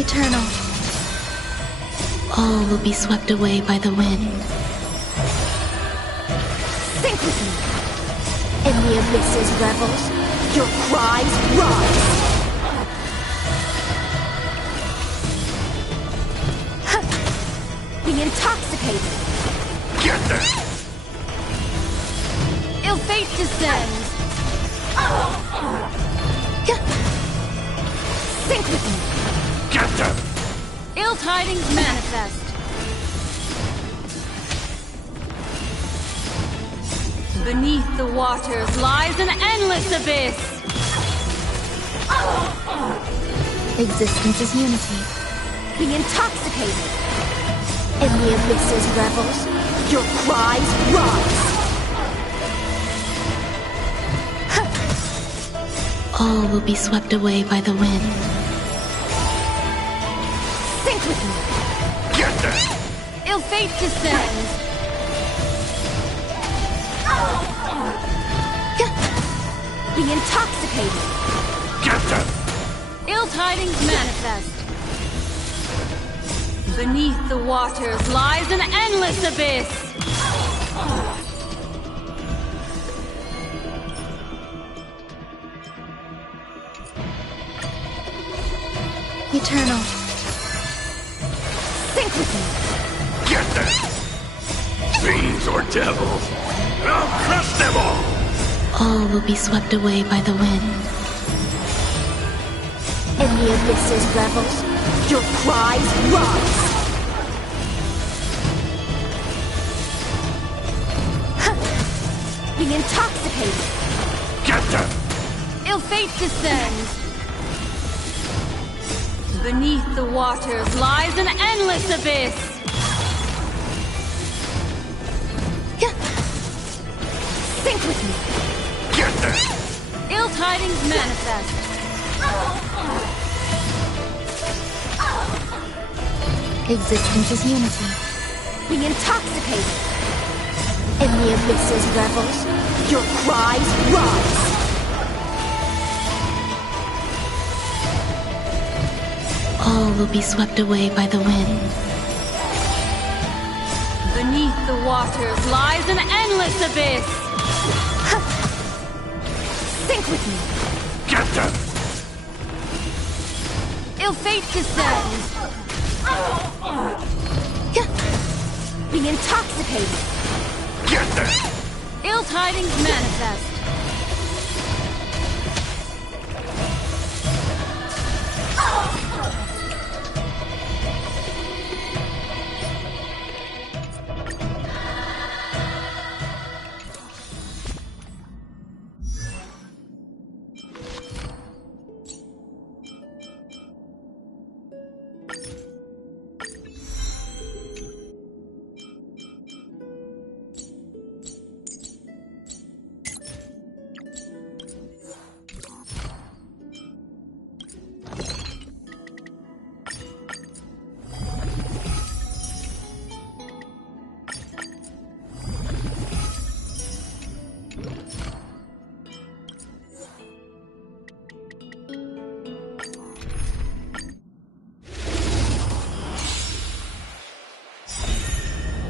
Eternal. All will be swept away by the wind. Sink with me. In the abyss's revels, your cries rise. Be intoxicated. Get them! Ill fate descends. Sink with me. Get them! Ill tidings manifest. Beneath the waters lies an endless abyss. Existence is unity. Be intoxicated. In the abyss's revels, your cries rise. All will be swept away by the wind. Sink with me. Get them! Ill fate descends. Be intoxicated. Get them! Ill tidings manifest. Beneath the waters lies an endless abyss. Eternal. Sink with me. Get them! Fiends or devils, I'll crush them all! All will be swept away by the wind. In the abyss's revels, your cries rise. Be intoxicated. Get them! Ill fate descends. Beneath the waters lies an endless abyss. Sink with me. Get them! Ill tidings manifest. Existence is unity. Be intoxicated. In the abyss's revels, your cries rise. All will be swept away by the wind. Beneath the waters lies an endless abyss. Sink with me. Get them! Ill fate descends. Be intoxicated. Get them! Ill tidings manifest.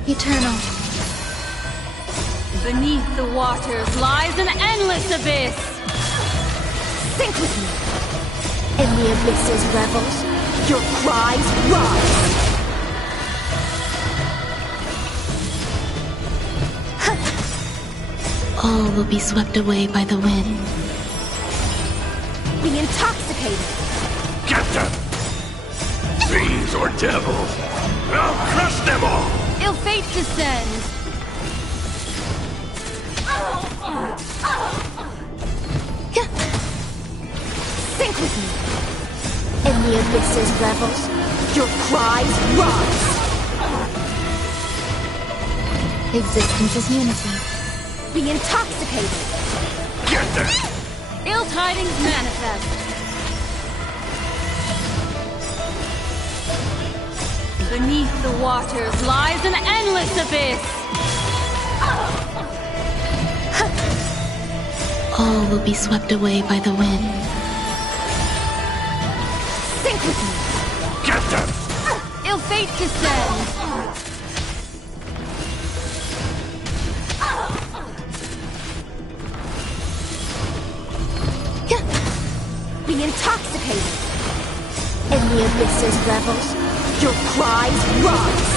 Eternal. Beneath the waters lies an endless abyss. Sink with me. In the abyss's revels, your cries rise. All will be swept away by the wind. Be intoxicated. Get them! Fiends or devils, I'll crush them all! Ill fate descends. Sink with me. In the abyss's revels, your cries rise. Existence is unity. Be intoxicated. Get them! Ill tidings manifest. Beneath the waters lies an endless abyss. All will be swept away by the wind. Sink with me. descends. Be intoxicated. In the abyss's revels, your cries rise.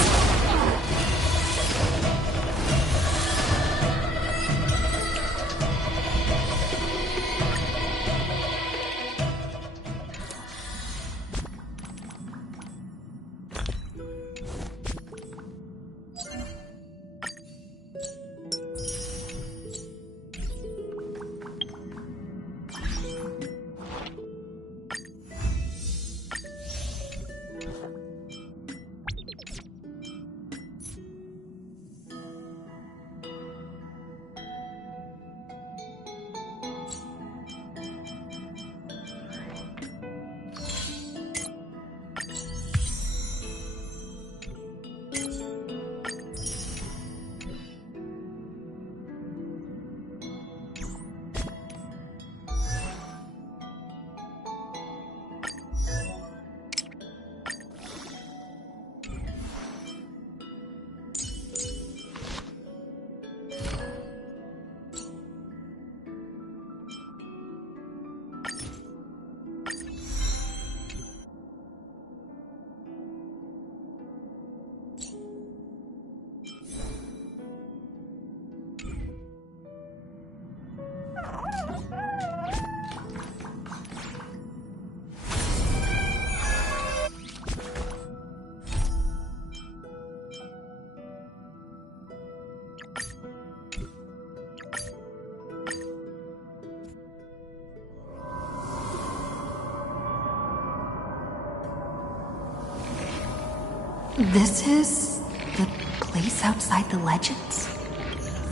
This is the place outside the legends?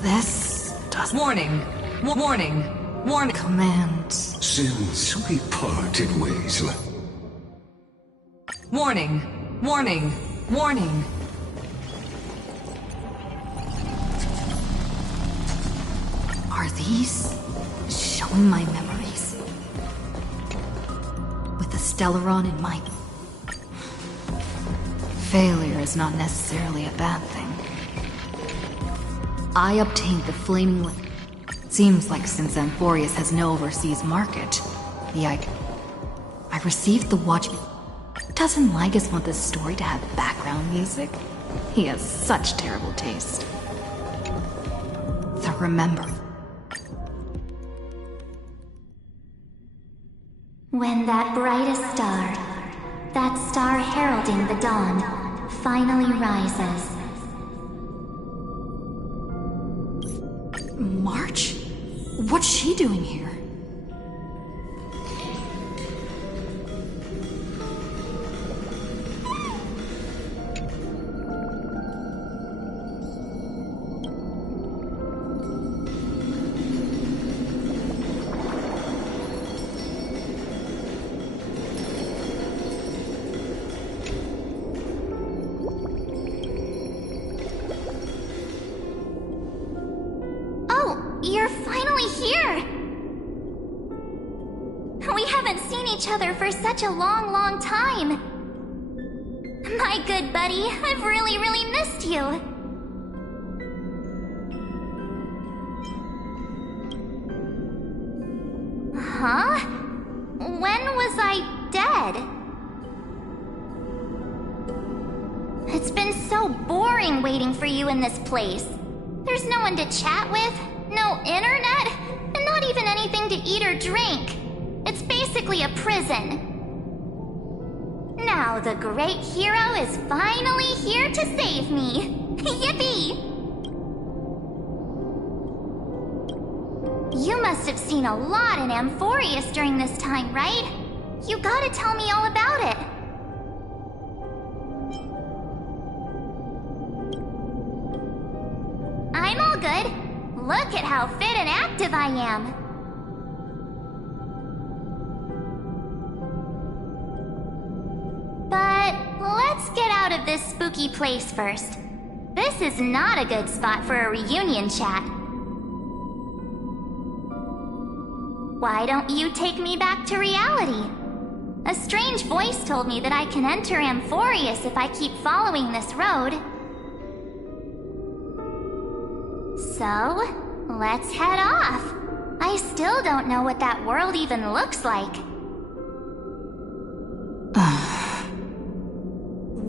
This doesn't... Warning! Warning! Warning! Command... Since we parted ways... Warning! Warning! Warning! Are these showing my memories? With the Stellaron in my... Failure is not necessarily a bad thing. I obtained the flaming... Seems like since Amphorius has no overseas market, I received the watch... Doesn't Lygus want this story to have background music? He has such terrible taste. So remember... When that brightest star, that star heralding the dawn, finally rises. March? What's she doing here? You're finally here! We haven't seen each other for such a long, long time. My good buddy, I've really missed you. Huh? When was I dead? It's been so boring waiting for you in this place. There's no one to chat with. No internet, and not even anything to eat or drink. It's basically a prison. Now the great hero is finally here to save me. Yippee! You must have seen a lot in Amphorius during this time, right? You gotta tell me all about it. I'm all good. Look at how fit and active I am. But let's get out of this spooky place first. This is not a good spot for a reunion chat. Why don't you take me back to reality? A strange voice told me that I can enter Amphorius if I keep following this road. So, let's head off. I still don't know what that world even looks like.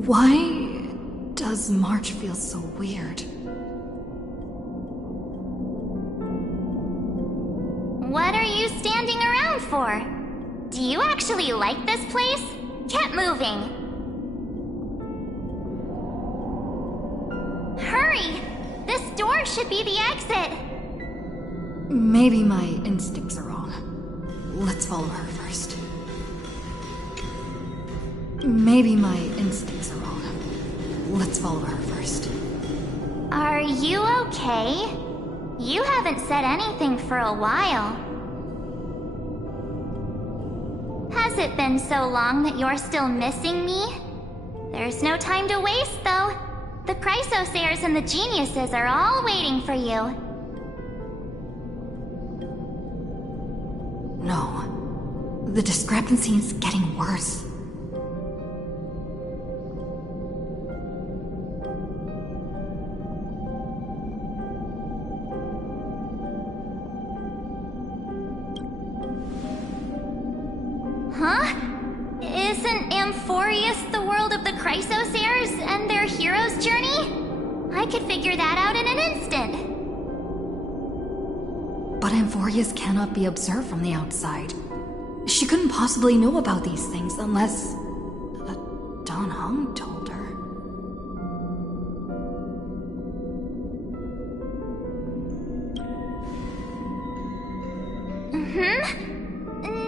Why does March feel so weird? What are you standing around for? Do you actually like this place? Get moving! Hurry! This door should be the exit! Maybe my instincts are wrong. Let's follow her first. Maybe my instincts are wrong. Let's follow her first. Are you okay? You haven't said anything for a while. Has it been so long that you're still missing me? There's no time to waste, though. The Chrysosairs and the Geniuses are all waiting for you. No. The discrepancy is getting worse. Huh? Isn't Amphorius the world of the Chrysosairs and their hero's journey? I could figure that out in an instant. But Amphorius cannot be observed from the outside. She couldn't possibly know about these things unless... Don Hung told her.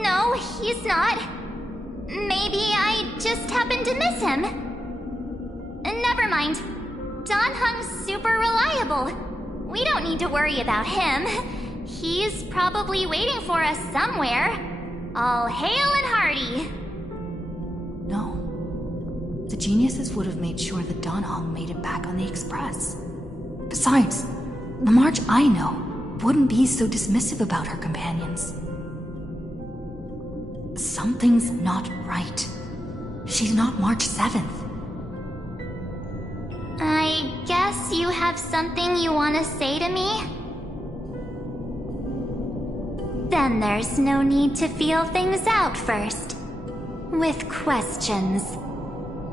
No, he's not. Maybe I just happened to miss him. Never mind. Don Hung's super reliable. We don't need to worry about him. He's probably waiting for us somewhere. All hail and hearty. No. The Geniuses would have made sure that Don Hung made it back on the Express. Besides, the March I know wouldn't be so dismissive about her companions. Something's not right. She's not March 7th. I guess you have something you want to say to me? Then there's no need to feel things out first. With questions.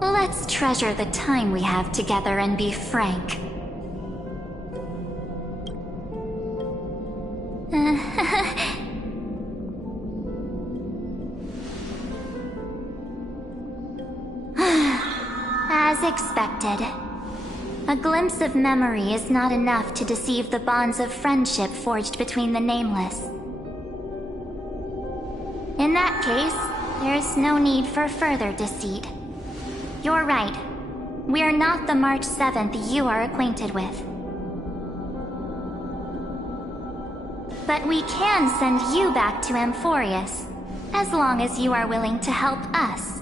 Let's treasure the time we have together and be frank. As expected. A glimpse of memory is not enough to deceive the bonds of friendship forged between the nameless. In that case, there's no need for further deceit. You're right. We're not the March 7th you are acquainted with. But we can send you back to Amphorius, as long as you are willing to help us.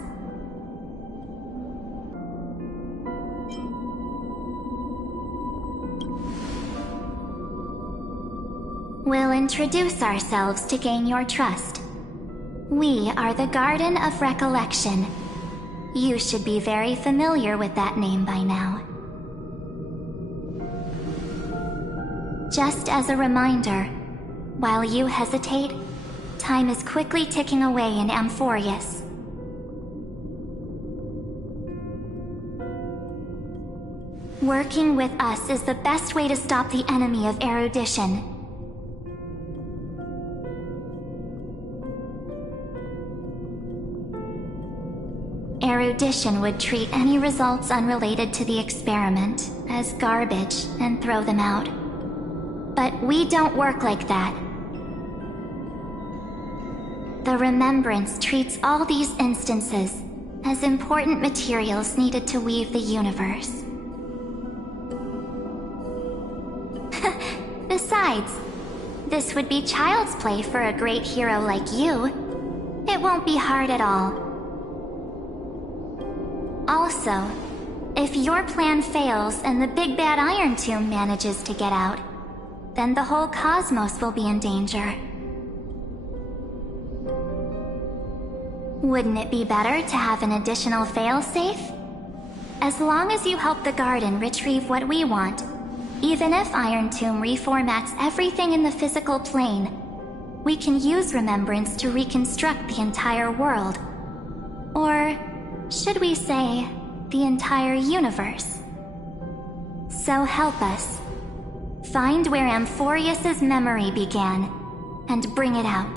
We'll introduce ourselves to gain your trust. We are the Garden of Recollection. You should be very familiar with that name by now. Just as a reminder, while you hesitate, time is quickly ticking away in Amphorius. Working with us is the best way to stop the enemy of erudition. Erudition would treat any results unrelated to the experiment as garbage and throw them out. But we don't work like that. The Remembrance treats all these instances as important materials needed to weave the universe. Besides, this would be child's play for a great hero like you. It won't be hard at all. Also, if your plan fails and the big bad Iron Tomb manages to get out, then the whole cosmos will be in danger. Wouldn't it be better to have an additional failsafe? As long as you help the garden retrieve what we want, even if Iron Tomb reformats everything in the physical plane, we can use Remembrance to reconstruct the entire world. Or should we say, the entire universe? So help us. Find where Amphorius's memory began, and bring it out.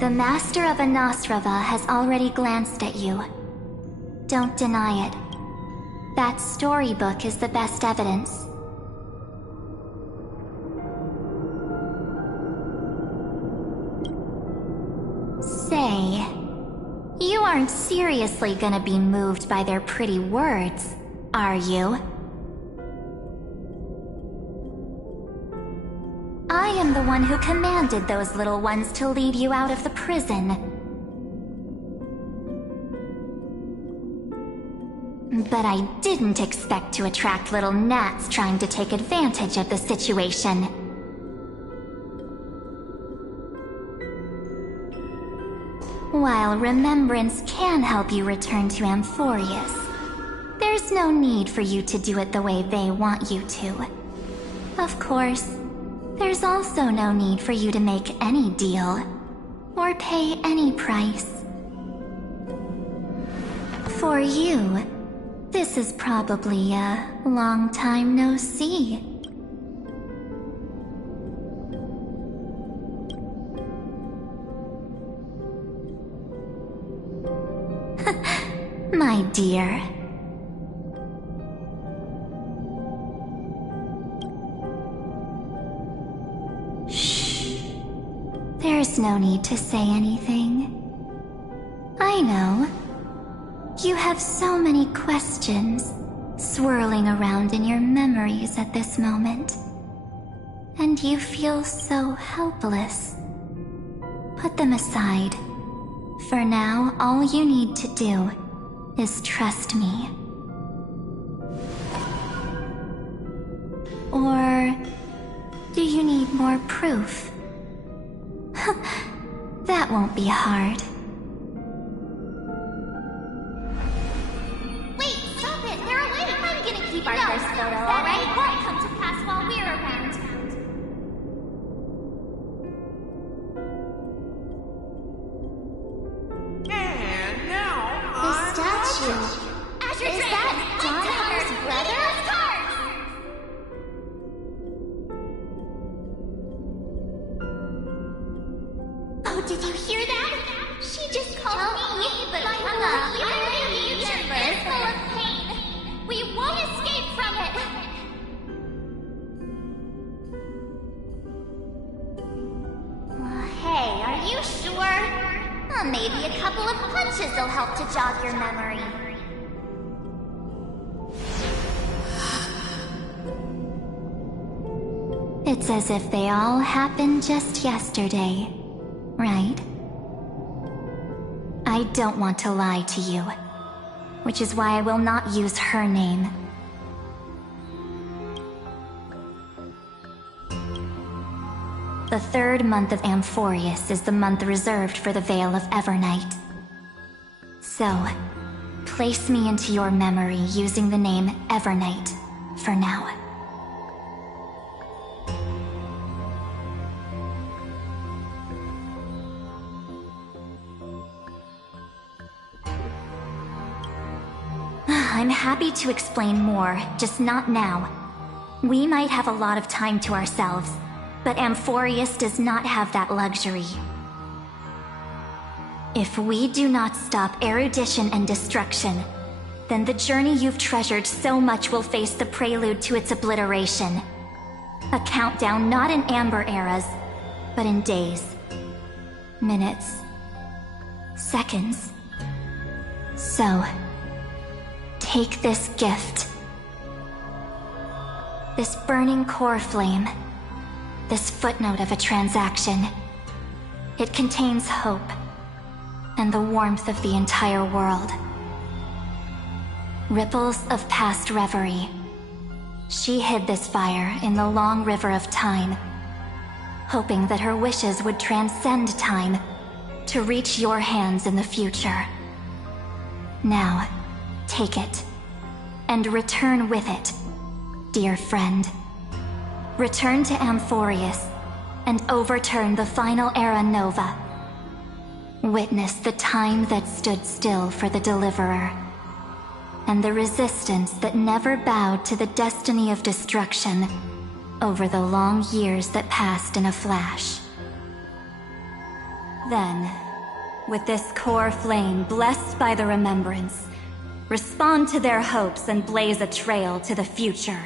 The Master of Anosrava has already glanced at you. Don't deny it. That storybook is the best evidence. Say, you aren't seriously gonna be moved by their pretty words, are you? I am the one who commanded those little ones to lead you out of the prison. But I didn't expect to attract little gnats trying to take advantage of the situation. While Remembrance can help you return to Amphorius, there's no need for you to do it the way they want you to. Of course, there's also no need for you to make any deal, or pay any price. For you, this is probably a long time no see. My dear. Shh. There's no need to say anything. I know. You have so many questions swirling around in your memories at this moment. And you feel so helpless. Put them aside. For now, all you need to do is trust me. Or do you need more proof? That won't be hard. Wait, stop it! They're awake! I'm gonna keep our first photo, alright? It won't come to pass while we're around. And now, The statue. Is that John Hunter's brother? Oh, did you hear that? She just called me, but I'm not future is full of pain. We won't escape from it. Hey, are you sure? Maybe a couple of punches will help to jog your memory. It's as if they all happened just yesterday, right? I don't want to lie to you, which is why I will not use her name. The third month of Amphorius is the month reserved for the Veil of Evernight. So, place me into your memory using the name Evernight for now. I'm happy to explain more, just not now. We might have a lot of time to ourselves, but Amphorius does not have that luxury. If we do not stop erudition and destruction, then the journey you've treasured so much will face the prelude to its obliteration. A countdown not in amber eras, but in days, minutes, seconds. So, take this gift. This burning core flame. This footnote of a transaction. It contains hope and the warmth of the entire world. Ripples of past reverie. She hid this fire in the long river of time, hoping that her wishes would transcend time to reach your hands in the future. Now, take it, and return with it, dear friend. Return to Amphorius, and overturn the final era Nova. Witness the time that stood still for the Deliverer, and the resistance that never bowed to the destiny of destruction over the long years that passed in a flash. Then, with this core flame blessed by the remembrance, respond to their hopes and blaze a trail to the future.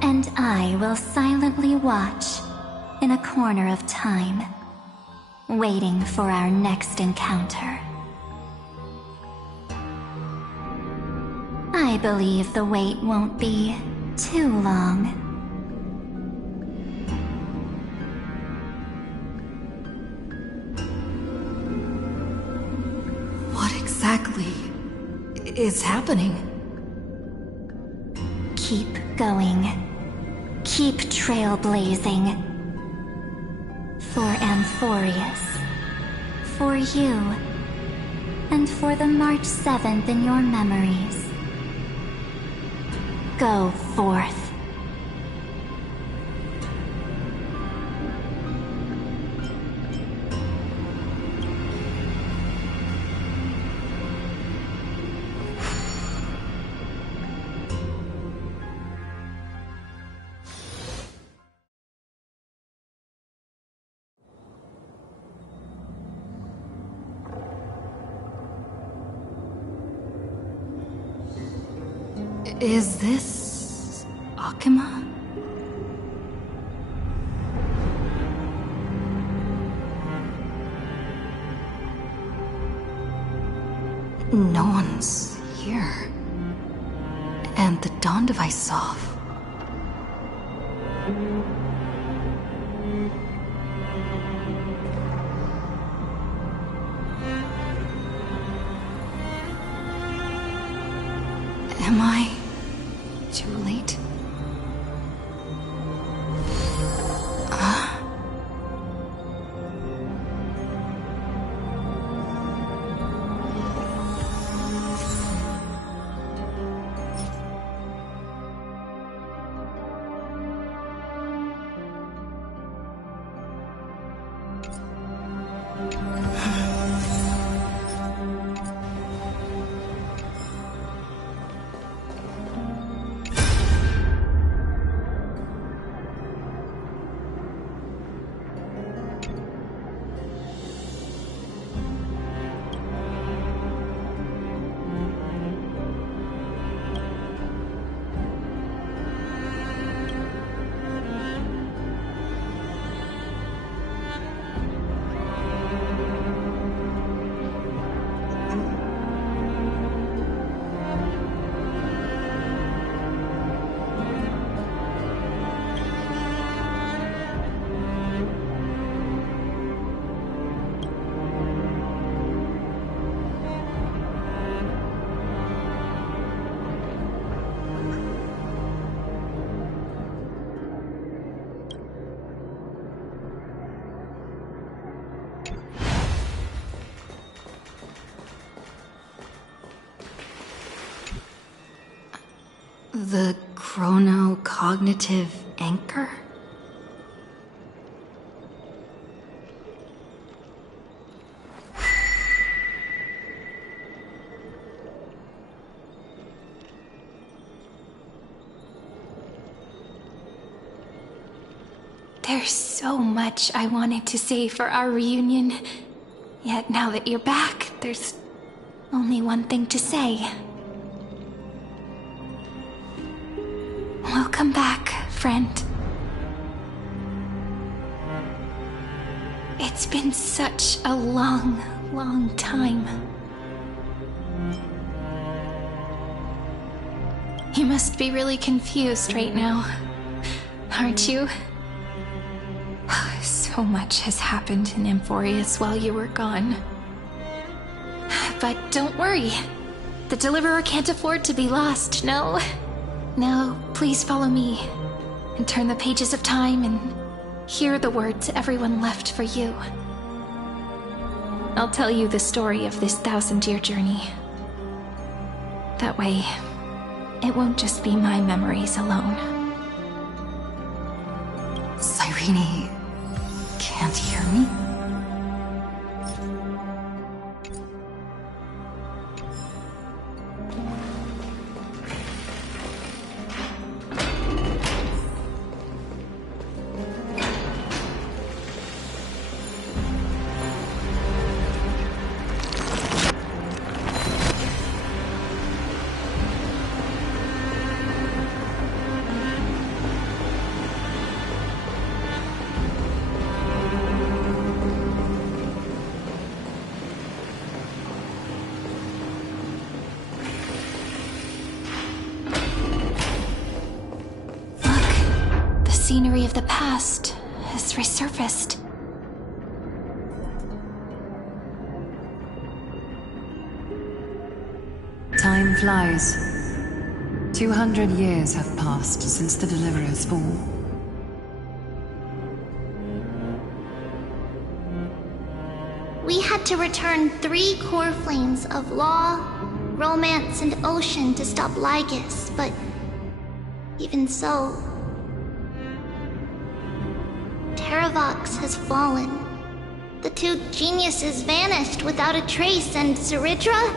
And I will silently watch in a corner of time, waiting for our next encounter. I believe the wait won't be too long. What exactly is happening? Keep going. Keep trailblazing. For Amphorius. For you. And for the March 7th in your memories. Go forth. Is this Akima? No one's here. And the dawn device off. Am I too late? The chrono-cognitive anchor? There's so much I wanted to say for our reunion. Yet now that you're back, there's only one thing to say. Welcome back, friend. It's been such a long, long time. You must be really confused right now, aren't you? So much has happened in Amphorius while you were gone. But don't worry. The Deliverer can't afford to be lost, no? Now, please follow me. and turn the pages of time and hear the words everyone left for you. I'll tell you the story of this 1,000-year journey. That way, it won't just be my memories alone. Cyrene can't hear me? Scenery of the past has resurfaced. Time flies. 200 years have passed since the Deliverer's fall. We had to return 3 core flames of law, romance, and ocean to stop Lygus, but even so, Terravox has fallen. The 2 geniuses vanished without a trace, and Ceridra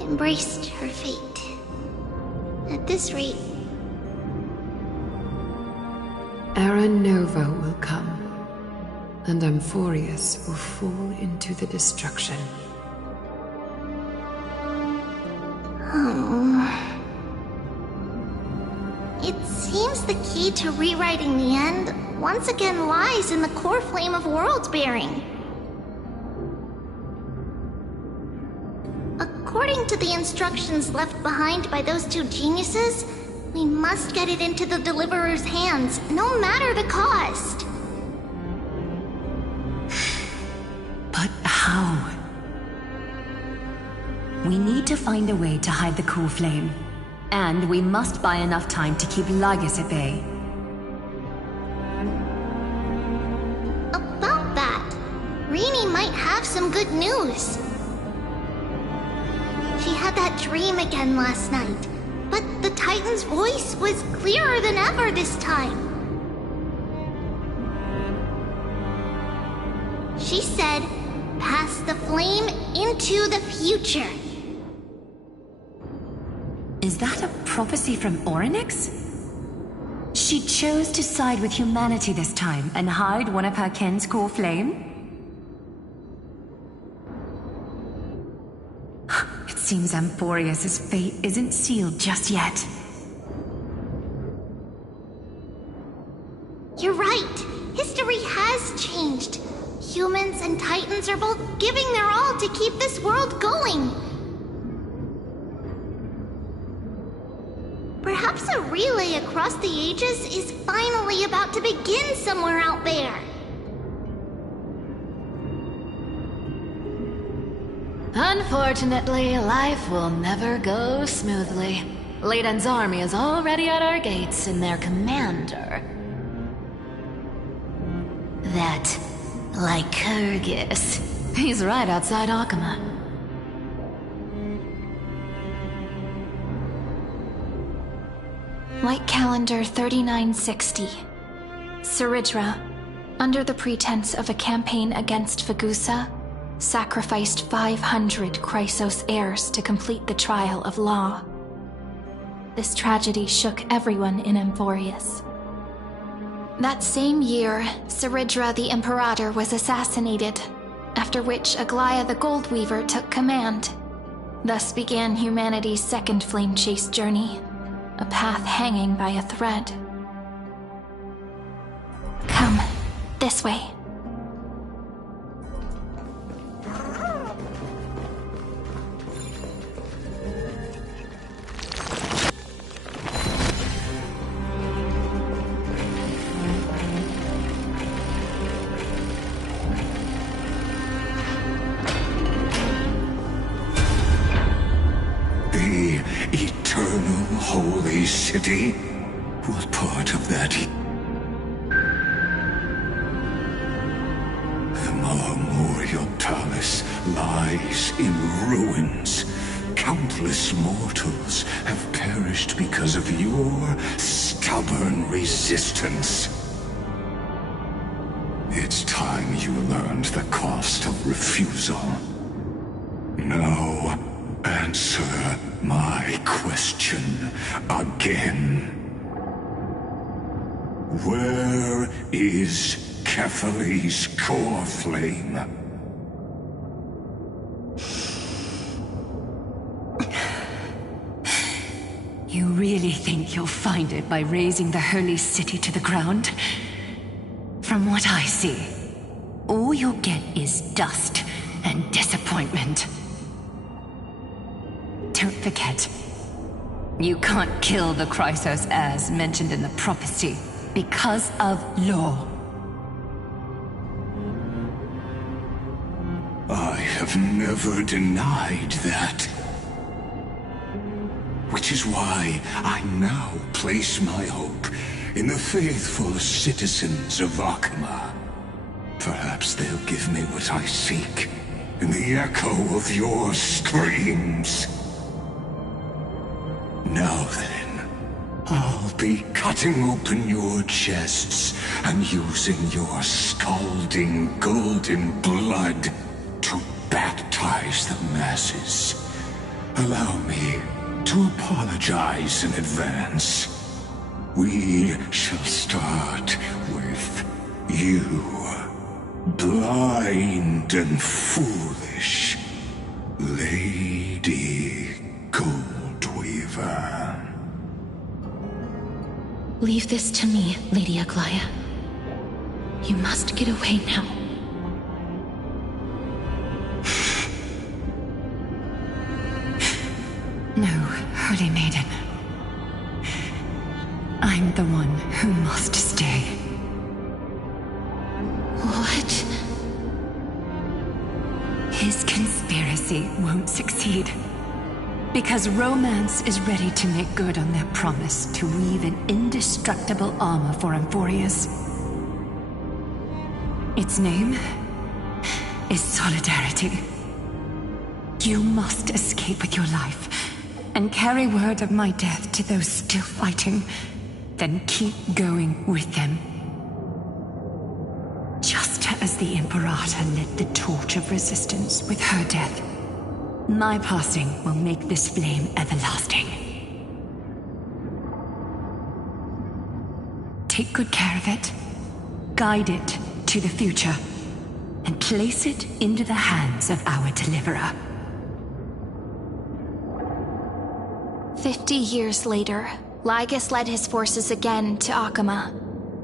embraced her fate. At this rate, Era Nova will come, and Amphorius will fall into the destruction. It seems the key to rewriting the end once again lies in the core flame of world-bearing. According to the instructions left behind by those 2 geniuses, we must get it into the Deliverer's hands, no matter the cost. But how? We need to find a way to hide the core flame. And we must buy enough time to keep Lygus at bay. About that, Rini might have some good news. She had that dream again last night, but the Titan's voice was clearer than ever this time. She said, "Pass the flame into the future." Is that a prophecy from Orynyx? She chose to side with humanity this time and hide one of her kin's core flame? It seems Amphorius' fate isn't sealed just yet. You're right. History has changed. Humans and Titans are both giving their all to keep this world going. Perhaps a relay across the ages is finally about to begin somewhere out there. Unfortunately, life will never go smoothly. Leiden's army is already at our gates, and their commander... that Lycurgus. He's right outside Akama. Light calendar 3960. Ceridra, under the pretense of a campaign against Fagusa, sacrificed 500 Chrysos heirs to complete the trial of law. This tragedy shook everyone in Amphorius. That same year, Ceridra the Imperator was assassinated, after which Aglaia the Goldweaver took command. Thus began humanity's second flame chase journey, a path hanging by a thread. Come, this way. The eternal holy city? What part of that? The Memorial Palace lies in ruins. Countless mortals have perished because of your stubborn resistance. It's time you learned the cost of refusal. Now, answer my question again. Where is Kefali's core flame? You really think you'll find it by razing the holy city to the ground? From what I see, all you'll get is dust and disappointment. Don't forget, you can't kill the Chrysos as mentioned in the prophecy because of law. I have never denied that. Which is why I now place my hope in the faithful citizens of Akama. Perhaps they'll give me what I seek in the echo of your screams. Now then, I'll be cutting open your chests and using your scalding golden blood to baptize the masses. Allow me to apologize in advance. We shall start with you, blind and foolish Lady Goldweaver. Leave this to me, Lady Aglaya. You must get away now. No, Holy Maiden. I'm the one who must stay. What? His conspiracy won't succeed. Because Romance is ready to make good on their promise to weave an indestructible armor for Amphorius. Its name is Solidarity. You must escape with your life and carry word of my death to those still fighting, then keep going with them. Just as the Imperator lit the torch of resistance with her death, my passing will make this flame everlasting. Take good care of it, guide it to the future, and place it into the hands of our deliverer. 50 years later, Lygus led his forces again to Akama.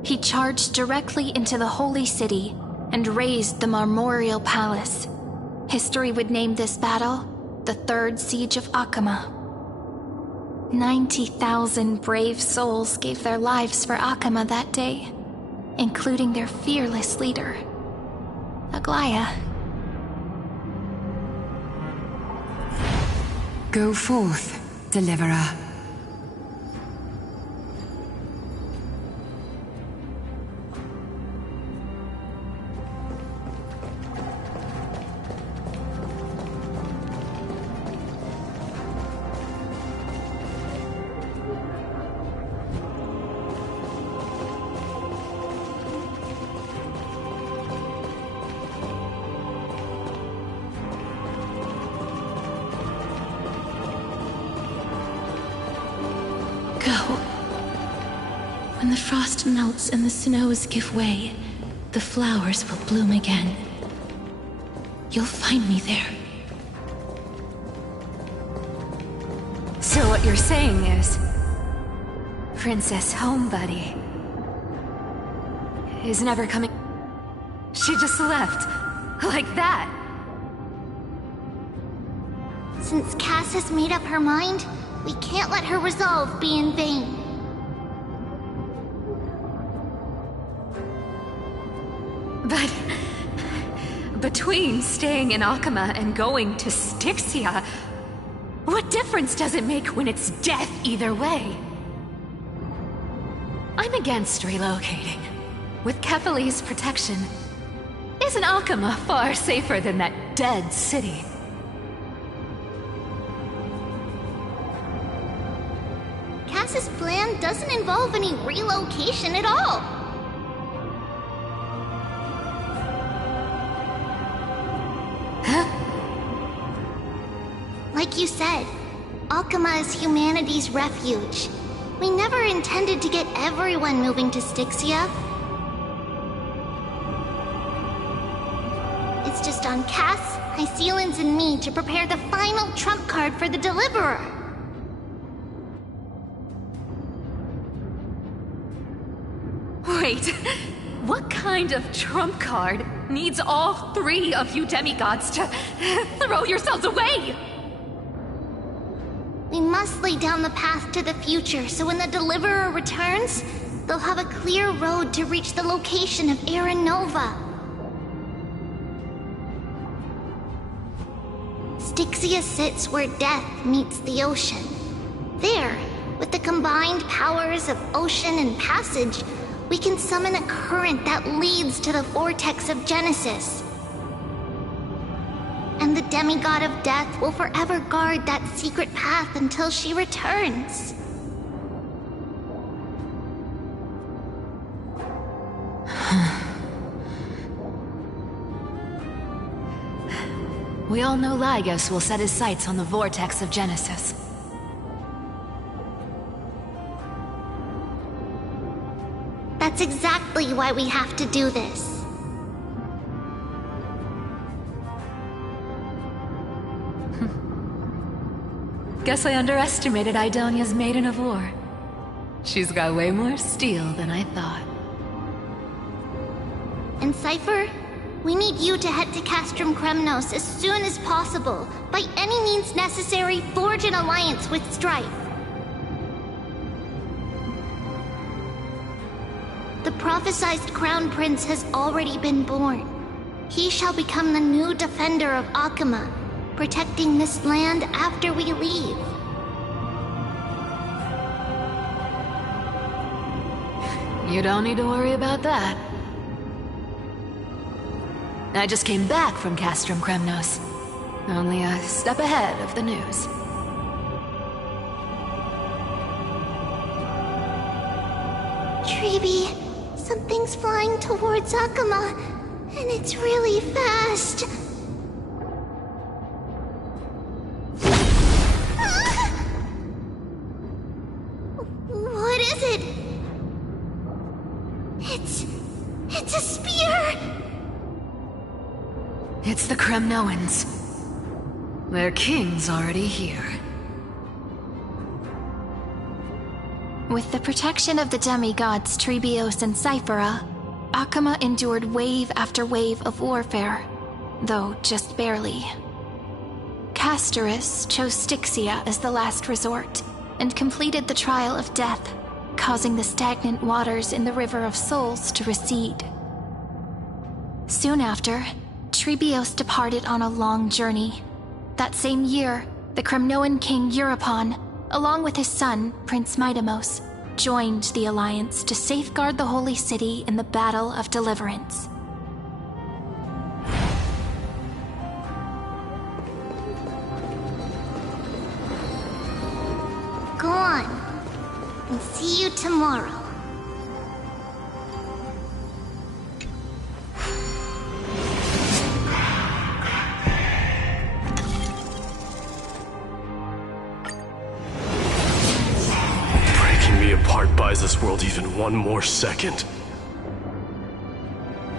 He charged directly into the Holy City and razed the Memorial Palace. History would name this battle the Third Siege of Akama. 90,000 brave souls gave their lives for Akama that day, including their fearless leader, Aglaya. Go forth, Deliverer. When the frost melts and the snows give way, the flowers will bloom again. You'll find me there. So what you're saying is, Princess Homebuddy is never coming. She just left, like that. Since Cass has made up her mind, we can't let her resolve be in vain. But between staying in Akama and going to Styxia, what difference does it make when it's death either way? I'm against relocating. With Kefali's protection, isn't Akama far safer than that dead city? Cass's plan doesn't involve any relocation at all. Huh? Like you said, Akama is humanity's refuge. We never intended to get everyone moving to Styxia. It's just on Cass, Hycealans, and me to prepare the final trump card for the Deliverer. Wait, what kind of trump card needs all three of you demigods to throw yourselves away? We must lay down the path to the future, so when the Deliverer returns, they'll have a clear road to reach the location of Aranova. Styxia sits where death meets the ocean. There, with the combined powers of ocean and passage, we can summon a current that leads to the vortex of Genesis. And the demigod of death will forever guard that secret path until she returns. We all know Lygos will set his sights on the vortex of Genesis. That's exactly why we have to do this. Guess I underestimated Idonia's Maiden of War. She's got way more steel than I thought. And Cypher, we need you to head to Castrum Kremnos as soon as possible. By any means necessary, forge an alliance with Strife. The prophesized Crown Prince has already been born. He shall become the new defender of Akama, protecting this land after we leave. You don't need to worry about that. I just came back from Castrum Kremnos. Only a step ahead of the news. Treeby, something's flying towards Akama, and it's really fast. What is it? It's a spear! It's the Kremnoans. Their king's already here. With the protection of the demigods Trebios and Cyphera, Akama endured wave after wave of warfare, though just barely. Castorus chose Styxia as the last resort, and completed the trial of death, causing the stagnant waters in the River of Souls to recede. Soon after, Trebios departed on a long journey. That same year, the Kremnoan king Euripon, along with his son, Prince Midamos, joined the alliance to safeguard the holy city in the Battle of Deliverance. Go on, and see you tomorrow. Buys this world even one more second,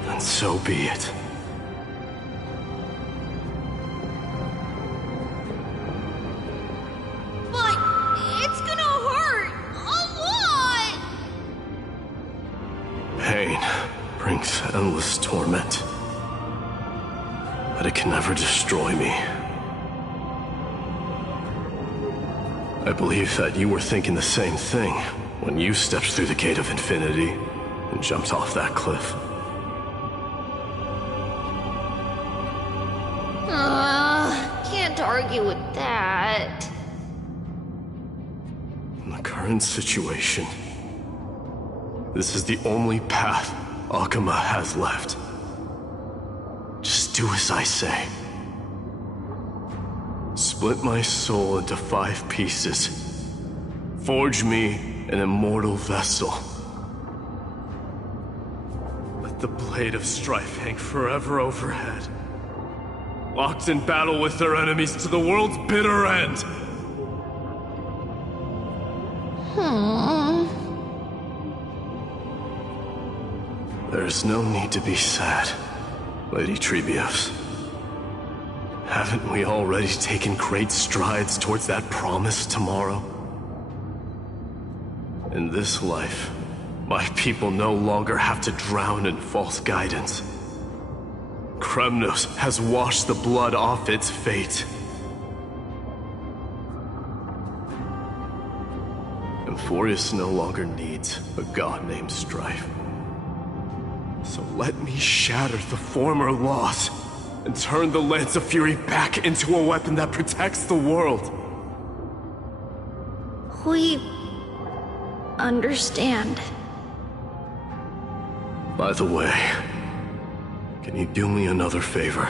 then so be it. But it's gonna hurt a lot! Pain brings endless torment, but it can never destroy me. I believe that you were thinking the same thing when you stepped through the gate of infinity and jumped off that cliff. Can't argue with that. In the current situation, This is the only path Akama has left. Just do as I say. Split my soul into 5 pieces. Forge me an immortal vessel. Let the blade of strife hang forever overhead. Locked in battle with their enemies to the world's bitter end. There's no need to be sad, Lady Trebios. Haven't we already taken great strides towards that promise tomorrow? In this life, my people no longer have to drown in false guidance. Kremnos has washed the blood off its fate. Emphorius no longer needs a god named Strife. So let me shatter the former laws and turn the Lance of Fury back into a weapon that protects the world. We understand. By the way, can you do me another favor?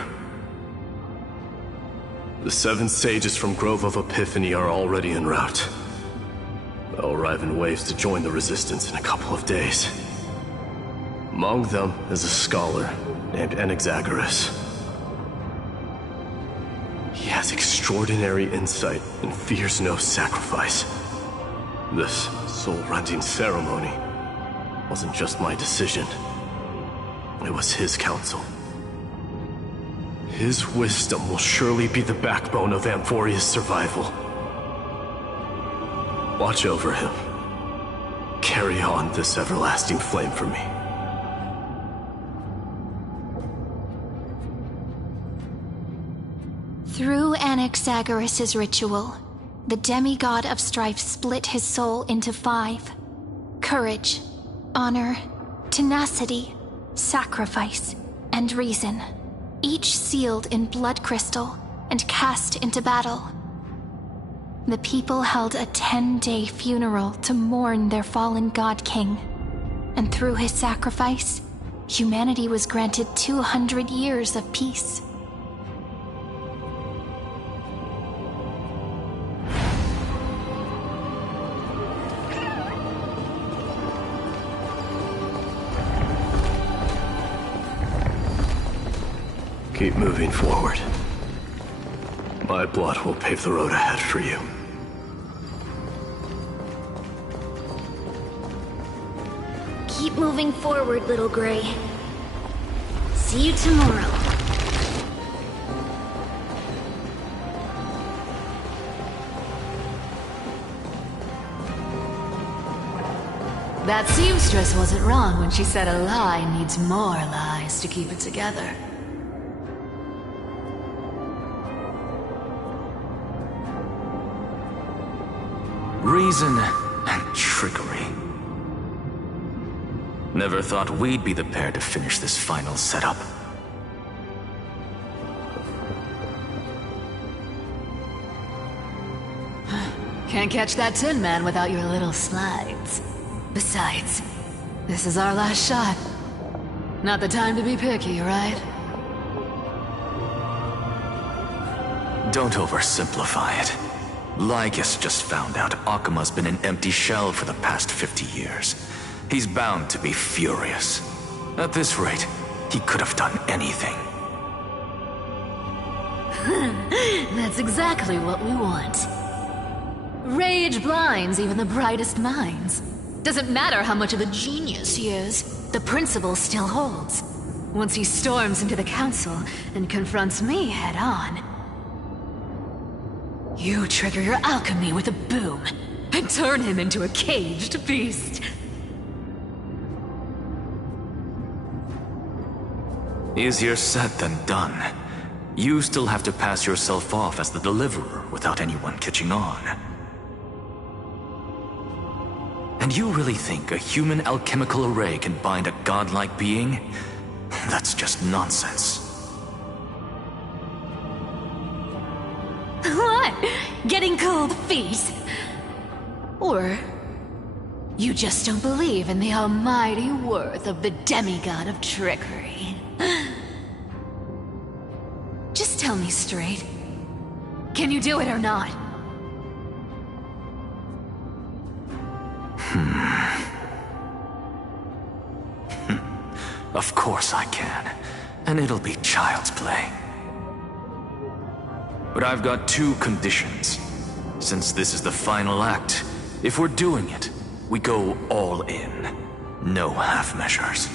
The 7 sages from Grove of Epiphany are already en route. They'll arrive in waves to join the resistance in a couple of days. Among them is a scholar named Anaxagoras. He has extraordinary insight and fears no sacrifice. This soul-rending ceremony wasn't just my decision. It was his counsel. His wisdom will surely be the backbone of Amphoria's survival. Watch over him. Carry on this everlasting flame for me. Through Anaxagoras' ritual, the demigod of strife split his soul into 5. Courage, honor, tenacity, sacrifice, and reason, each sealed in blood crystal and cast into battle. The people held a 10-day funeral to mourn their fallen god king, and through his sacrifice, humanity was granted 200 years of peace. Keep moving forward. My blood will pave the road ahead for you. Keep moving forward, little Gray. See you tomorrow. That seamstress wasn't wrong when she said a lie needs more lies to keep it together. Reason and trickery. Never thought we'd be the pair to finish this final setup. Can't catch that Tin Man without your little slides. Besides, this is our last shot. Not the time to be picky, right? Don't oversimplify it. Lygus just found out Akama's been an empty shell for the past 50 years. He's bound to be furious. At this rate, he could have done anything. That's exactly what we want. Rage blinds even the brightest minds. Doesn't matter how much of a genius he is, the principle still holds. Once he storms into the council and confronts me head-on, you trigger your alchemy with a boom and turn him into a caged beast. Easier said than done. You still have to pass yourself off as the deliverer without anyone catching on. And you really think a human alchemical array can bind a godlike being? That's just nonsense. What? Getting cold feet? Or You just don't believe in the almighty worth of the demigod of trickery. Just tell me straight. Can you do it or not? Of course I can. And it'll be child's play. But I've got two conditions. Since this is the final act, if we're doing it, we go all in. No half measures.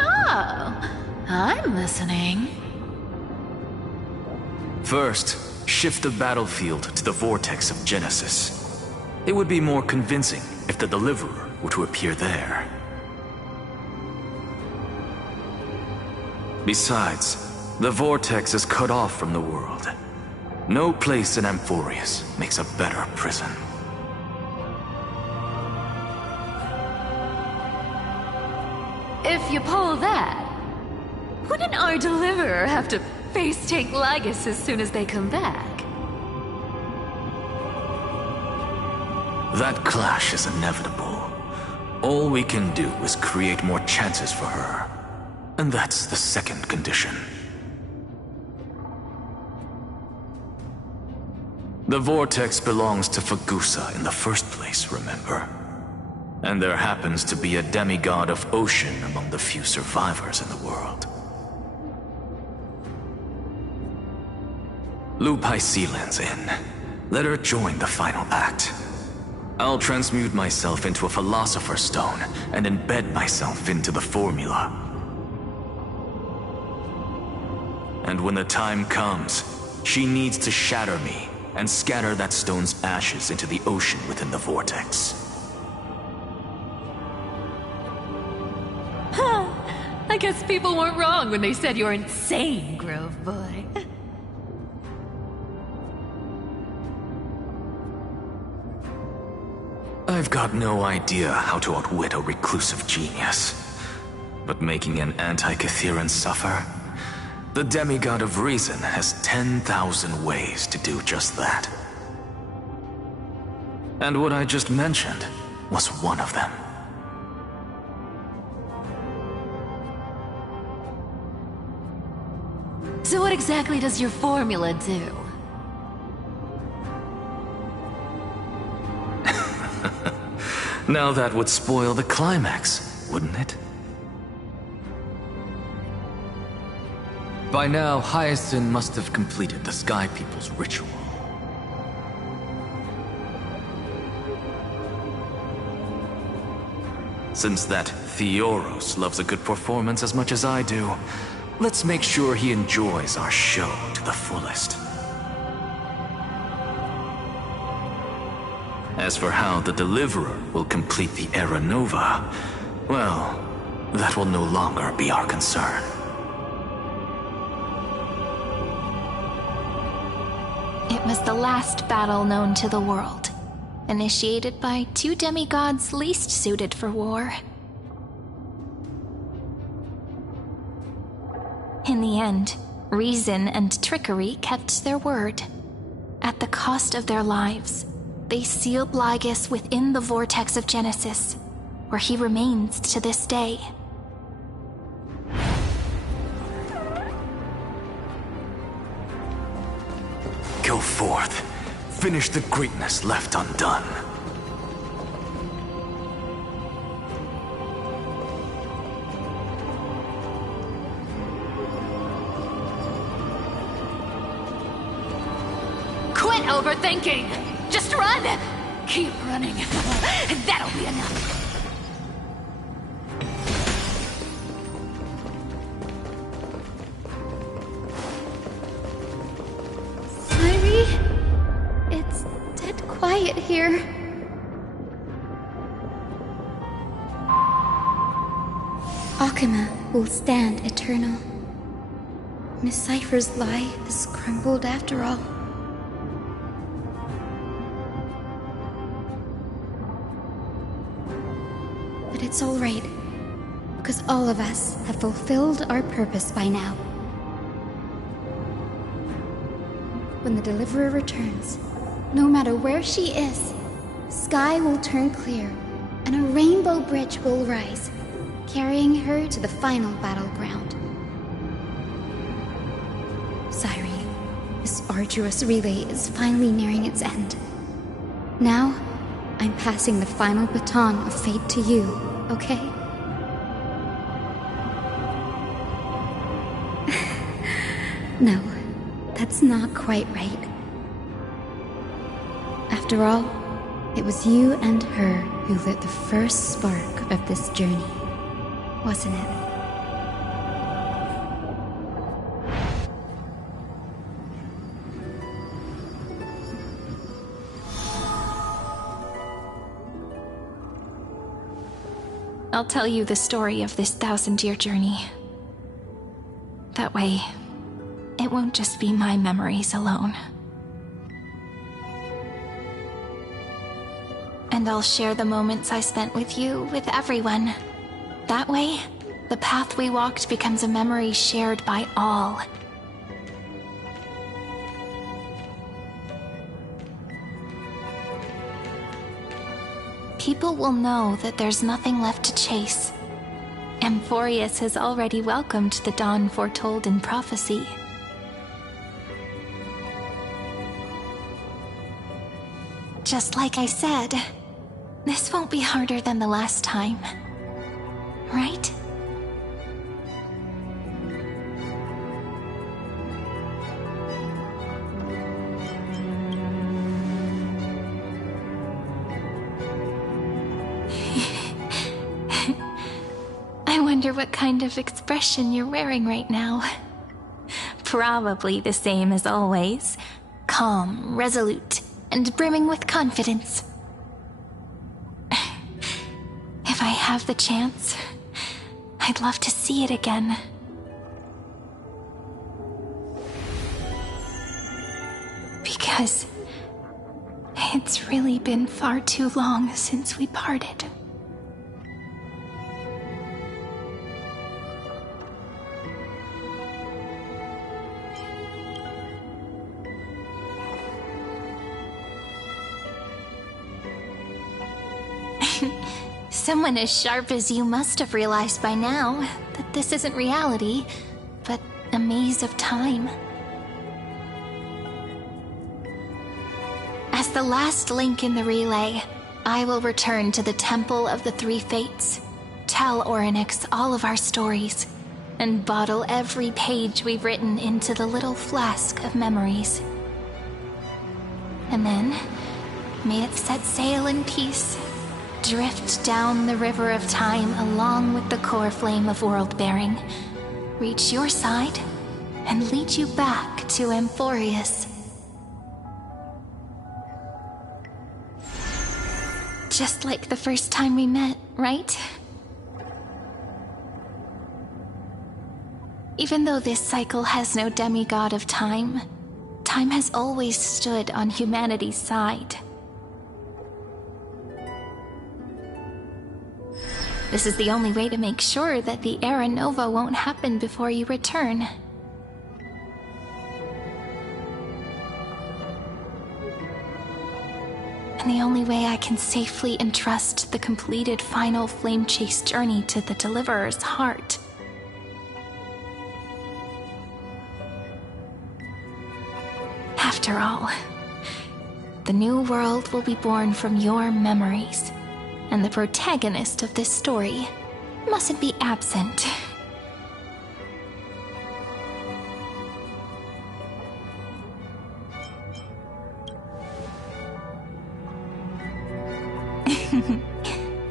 Oh, I'm listening. First, shift the battlefield to the vortex of Genesis. It would be more convincing if the Deliverer were to appear there. Besides, the vortex is cut off from the world. No place in Amphorius makes a better prison. If you pull that, wouldn't our Deliverer have to face tank Lygus as soon as they come back? That clash is inevitable. All we can do is create more chances for her. And that's the second condition. The vortex belongs to Fagusa in the first place, remember? And there happens to be a demigod of ocean among the few survivors in the world. Lupai Sealand's in. Let her join the final act. I'll transmute myself into a Philosopher's Stone and embed myself into the formula. And when the time comes, she needs to shatter me and scatter that stone's ashes into the ocean within the vortex. Huh. I guess people weren't wrong when they said you're insane, Grove Boy. I've got no idea how to outwit a reclusive genius. But making an anti-Catheran suffer? The demigod of reason has 10,000 ways to do just that. And what I just mentioned was one of them. So what exactly does your formula do? Now that would spoil the climax, wouldn't it? By now, Hyacinth must have completed the Sky People's ritual. Since that Theoros loves a good performance as much as I do, let's make sure he enjoys our show to the fullest. As for how the Deliverer will complete the Era Nova, well, that will no longer be our concern. It was the last battle known to the world, initiated by two demigods least suited for war. In the end, reason and trickery kept their word. At the cost of their lives, they sealed Lygus within the vortex of Genesis, where he remains to this day. Go forth. Finish the greatness left undone. Quit overthinking! Just run! Keep running. That'll be enough. It's dead quiet here. Akima will stand eternal. Miss Cypher's lie is crumbled after all. But it's all right, because all of us have fulfilled our purpose by now. When the Deliverer returns, no matter where she is, sky will turn clear, and a rainbow bridge will rise, carrying her to the final battleground. Sairi, this arduous relay is finally nearing its end. Now, I'm passing the final baton of fate to you, okay? No, that's not quite right. After all, it was you and her who lit the first spark of this journey, wasn't it? I'll tell you the story of this 1,000-year journey. That way, it won't just be my memories alone. And I'll share the moments I spent with you with everyone. That way, the path we walked becomes a memory shared by all. People will know that there's nothing left to chase. Amphorius has already welcomed the dawn foretold in prophecy. Just like I said, this won't be harder than the last time, right? I wonder what kind of expression you're wearing right now. Probably the same as always. Calm, resolute, and brimming with confidence. If I have the chance, I'd love to see it again. Because it's really been far too long since we parted. Someone as sharp as you must have realized by now that this isn't reality, but a maze of time. As the last link in the relay, I will return to the Temple of the Three Fates, tell Orynyx all of our stories, and bottle every page we've written into the little flask of memories. And then, may it set sail in peace, drift down the river of time along with the core flame of world-bearing, reach your side, and lead you back to Amphorius. Just like the first time we met, right? Even though this cycle has no demigod of time, time has always stood on humanity's side. This is the only way to make sure that the Era Nova won't happen before you return. And the only way I can safely entrust the completed final flame chase journey to the Deliverer's heart. After all, the new world will be born from your memories. And the protagonist of this story mustn't be absent.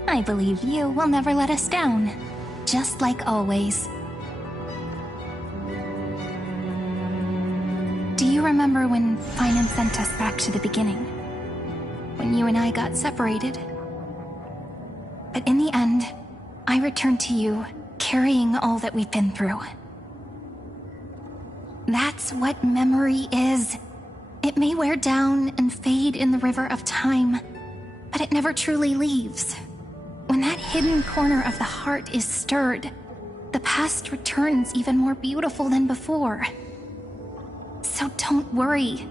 I believe you will never let us down, just like always. Do you remember when Finan sent us back to the beginning? When you and I got separated? But in the end, I returned to you, carrying all that we've been through. That's what memory is. It may wear down and fade in the river of time, but it never truly leaves. When that hidden corner of the heart is stirred, the past returns even more beautiful than before. So don't worry.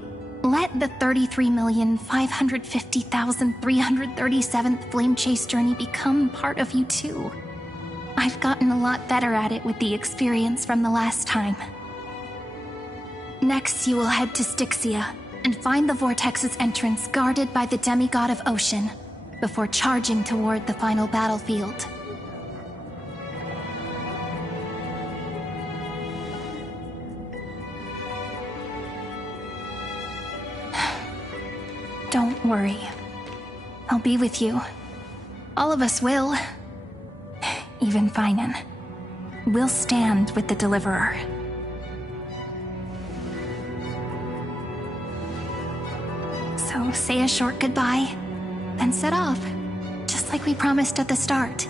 Let the 33,550,337th Flame Chase journey become part of you too. I've gotten a lot better at it with the experience from the last time. Next, you will head to Styxia and find the Vortex's entrance guarded by the demigod of ocean before charging toward the final battlefield. Don't worry. I'll be with you. All of us will. Even Finan. We'll stand with the Deliverer. So say a short goodbye, then set off, just like we promised at the start.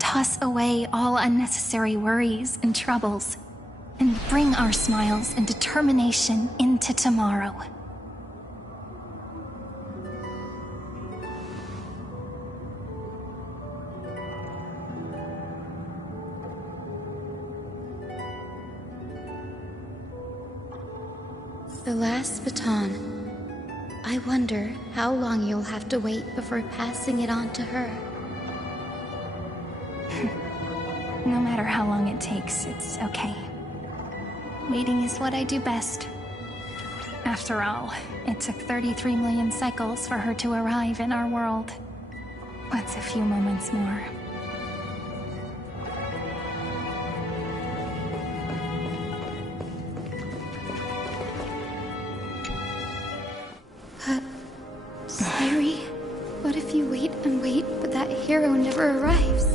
Toss away all unnecessary worries and troubles, and bring our smiles and determination into tomorrow. The last baton. I wonder how long you'll have to wait before passing it on to her. No matter how long it takes, it's okay. Waiting is what I do best. After all, it took 33 million cycles for her to arrive in our world. What's a few moments more? Sayuri, what if you wait and wait, but that hero never arrives?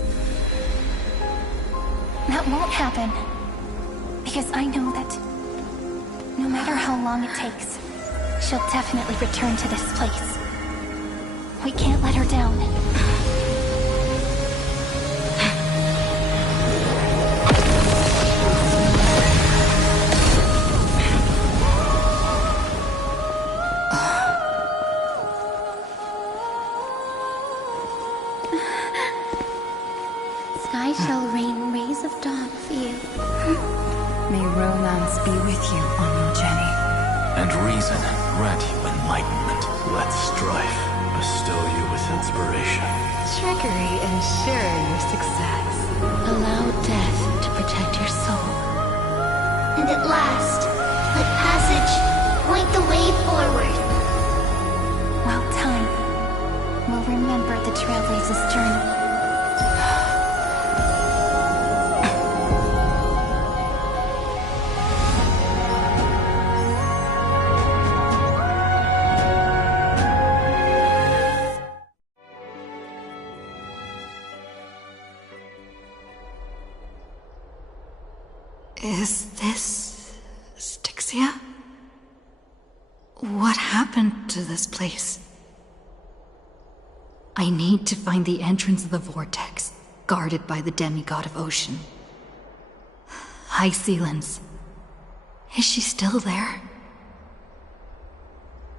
That won't happen. Because I know that no matter how long it takes, she'll definitely return to this place. We can't let her down. Sky shall rain rays of dawn for you. May romance be with you on your journey. And reason grant you enlightenment. Let strife bestow you with inspiration. Trickery ensure your success. Allow death to protect your soul. And at last, let passage point the way forward. Well time. We'll remember the Trailblazer's journey. Is this Styxia? What happened to this place? I need to find the entrance of the vortex, guarded by the demigod of ocean. High Sealens. Is she still there?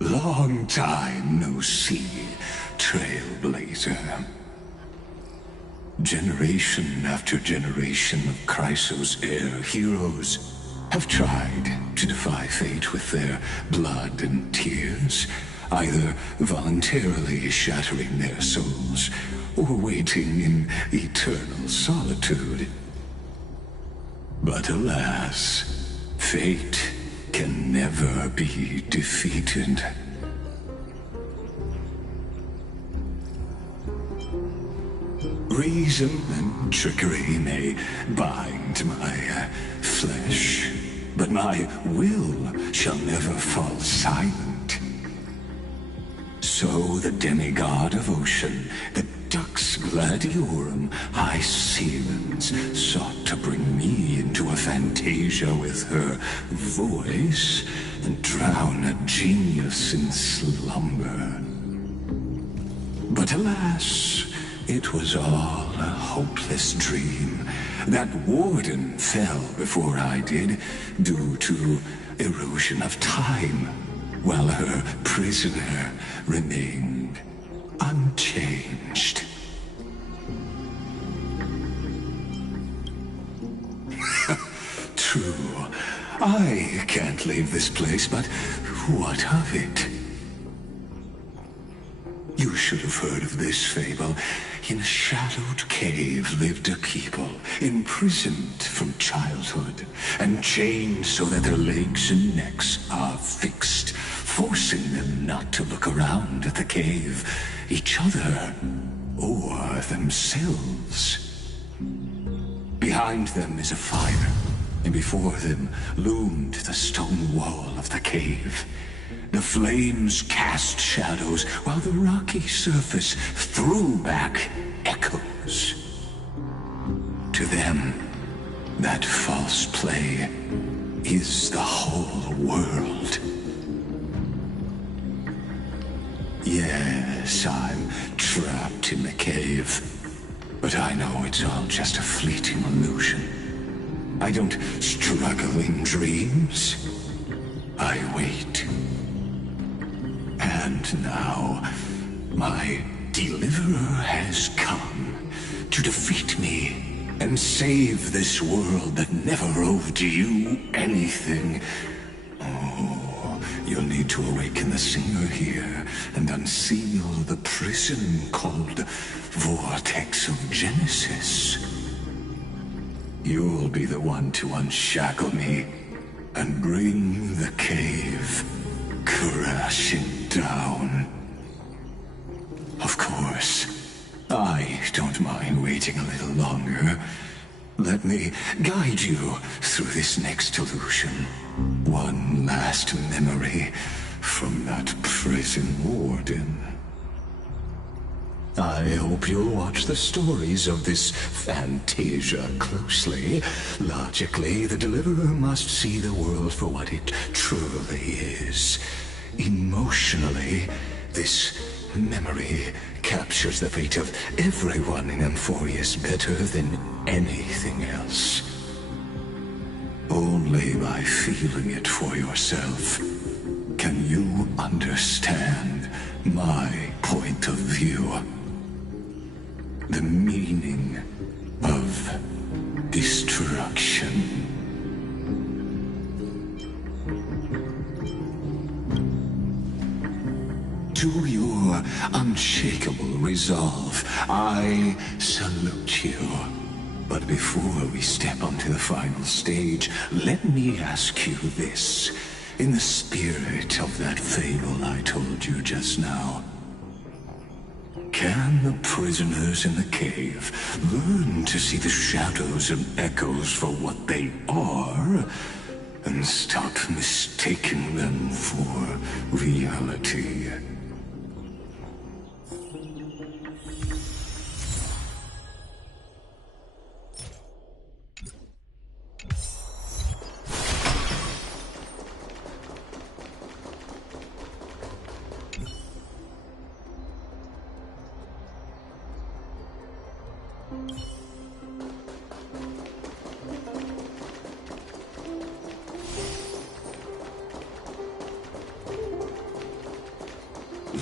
Long time no see, Trailblazer. Generation after generation of Chrysos heir heroes have tried to defy fate with their blood and tears, either voluntarily shattering their souls or waiting in eternal solitude. But alas, fate can never be defeated. Reason and trickery may bind my flesh, but my will shall never fall silent. So the demigod of ocean, the Dux Gladiorum, High Sealens, sought to bring me into a fantasia with her voice and drown a genius in slumber. But alas, it was all a hopeless dream. That warden fell before I did, due to erosion of time, while her prisoner remained unchanged. true. I can't leave this place, but what of it? You should have heard of this fable. In a shadowed cave lived a people, imprisoned from childhood, and chained so that their legs and necks are fixed, forcing them not to look around at the cave, each other, or themselves. Behind them is a fire, and before them loomed the stone wall of the cave. The flames cast shadows, while the rocky surface threw back echoes. To them, that false play is the whole world. Yes, I'm trapped in the cave, but I know it's all just a fleeting illusion. I don't struggle in dreams. I wait. And now, my deliverer has come to defeat me and save this world that never owed you anything. Oh, you'll need to awaken the singer here and unseal the prison called Vortex of Genesis. You'll be the one to unshackle me and bring the cave crashing down. Of course, I don't mind waiting a little longer. Let me guide you through this next illusion. One last memory from that prison warden. I hope you'll watch the stories of this Fantasia closely. Logically, the Deliverer must see the world for what it truly is. Emotionally, this memory captures the fate of everyone in Amphorius better than anything else. Only by feeling it for yourself can you understand my point of view. The meaning of destruction. To your unshakable resolve, I salute you. But before we step onto the final stage, let me ask you this. In the spirit of that fable I told you just now, can the prisoners in the cave learn to see the shadows and echoes for what they are, and stop mistaking them for reality?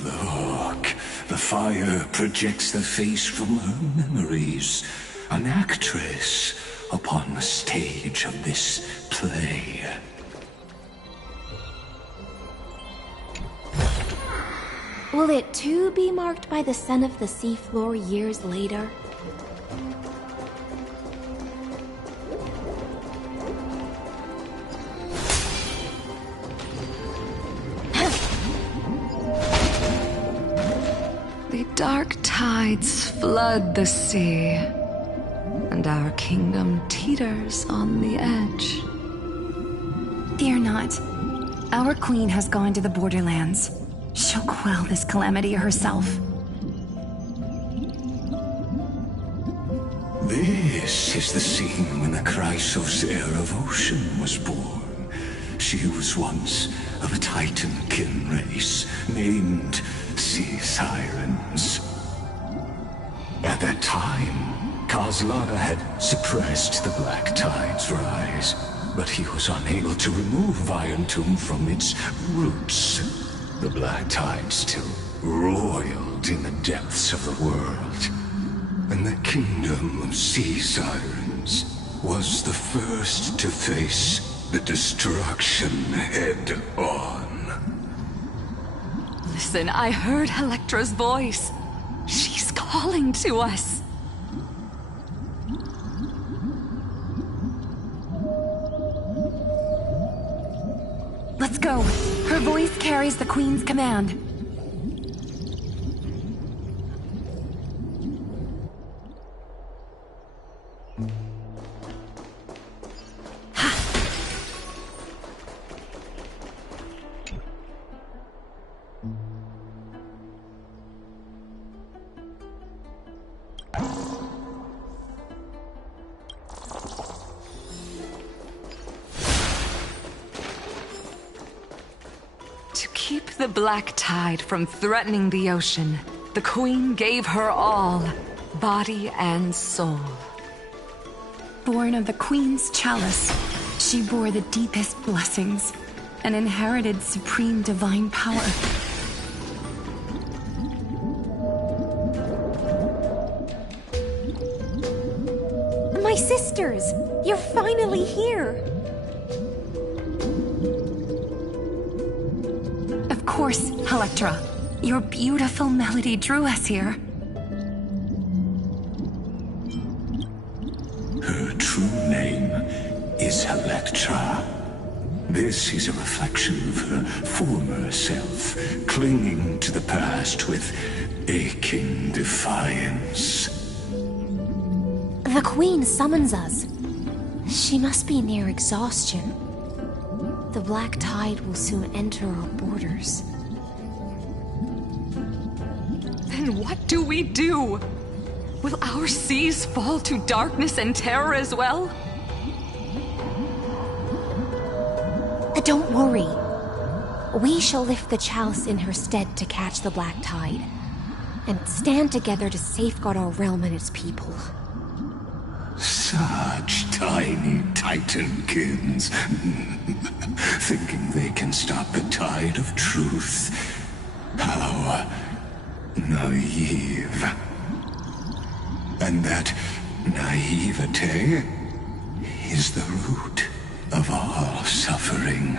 Look, the fire projects the face from her memories. An actress upon the stage of this play. Will it too be marked by the scent of the seafloor years later? The dark tides flood the sea, and our kingdom teeters on the edge. Fear not. Our queen has gone to the borderlands. She'll quell this calamity herself. This is the scene when the Chrysos heir of Ocean was born. She was once of a Titan-kin race named Sea Sirens. At that time, Kozlana had suppressed the Black Tide's rise, but he was unable to remove Iron Tomb from its roots. The Black Tide still roiled in the depths of the world, and the kingdom of Sea Sirens was the first to face the destruction head on. Listen, I heard Electra's voice. She's calling to us. Let's go. Her voice carries the Queen's command. To keep the black tide from threatening the ocean, the Queen gave her all, body and soul. Born of the Queen's chalice, she bore the deepest blessings and inherited supreme divine power. My sisters! You're finally here! Of course, Electra. Your beautiful melody drew us here. Her true name is Electra. This is a reflection of her former self, clinging to the past with aching defiance. The Queen summons us. She must be near exhaustion. The black tide will soon enter our borders. Then what do we do? Will our seas fall to darkness and terror as well? Don't worry. We shall lift the chalice in her stead to catch the black tide, and stand together to safeguard our realm and its people. Such tiny titankins, thinking they can stop the tide of truth. How naive. And that naivete is the root of all suffering.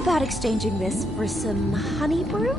about exchanging this for some honey brew?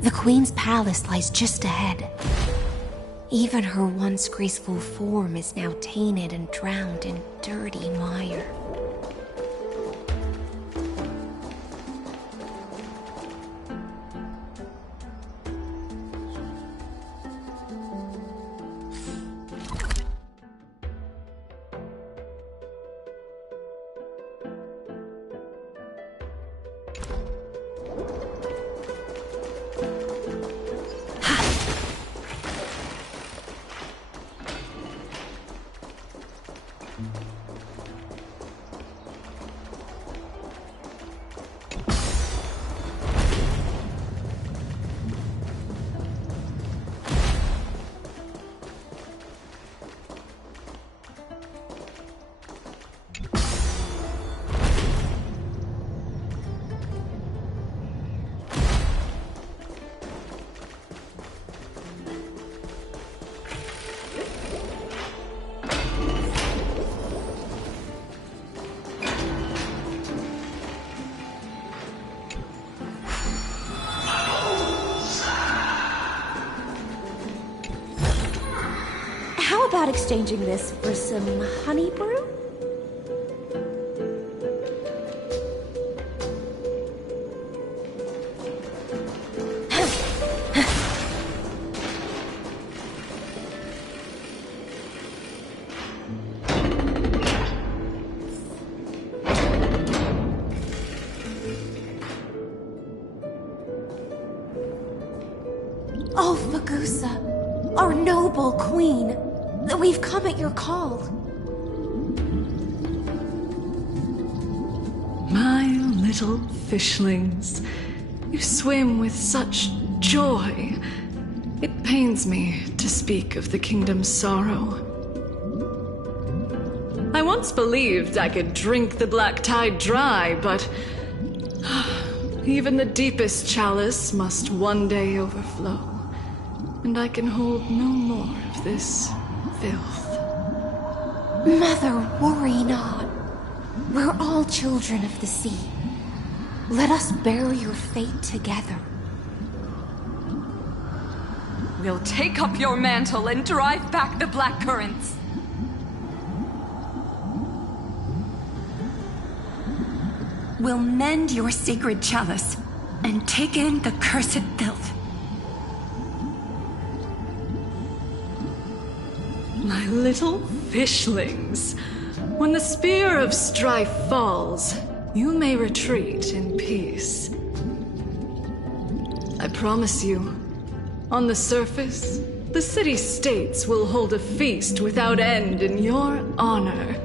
The Queen's palace lies just ahead. Even her once graceful form is now tainted and drowned in dirty mire. How about exchanging this for some honey brew? Oh, Fagusa, our noble queen. We've come at your call. My little fishlings, you swim with such joy. It pains me to speak of the kingdom's sorrow. I once believed I could drink the black tide dry, but even the deepest chalice must one day overflow, and I can hold no more of this filth. Mother, worry not. We're all children of the sea. Let us bear your fate together. We'll take up your mantle and drive back the black currents. We'll mend your sacred chalice and take in the cursed filth. My little fishlings. When the spear of strife falls, you may retreat in peace. I promise you, on the surface, the city-states will hold a feast without end in your honor.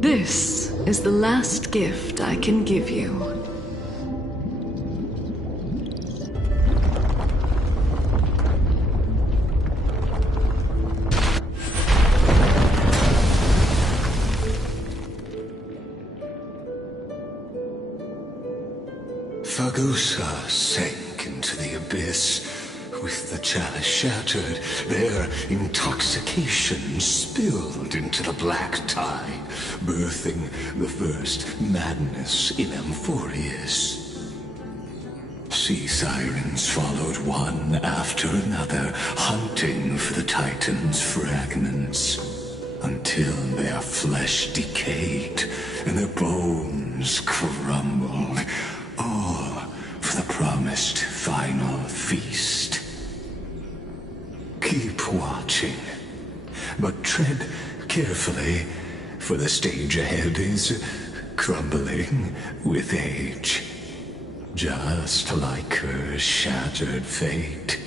This is the last gift I can give you. Fagusa sank into the abyss. With the chalice shattered, their intoxication spilled into the black tide, birthing the first madness in Amphorius. Sea sirens followed one after another, hunting for the Titan's fragments, until their flesh decayed and their bones crumbled, all for the promised final feast. Keep watching, but tread carefully, for the stage ahead is crumbling with age, just like her shattered fate.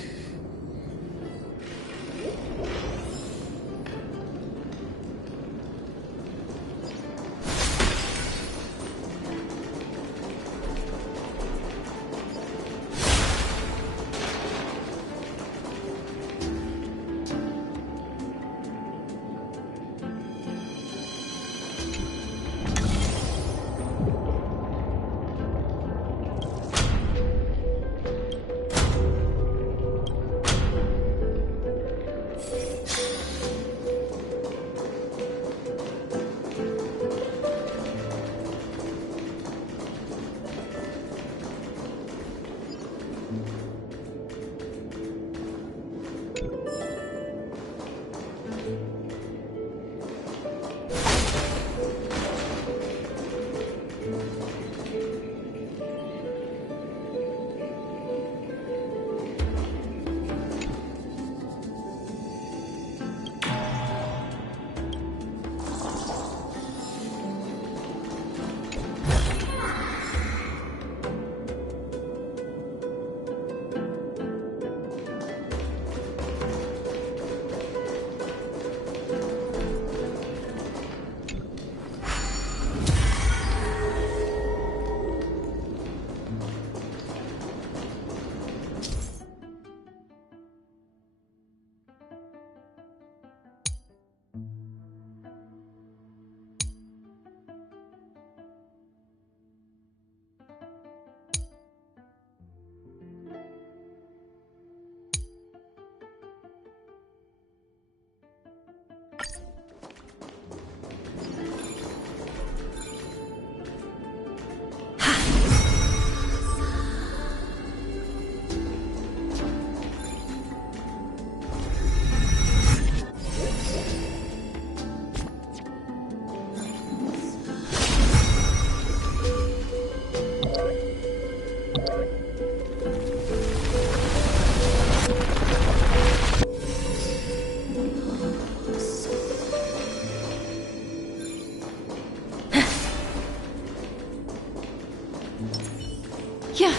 Yeah.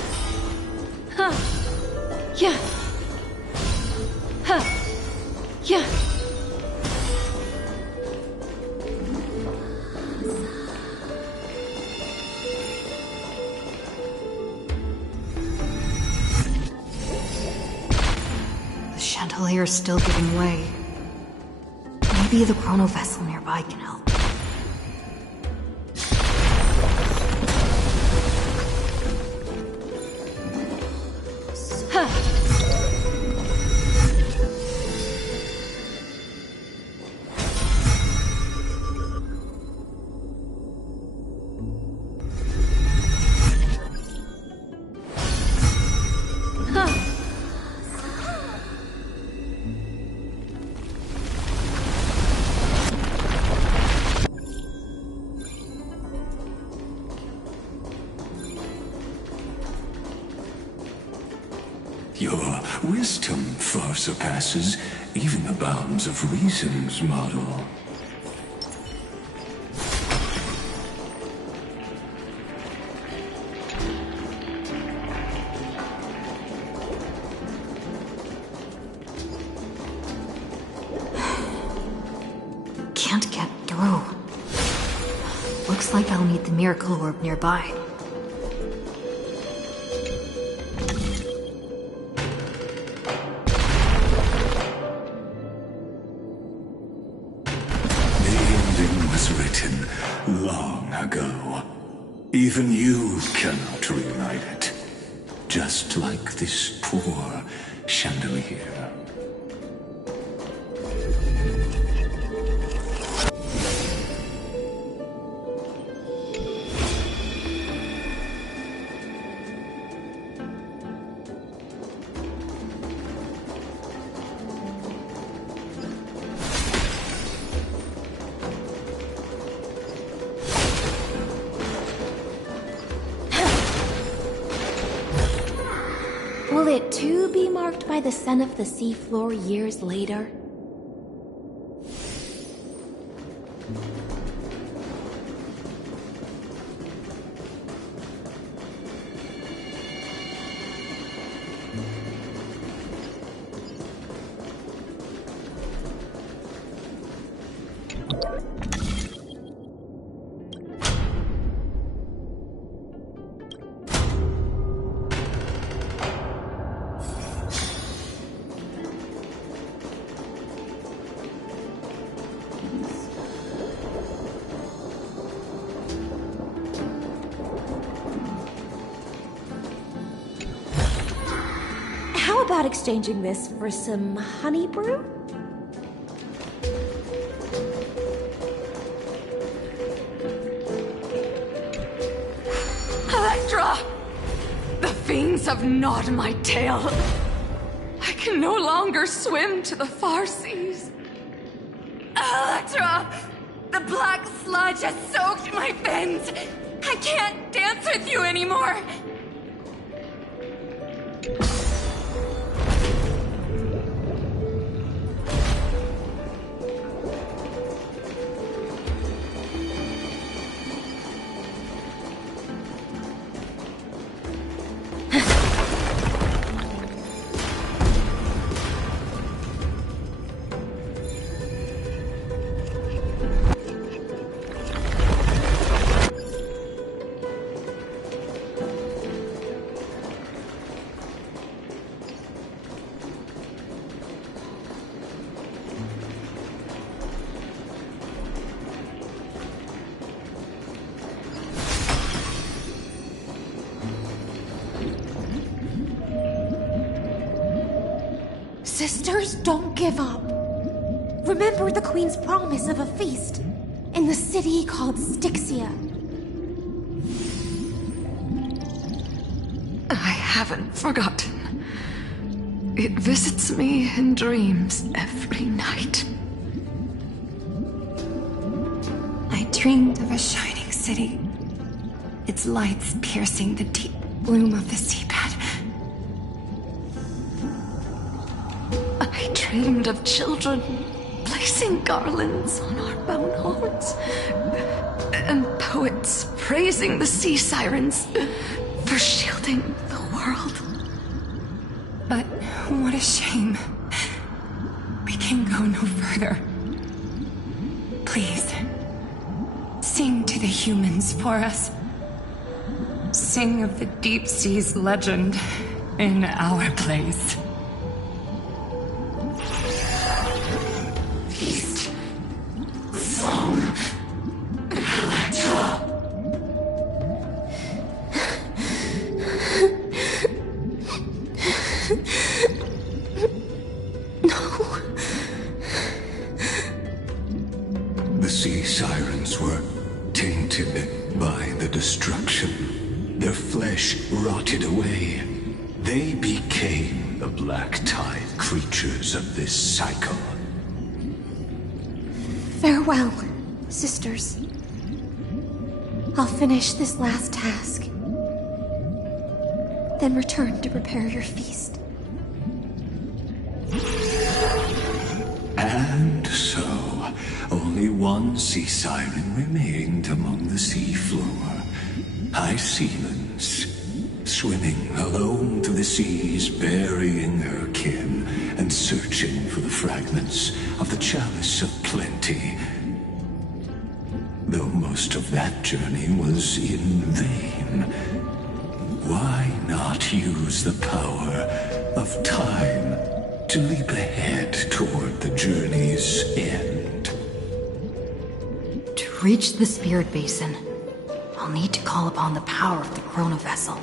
Huh. Yeah. Huh. Yeah. The chandelier is still giving way. Maybe the chrono vessel nearby can help. Your wisdom far surpasses even the bounds of reason's model. Can't get through. Looks like I'll need the miracle orb nearby. Long ago. Even you cannot rewrite it. Just like this poor chandelier. Will it too be marked by the scent of the seafloor years later? How about exchanging this for some honey brew? Electra! The fiends have gnawed my tail. I can no longer swim to the far seas. Electra! The black sludge has soaked my fins. I can't dance with you anymore. Sisters, don't give up. Remember the Queen's promise of a feast in the city called Styxia. I haven't forgotten. It visits me in dreams every night. I dreamed of a shining city, its lights piercing the deep gloom of the seabed. I dreamed of children placing garlands on our bone horns, and poets praising the sea sirens for shielding the world. But what a shame. We can go no further. Please, sing to the humans for us. Sing of the deep sea's legend in our place. The sea sirens were tainted by the destruction. Their flesh rotted away. They became the black tide creatures of this cycle. Farewell, sisters. I'll finish this last task, then return to prepare your feast. Only one sea siren remained among the seafloor. High sealands, swimming alone through the seas, burying her kin and searching for the fragments of the chalice of plenty. Though most of that journey was in vain, why not use the power of time to leap ahead toward the journey's end? To reach the Spirit Basin, I'll need to call upon the power of the Chrono Vessel.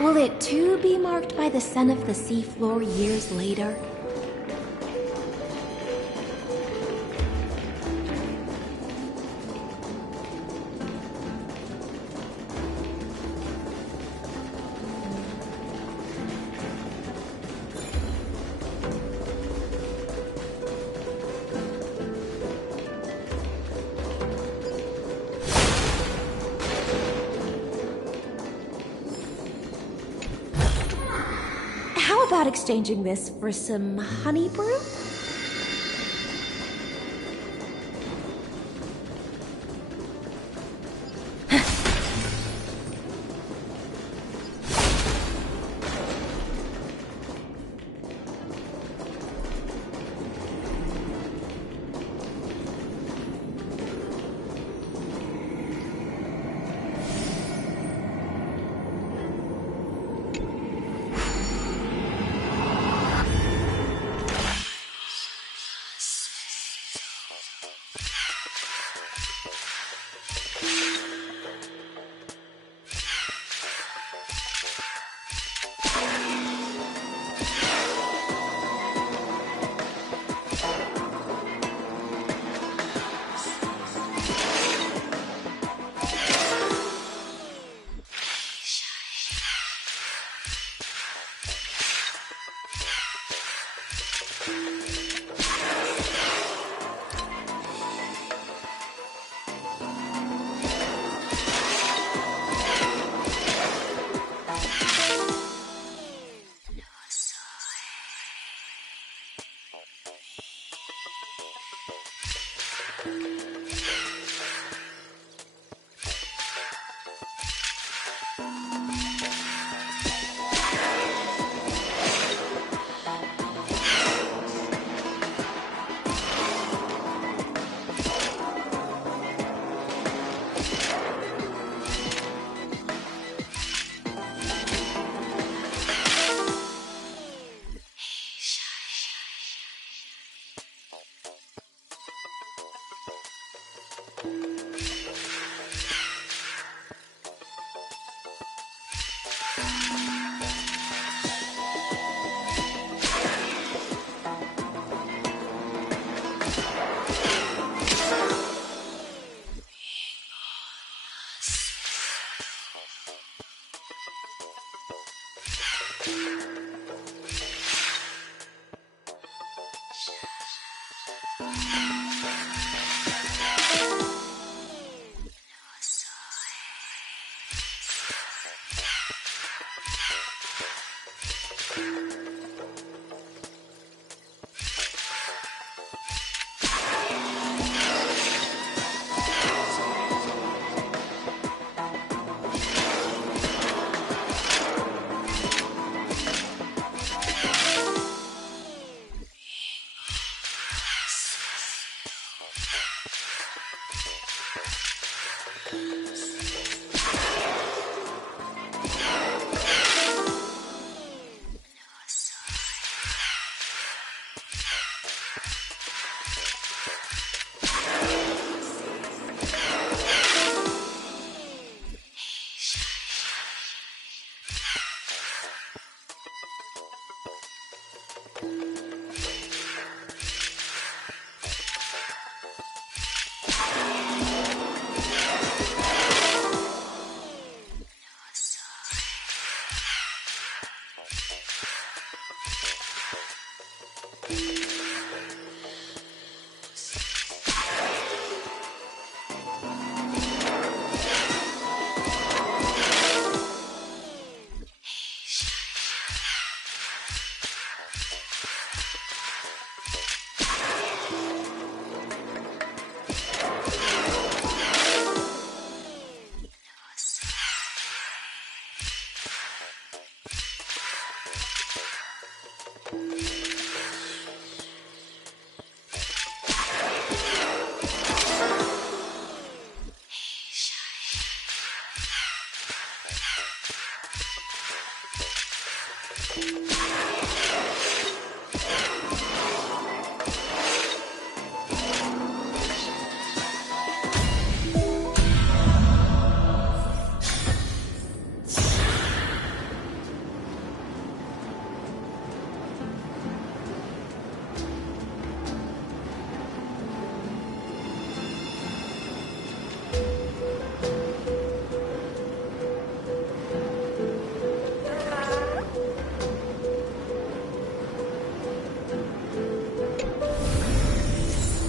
Will it too be marked by the scent of the seafloor years later? How about exchanging this for some honey brew?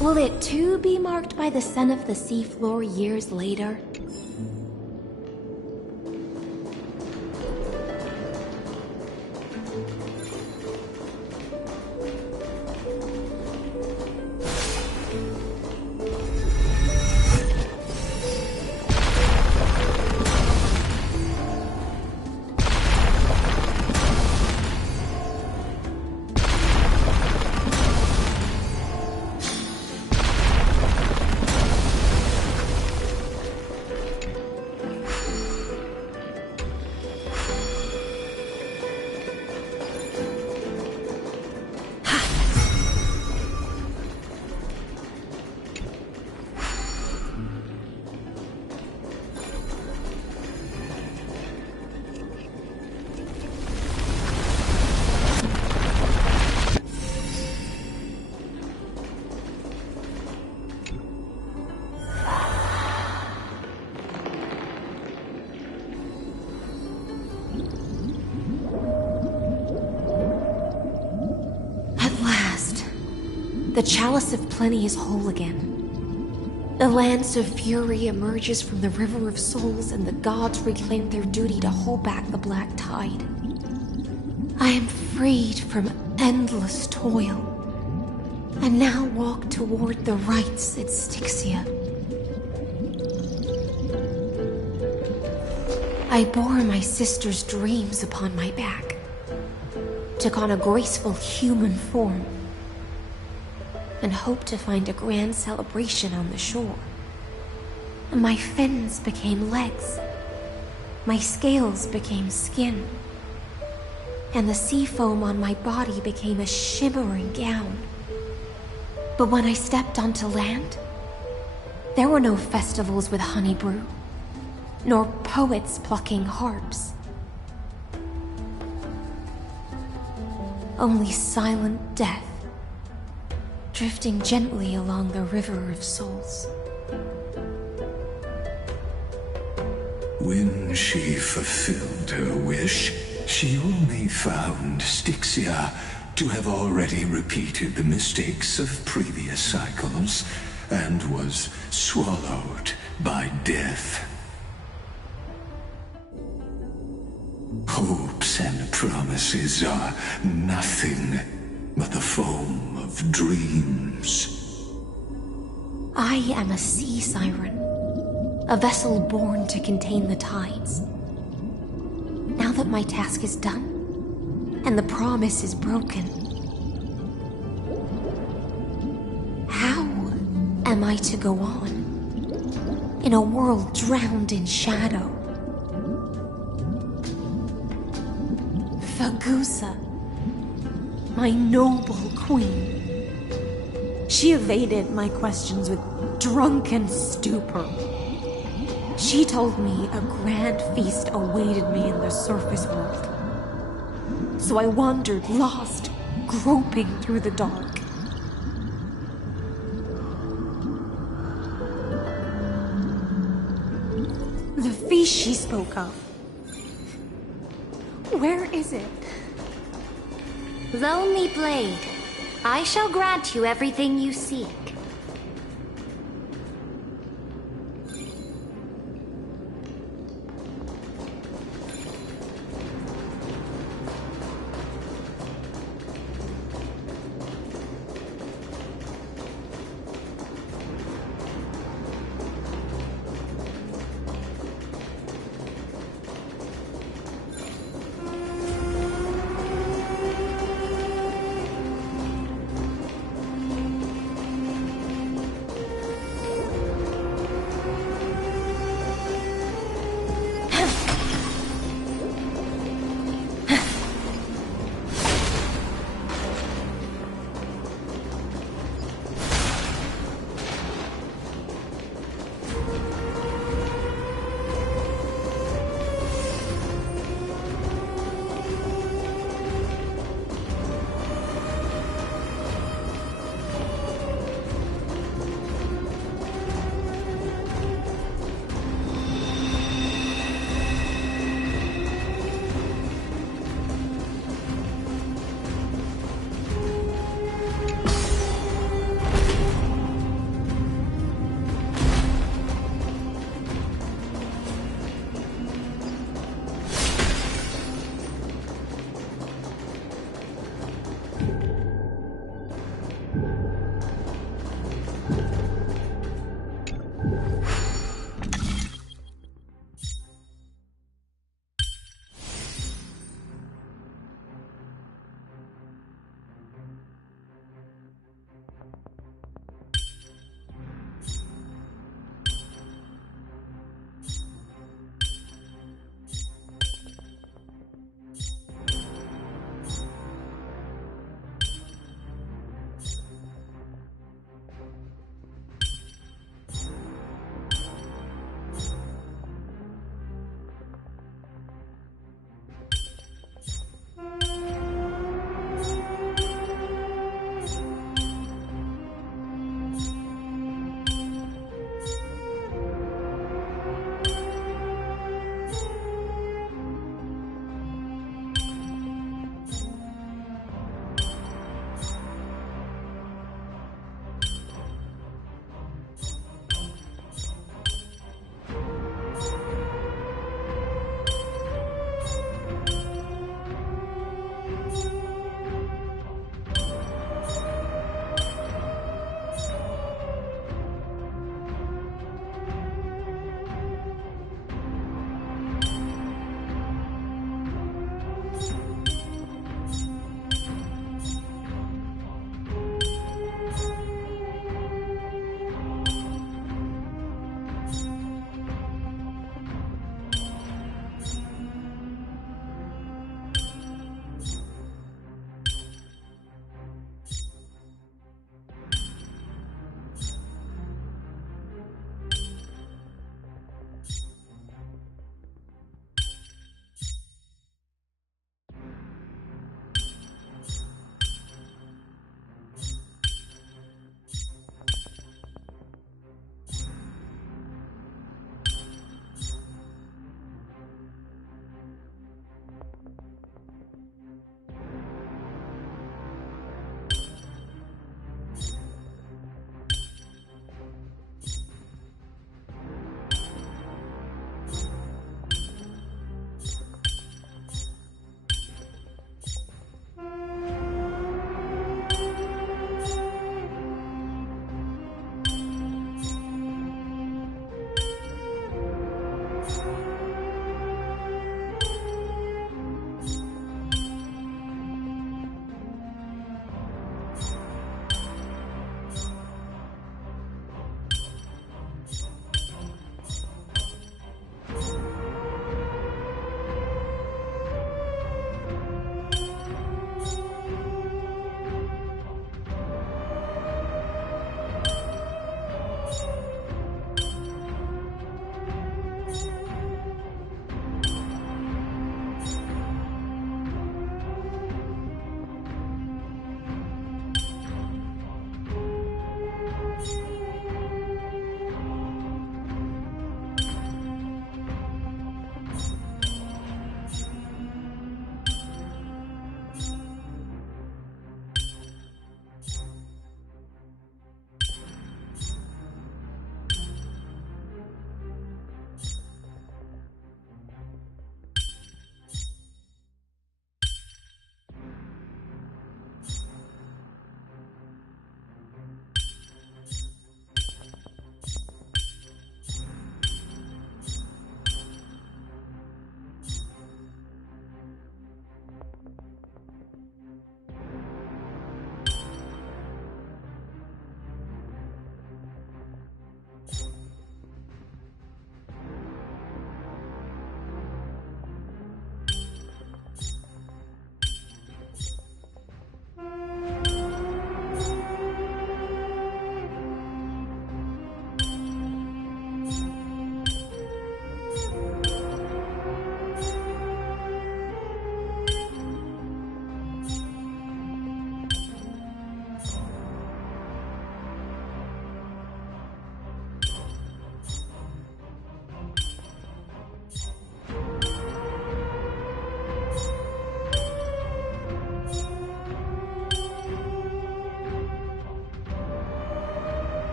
Will it too be marked by the scent of the seafloor years later? The Chalice of Plenty is whole again. The Lance of Fury emerges from the River of Souls, and the gods reclaim their duty to hold back the black tide. I am freed from endless toil, and now walk toward the rites at Styxia. I bore my sister's dreams upon my back, took on a graceful human form, and hoped to find a grand celebration on the shore. My fins became legs, my scales became skin, and the sea foam on my body became a shimmering gown. But when I stepped onto land, there were no festivals with honey brew, nor poets plucking harps. Only silent death, drifting gently along the River of Souls. When she fulfilled her wish, she only found Styxia to have already repeated the mistakes of previous cycles and was swallowed by death. Hopes and promises are nothing but the foam of dreams. I am a sea siren, a vessel born to contain the tides. Now that my task is done, and the promise is broken, how am I to go on in a world drowned in shadow? Fagusa, my noble queen. She evaded my questions with drunken stupor. She told me a grand feast awaited me in the surface world. So I wandered lost, groping through the dark. The feast she spoke of. Where is it? Lonely Blade, I shall grant you everything you seek.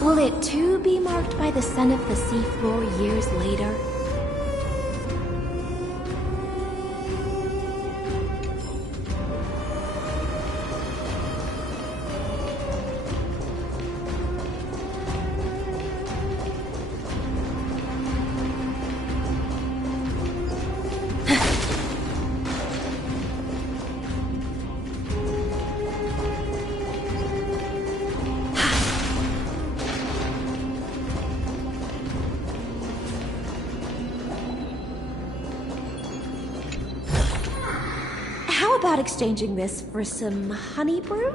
Will it too be marked by the scent of the seafloor years later? How about exchanging this for some honey brew?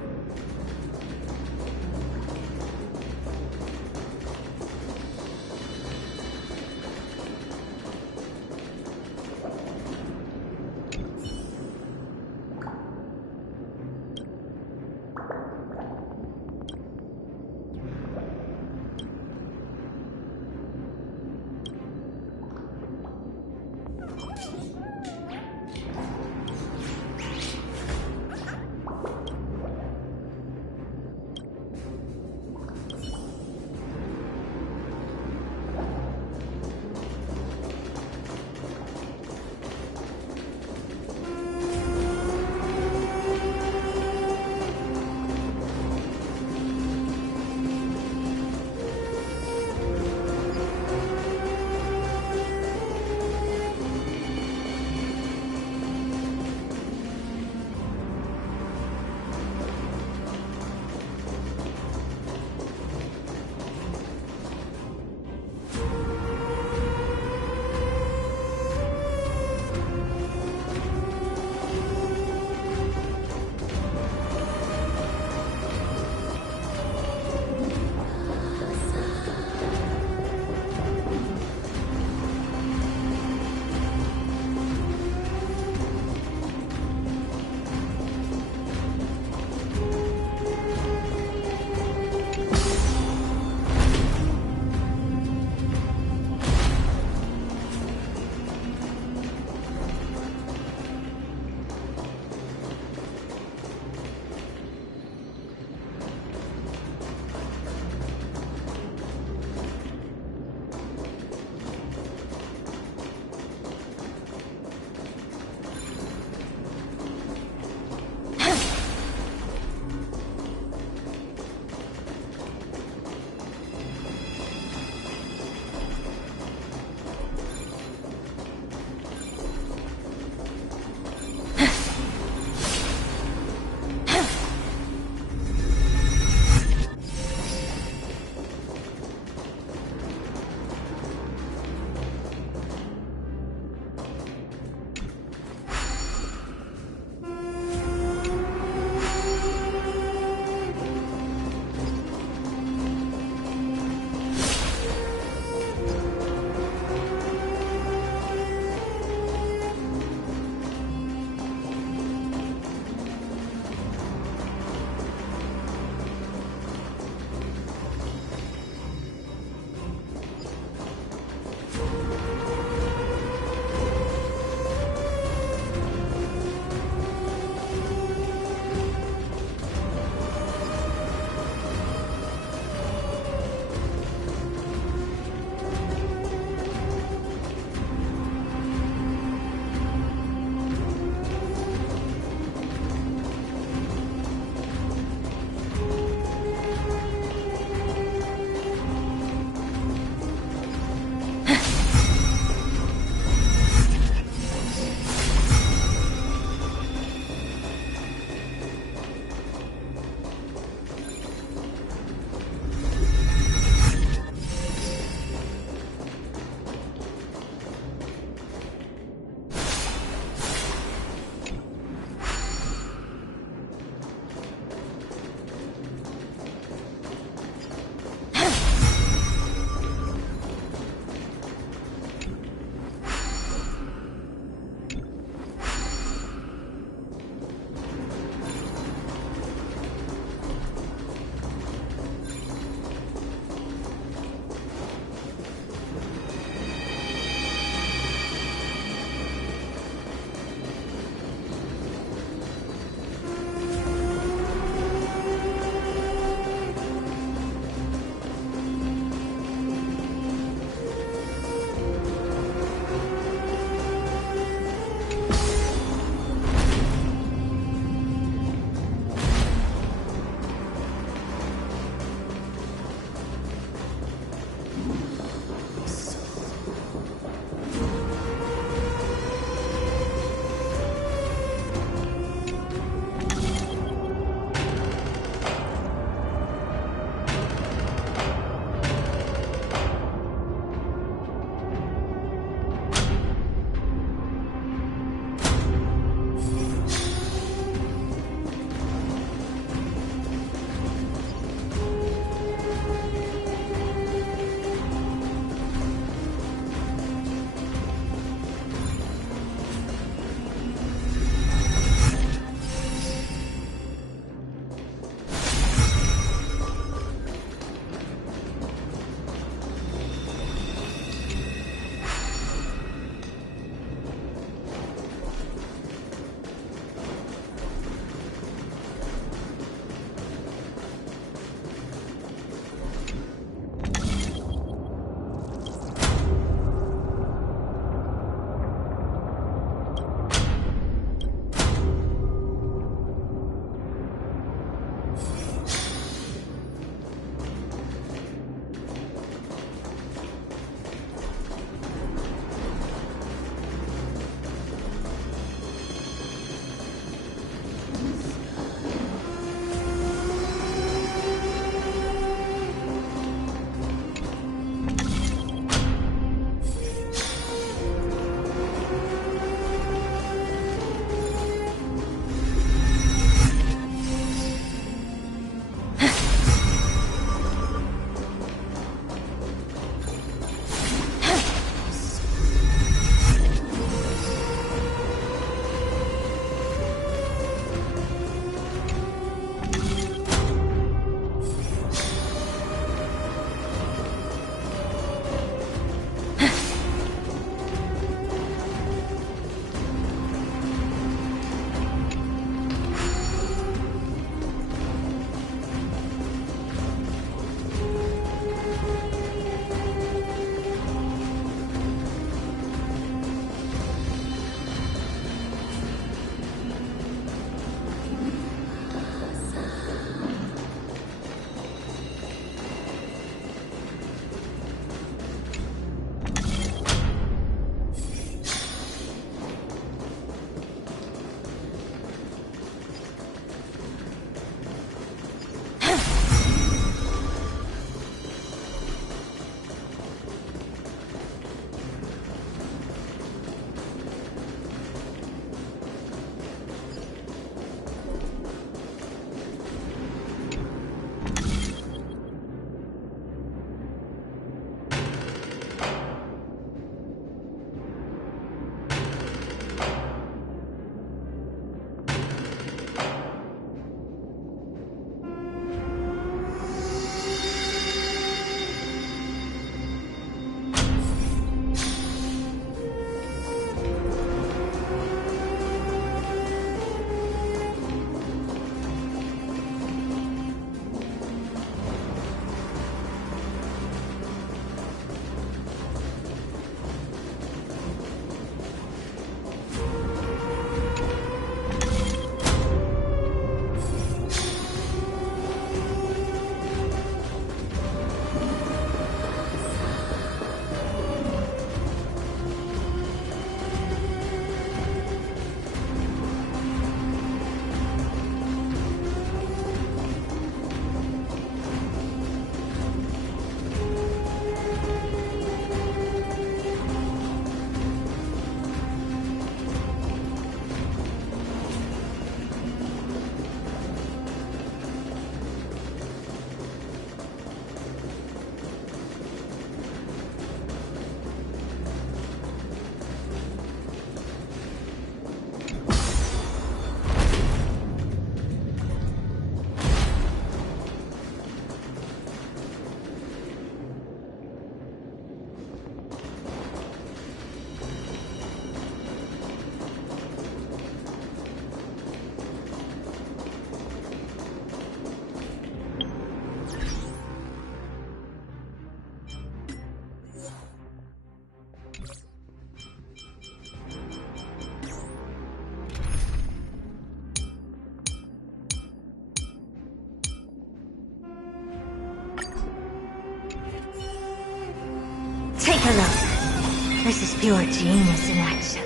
Hello. This is pure genius in action.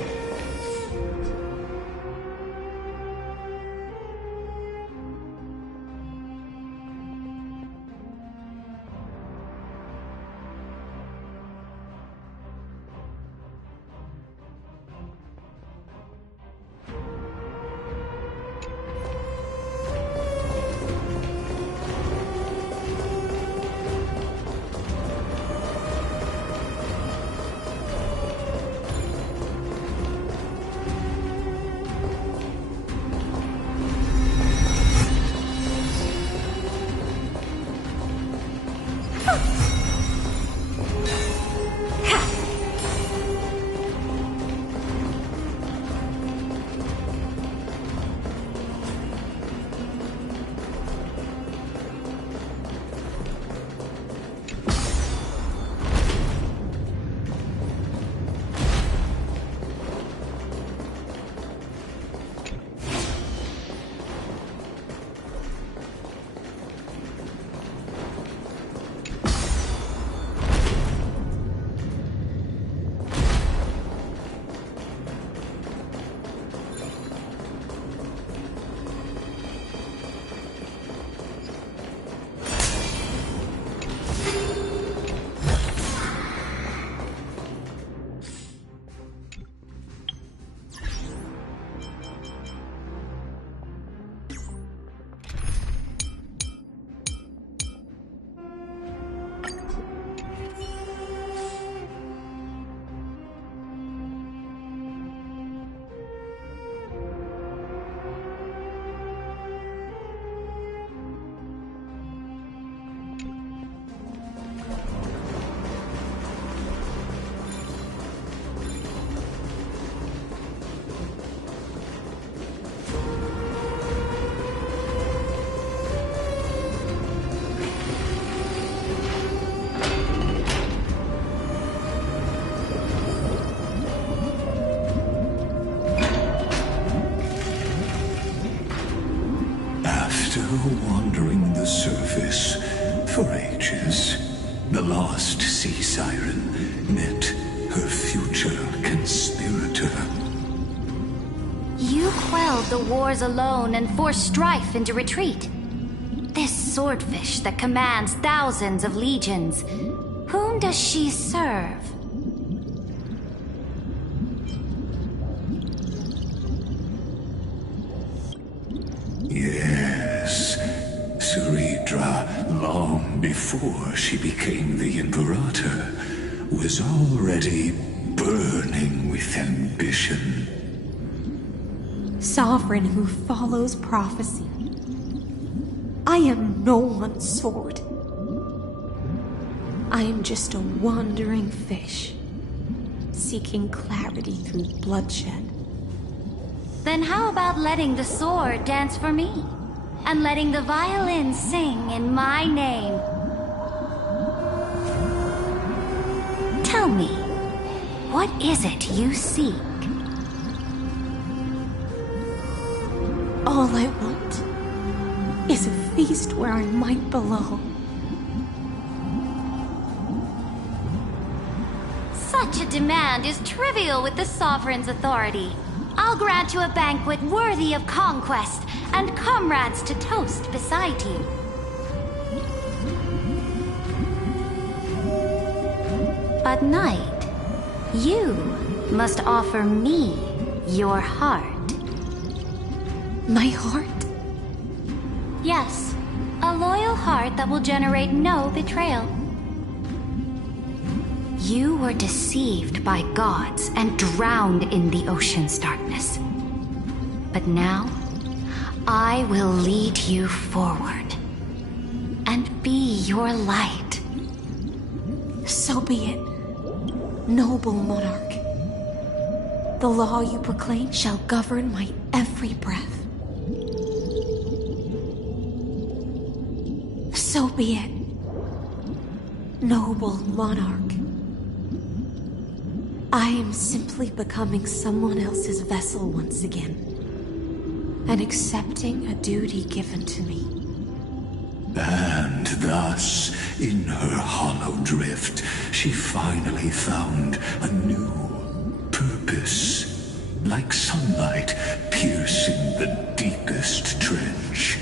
Wandering the surface for ages, the lost sea siren met her future conspirator. You quelled the wars alone and forced strife into retreat. This swordfish that commands thousands of legions, whom does she serve? Yes, Seridra, long before she became the Imperator, was already burning with ambition. Sovereign who follows prophecy. I am no one's sword. I am just a wandering fish, seeking clarity through bloodshed. Then how about letting the sword dance for me? And letting the violin sing in my name? Tell me, what is it you seek? All I want is a feast where I might belong. Such a demand is trivial with the Sovereign's authority. I'll grant you a banquet worthy of conquest and comrades to toast beside you. But Knight, you must offer me your heart. My heart? Yes, a loyal heart that will generate no betrayal. You were deceived by gods and drowned in the ocean's darkness. But now, I will lead you forward and be your light. So be it, noble monarch. The law you proclaim shall govern my every breath. So be it, noble monarch. I am simply becoming someone else's vessel once again, and accepting a duty given to me. And thus, in her hollow drift, she she finally found a new purpose, like sunlight piercing the deepest trench.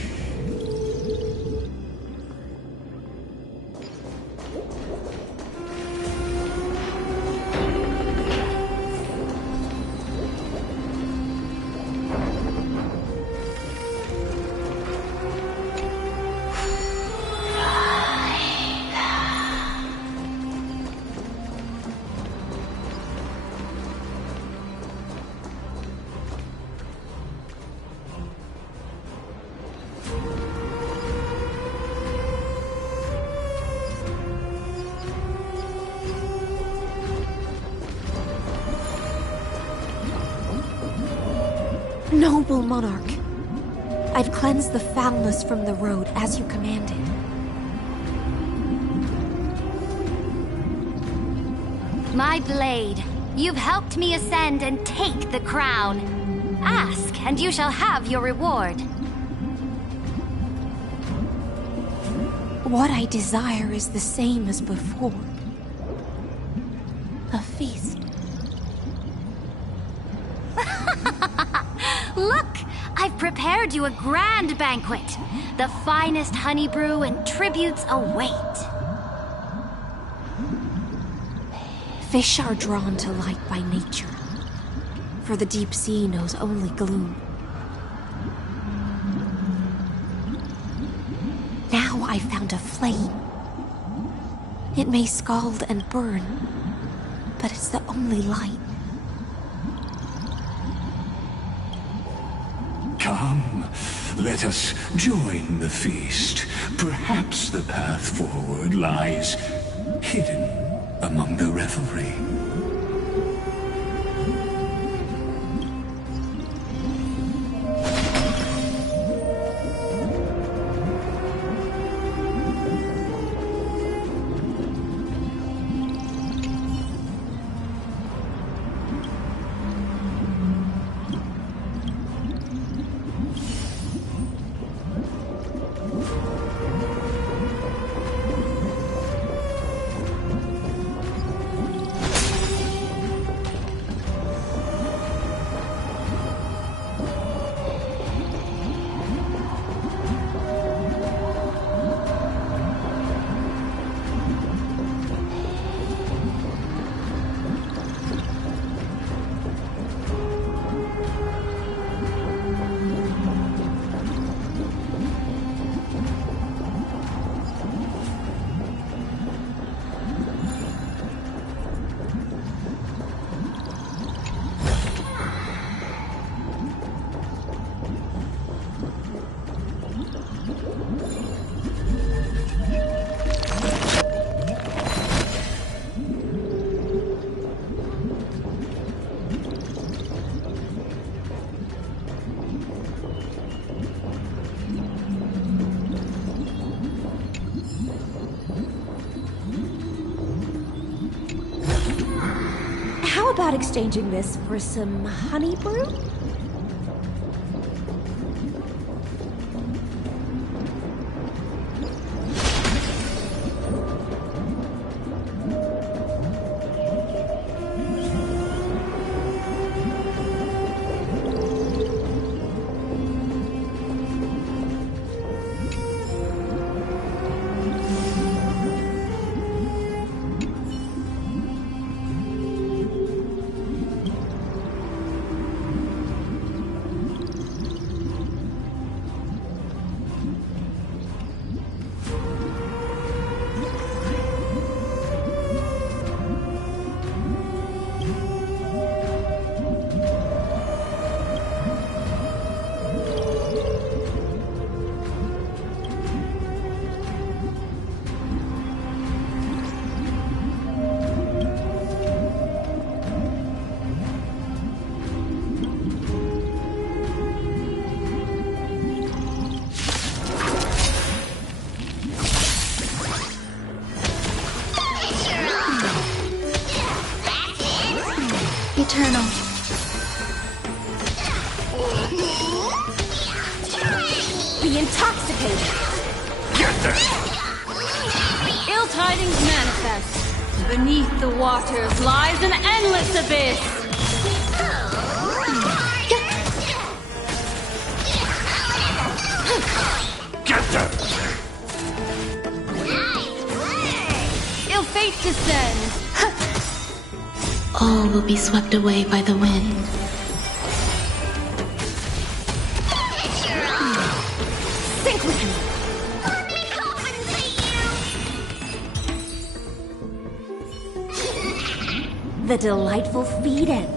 Noble monarch, I've cleansed the foulness from the road as you commanded. My blade, you've helped me ascend and take the crown. Ask, and you shall have your reward. What I desire is the same as before. A feast. Look! I've prepared you a grand banquet. The finest honey brew and tributes await. Fish are drawn to light by nature, for the deep sea knows only gloom. Now I found a flame. It may scald and burn, but it's the only light. Come, let us join the feast. Perhaps the path forward lies hidden among the revelry. How about exchanging this for some honey brew? Eternal. Be intoxicated! Get there! Ill tidings manifest. Beneath the waters lies an endless abyss. Get them! Ill fate descends. All will be swept away by the wind. Sink with me. The delightful feed ends.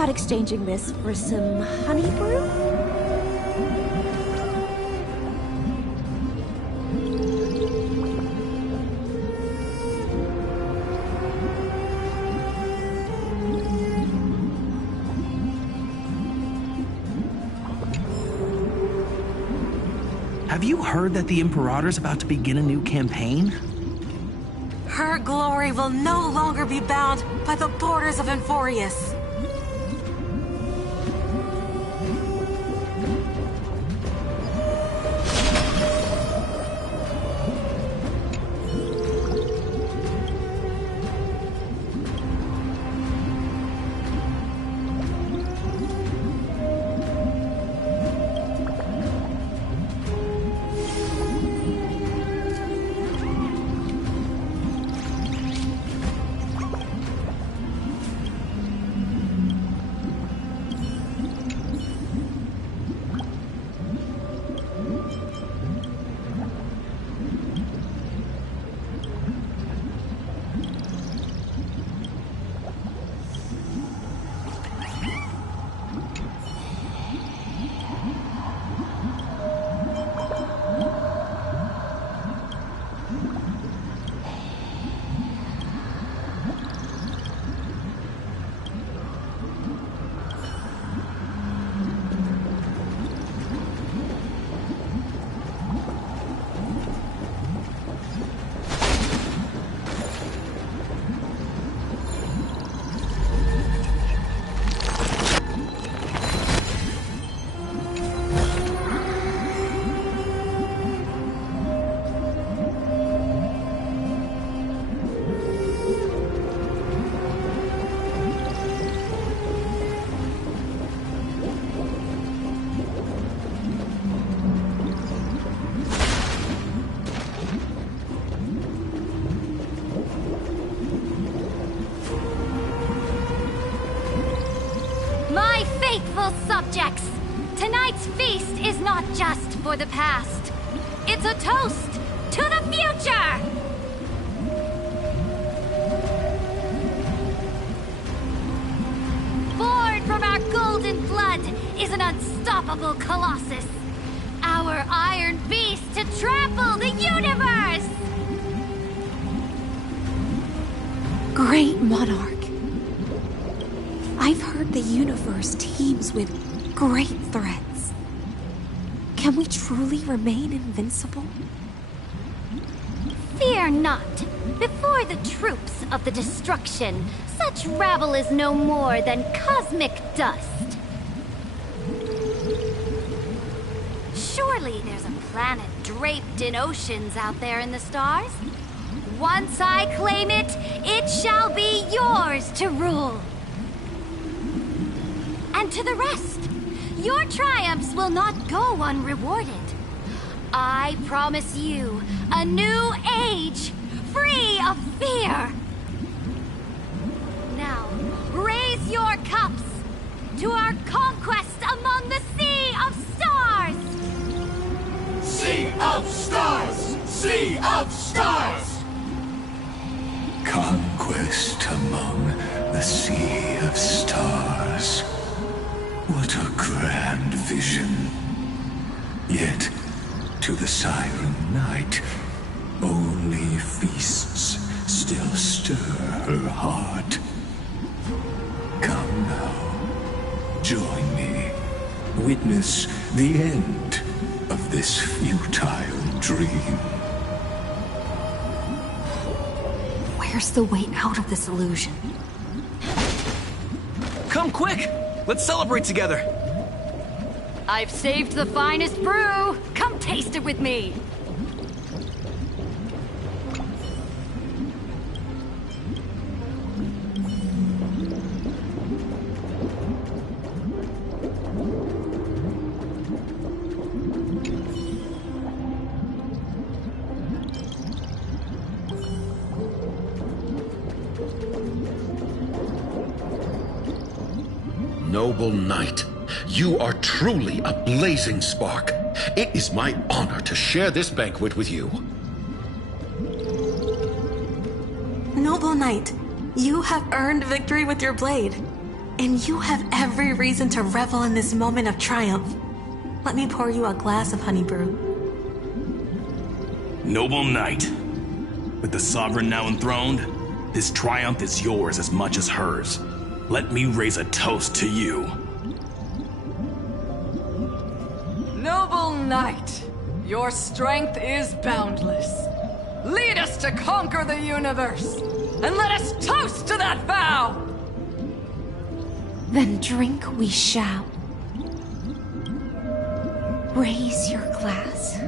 about exchanging this for some honey brew? Have you heard that the Imperator's about to begin a new campaign? Her glory will no longer be bound by the borders of Enforius. Faithful subjects, tonight's feast is not just for the past. It's a toast to the future! Born from our golden blood is an unstoppable colossus. Our iron beast to trample the universe! Great monarch. I've heard the universe teems with great threats. Can we truly remain invincible? Fear not. Before the troops of the destruction, such rabble is no more than cosmic dust. Surely there's a planet draped in oceans out there in the stars. Once I claim it, it shall be yours to rule. And to the rest, your triumphs will not go unrewarded. I promise you a new age, free of fear. Now, raise your cups to our conquest among the Sea of Stars! Sea of Stars! Sea of Stars! Conquest among the Sea of Stars. What a grand vision. Yet, to the Siren Knight, only feasts still stir her heart. Come now, join me. Witness the end of this futile dream. Where's the way out of this illusion? Come quick! Let's celebrate together! I've saved the finest brew! Come taste it with me! Noble knight, you are truly a blazing spark. It is my honor to share this banquet with you. Noble knight, you have earned victory with your blade. and you have every reason to revel in this moment of triumph. Let me pour you a glass of honey brew. Noble knight, with the sovereign now enthroned, this triumph is yours as much as hers. Let me raise a toast to you. Noble knight, your strength is boundless. Lead us to conquer the universe, and let us toast to that vow! Then drink we shall. Raise your glass.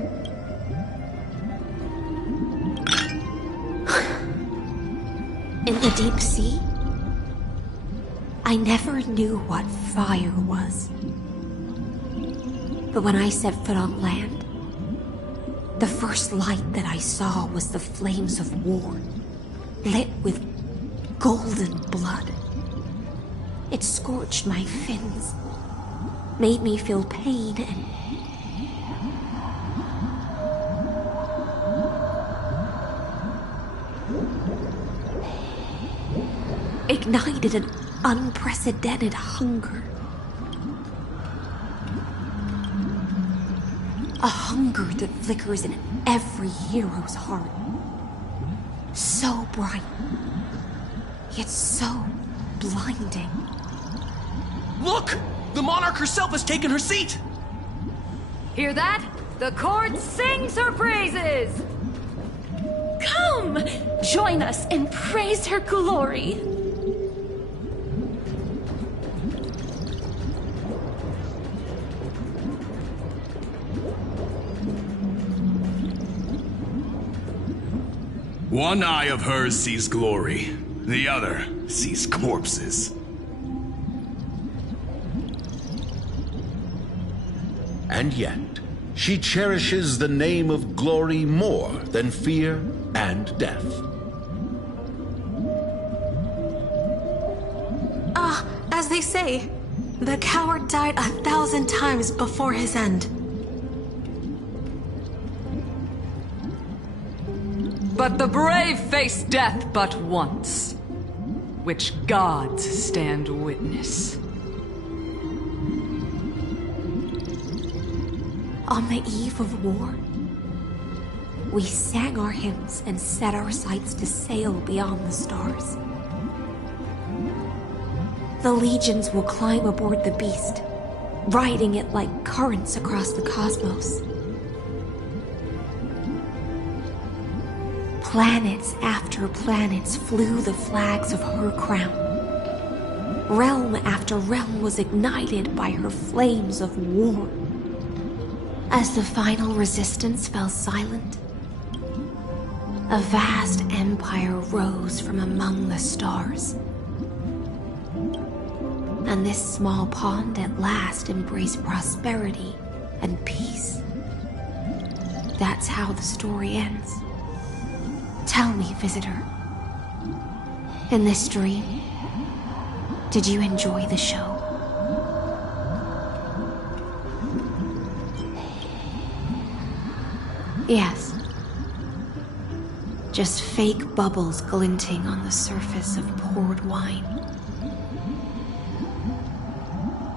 In the deep sea, I never knew what fire was. But when I set foot on land, the first light that I saw was the flames of war, lit with golden blood. It scorched my fins, made me feel pain and ignited an unprecedented hunger. A hunger that flickers in every hero's heart. So bright, yet so blinding. Look! The monarch herself has taken her seat! Hear that? The court sings her praises! Come! Join us and praise her glory! One eye of hers sees glory, the other sees corpses. And yet, she cherishes the name of glory more than fear and death. As they say, the coward died 1,000 times before his end. But the brave face death but once, which gods stand witness. On the eve of war, we sang our hymns and set our sights to sail beyond the stars. The legions will climb aboard the beast, riding it like currents across the cosmos. Planets after planets flew the flags of her crown. Realm after realm was ignited by her flames of war. As the final resistance fell silent, a vast empire rose from among the stars. And this small pond at last embraced prosperity and peace. That's how the story ends. Tell me, visitor, in this dream, did you enjoy the show? Yes. Just fake bubbles glinting on the surface of poured wine.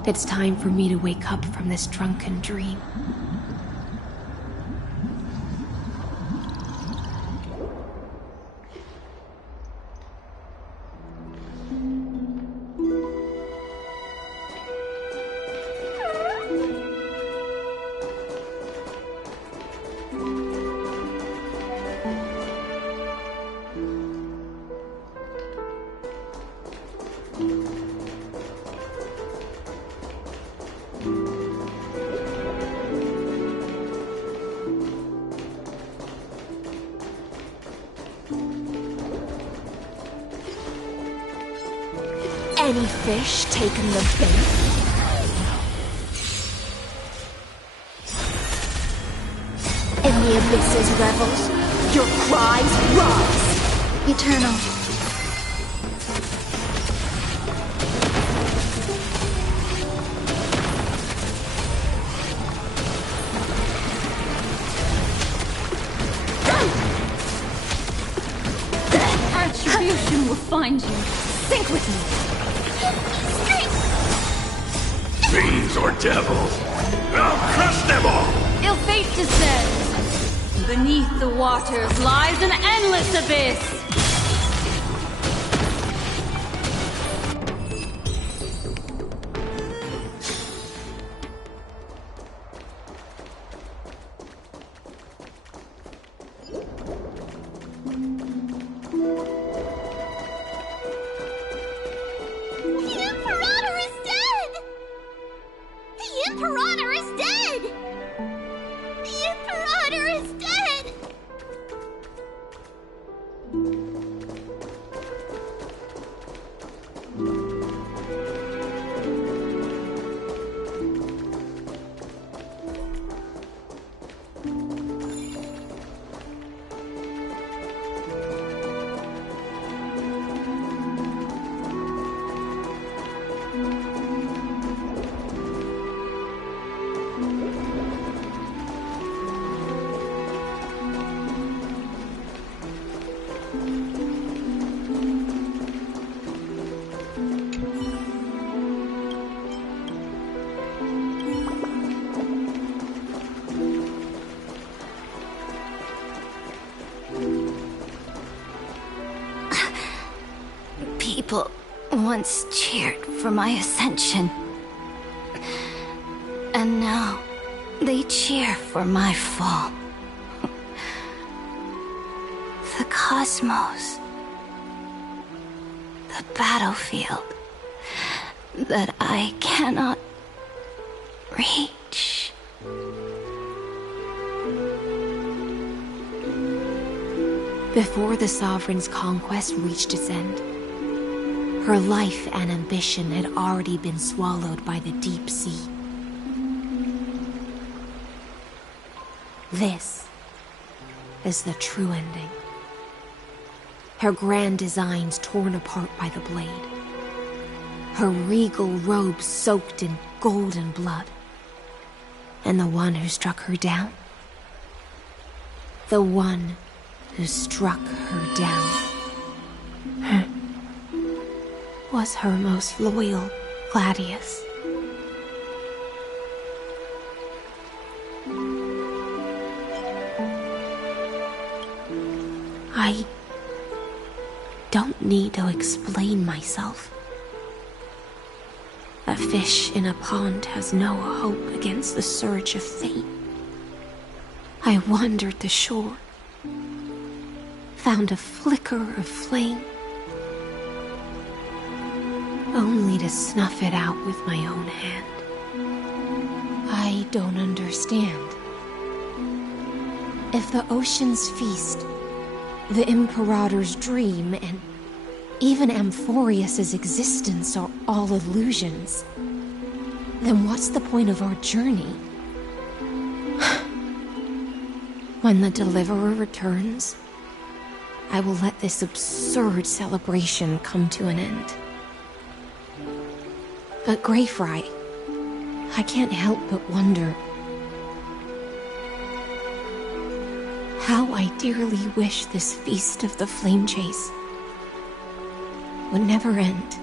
It's time for me to wake up from this drunken dream. Any fish taken the bait? In the abyss's revels, your cries rise. Eternal. Retribution will find you. Sink with me. Strength fiends or devils. I'll crush them all! Ill fate descends. Beneath the waters lies an endless abyss. People once cheered for my ascension. And now they cheer for my fall. The cosmos. The battlefield that I cannot reach. Before the Sovereign's conquest reached its end, her life and ambition had already been swallowed by the deep sea. This is the true ending. Her grand designs torn apart by the blade. Her regal robes soaked in golden blood. And the one who struck her down? The one who struck her down was her most loyal Gladius. I don't need to explain myself. A fish in a pond has no hope against the surge of fate. I wandered the shore, found a flicker of flame, only to snuff it out with my own hand. I don't understand. If the ocean's feast, the Imperator's dream, and even Amphorius's existence are all illusions, then what's the point of our journey? When the Deliverer returns, I will let this absurd celebration come to an end. But Greyfry, I can't help but wonder how I dearly wish this feast of the Flame Chase would never end.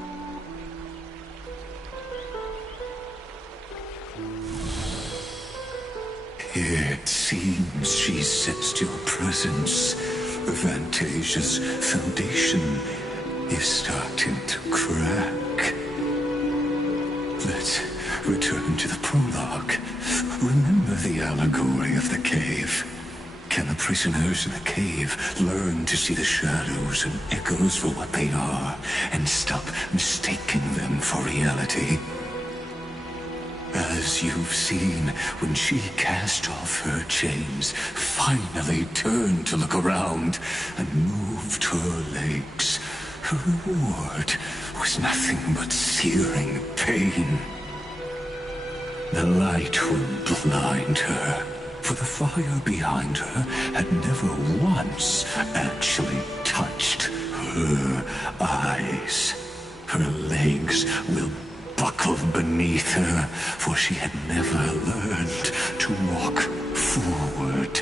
It seems she sensed your presence. Fantasia's foundation is starting to crack. Let's return to the prologue. Remember the allegory of the cave? Can the prisoners in the cave learn to see the shadows and echoes for what they are and stop mistaking them for reality? As you've seen, when she cast off her chains, finally turned to look around and moved her legs, her reward was nothing but searing pain. The light will blind her, for the fire behind her had never once actually touched her eyes. Her legs will buckle beneath her, for she had never learned to walk forward.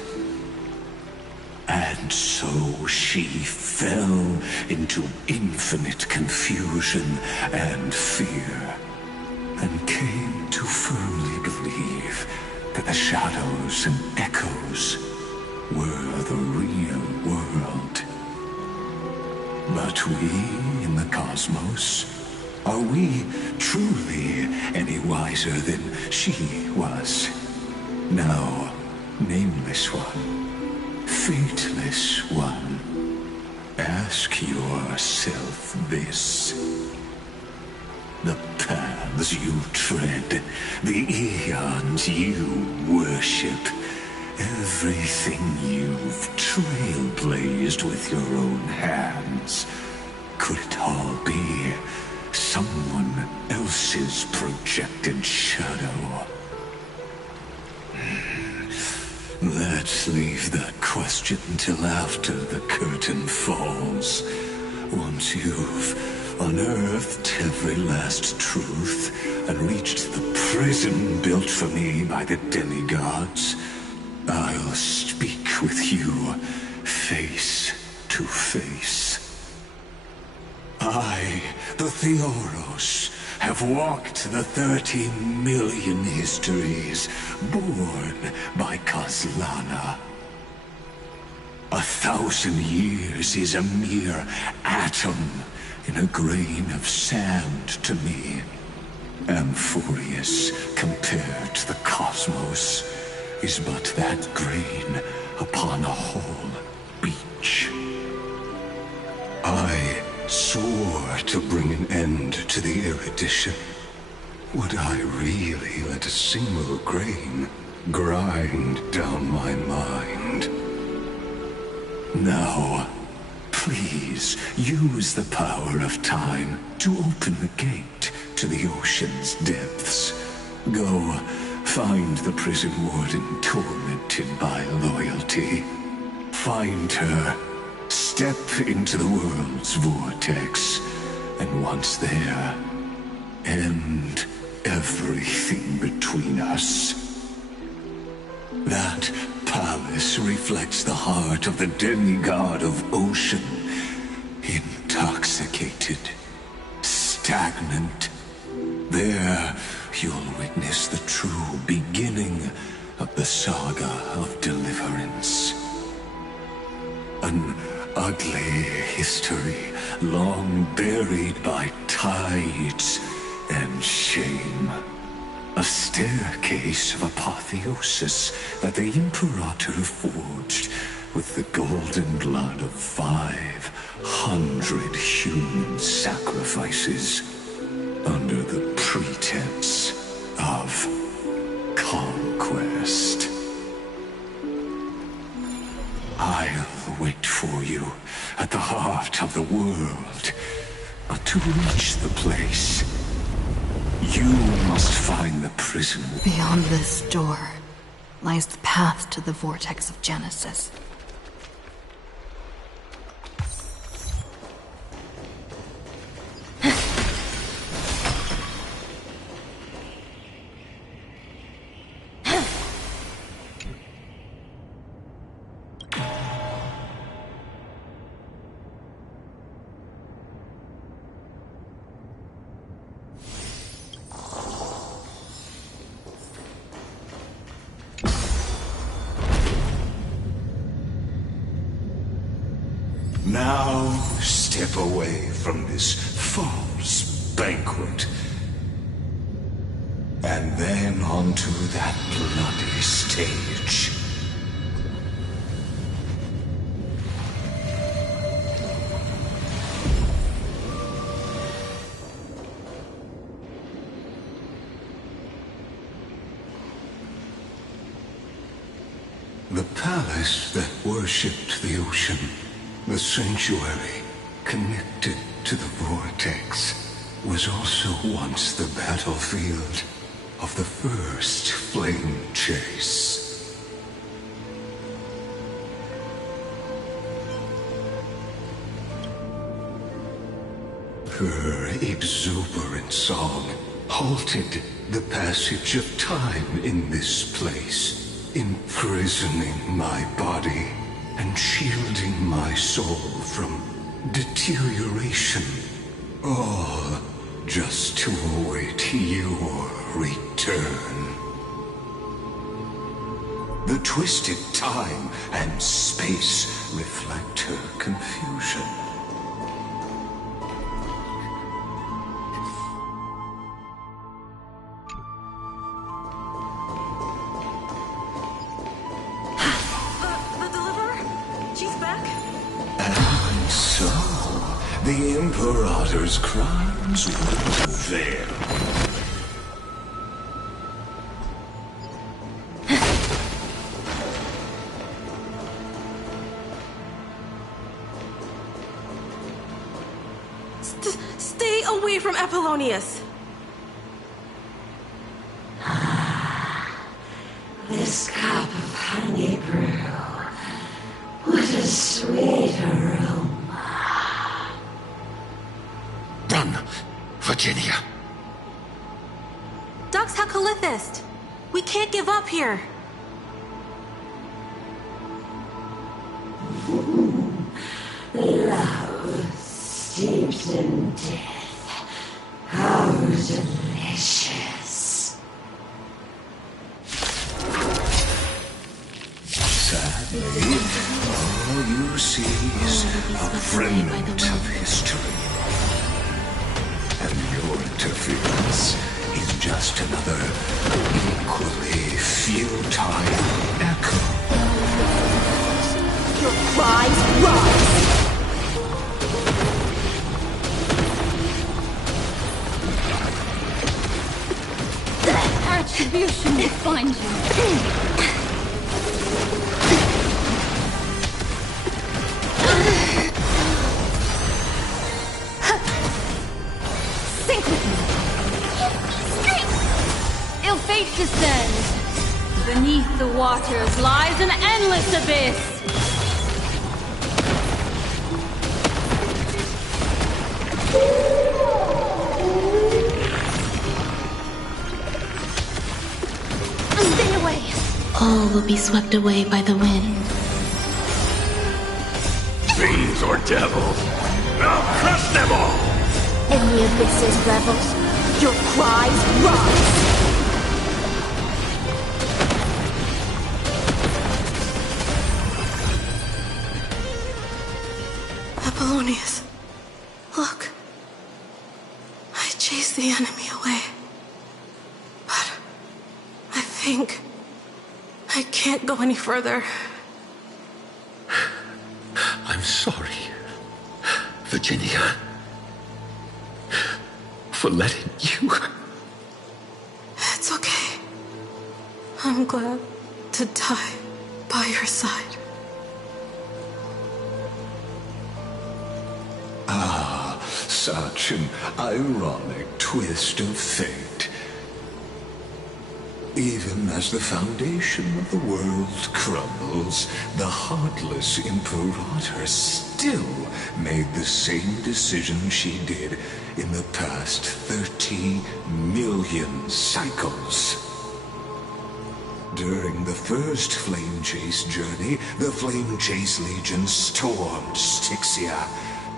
And so she fell into infinite confusion and fear, and came to The shadows and echoes were the real world. But we in the cosmos, are we truly any wiser than she was? Now, nameless one, fateless one, ask yourself this. The paths you tread, the eons you worship, everything you've trailblazed with your own hands, could it all be someone else's projected shadow? Let's leave that question till after the curtain falls. Once you've unearthed every last truth and reached the prison built for me by the demigods, I'll speak with you face to face. I, the Theoros, have walked the 30 million histories born by Kozlana. 1,000 years is a mere atom in a grain of sand to me. Amphorius, compared to the cosmos, is but that grain upon a whole beach. I swore to bring an end to the erudition. Would I really let a single grain grind down my mind? Now, please use the power of time to open the gate to the ocean's depths. Go find the prison warden tormented by loyalty. Find her, step into the world's vortex, and once there, end everything between us. That palace reflects the heart of the demigod of ocean, intoxicated, stagnant. There, you'll witness the true beginning of the saga of deliverance. An ugly history long buried by tides and shame. A staircase of apotheosis that the Imperator forged with the golden blood of 500 human sacrifices under the pretense of conquest. I'll wait for you at the heart of the world. But to reach the place, you must find the prison. Beyond this door lies the path to the vortex of Genesis. Now step away from this false banquet, and then onto that bloody stage. The palace that worshipped the ocean, the sanctuary connected to the vortex, was also once the battlefield of the first flame chase. Her exuberant song halted the passage of time in this place, imprisoning my body and shielding my soul from deterioration, all just to await your return. The twisted time and space reflect her confusion. The deliverer? She's back? And so, the Imperator's crimes were veiled. Stay away from Apollonius! This cup of honey brew. What a sweet aroma. Run, Virginia. Dux Hakalithist! We can't give up here! Love steeped in death. How delicious. Sadly, all you see is a remnant of history. And your interference is just another equally futile echo. Your cries rise! Retribution will find you. Sink with me! Ill fate descends. Beneath the waters lies an endless abyss. Stay away! All will be swept away by the wind. Fiends or devils, I'll crush them all! In the abyss's revels, your cries rise! Apollonius, look. I chased the enemy away. But I think I can't go any further. I'm sorry, Virginia, for letting you. It's okay. I'm glad to die by your side. Ah, such an ironic twist of fate. Even as the foundation of the world crumbles, the heartless Imperator still made the same decision she did in the past 30 million cycles. During the first Flame Chase journey, the Flame Chase Legion stormed Styxia.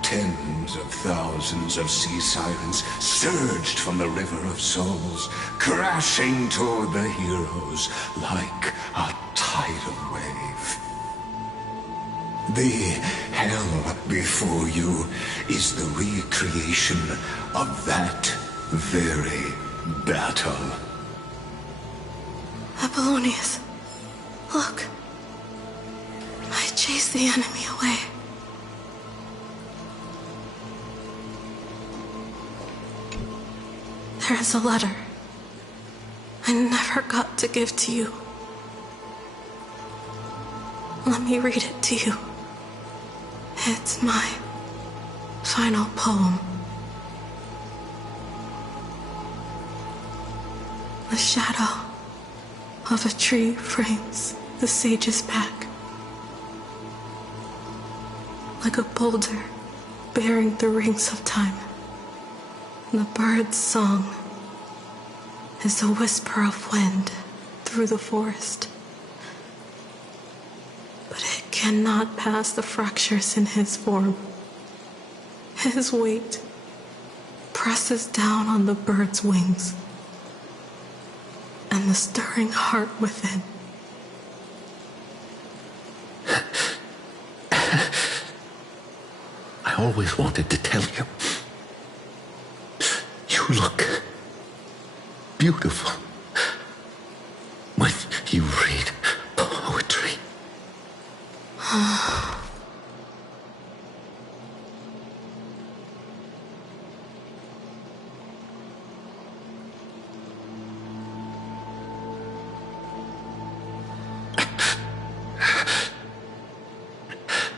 Tens of thousands of sea sirens surged from the River of Souls, crashing toward the heroes like a tidal wave. The hell before you is the recreation of that very battle. Apollonius, look. I chased the enemy away. There is a letter I never got to give to you. Let me read it to you. It's my final poem. The shadow of a tree frames the sage's back, like a boulder bearing the rings of time. The bird's song is a whisper of wind through the forest. But it cannot pass the fractures in his form. His weight presses down on the bird's wings, and the stirring heart within I always wanted to tell you. You look beautiful when you read poetry.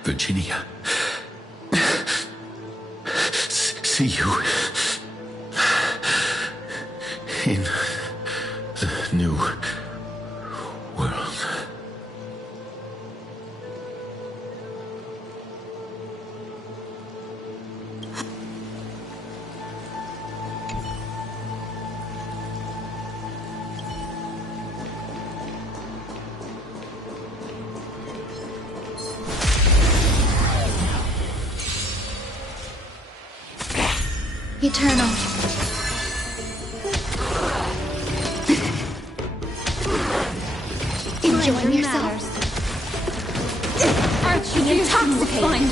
Virginia, see you in the new world. Eternal. Enjoying yourself? Archie intoxicated.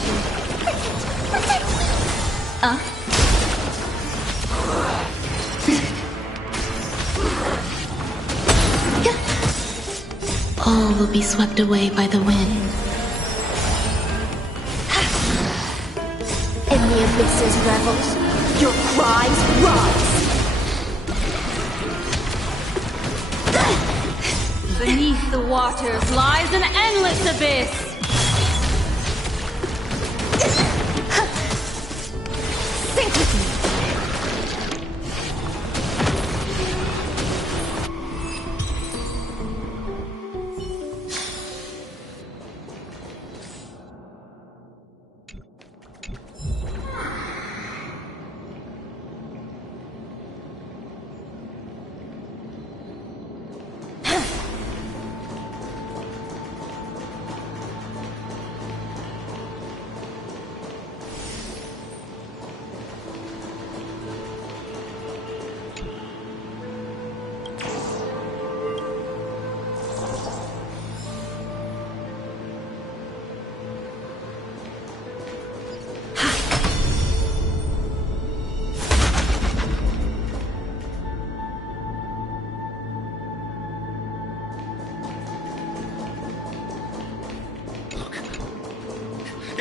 All will be swept away by the wind. In the abyss's revels, your cries rise. Beneath the waters lies an endless abyss. Sink with me.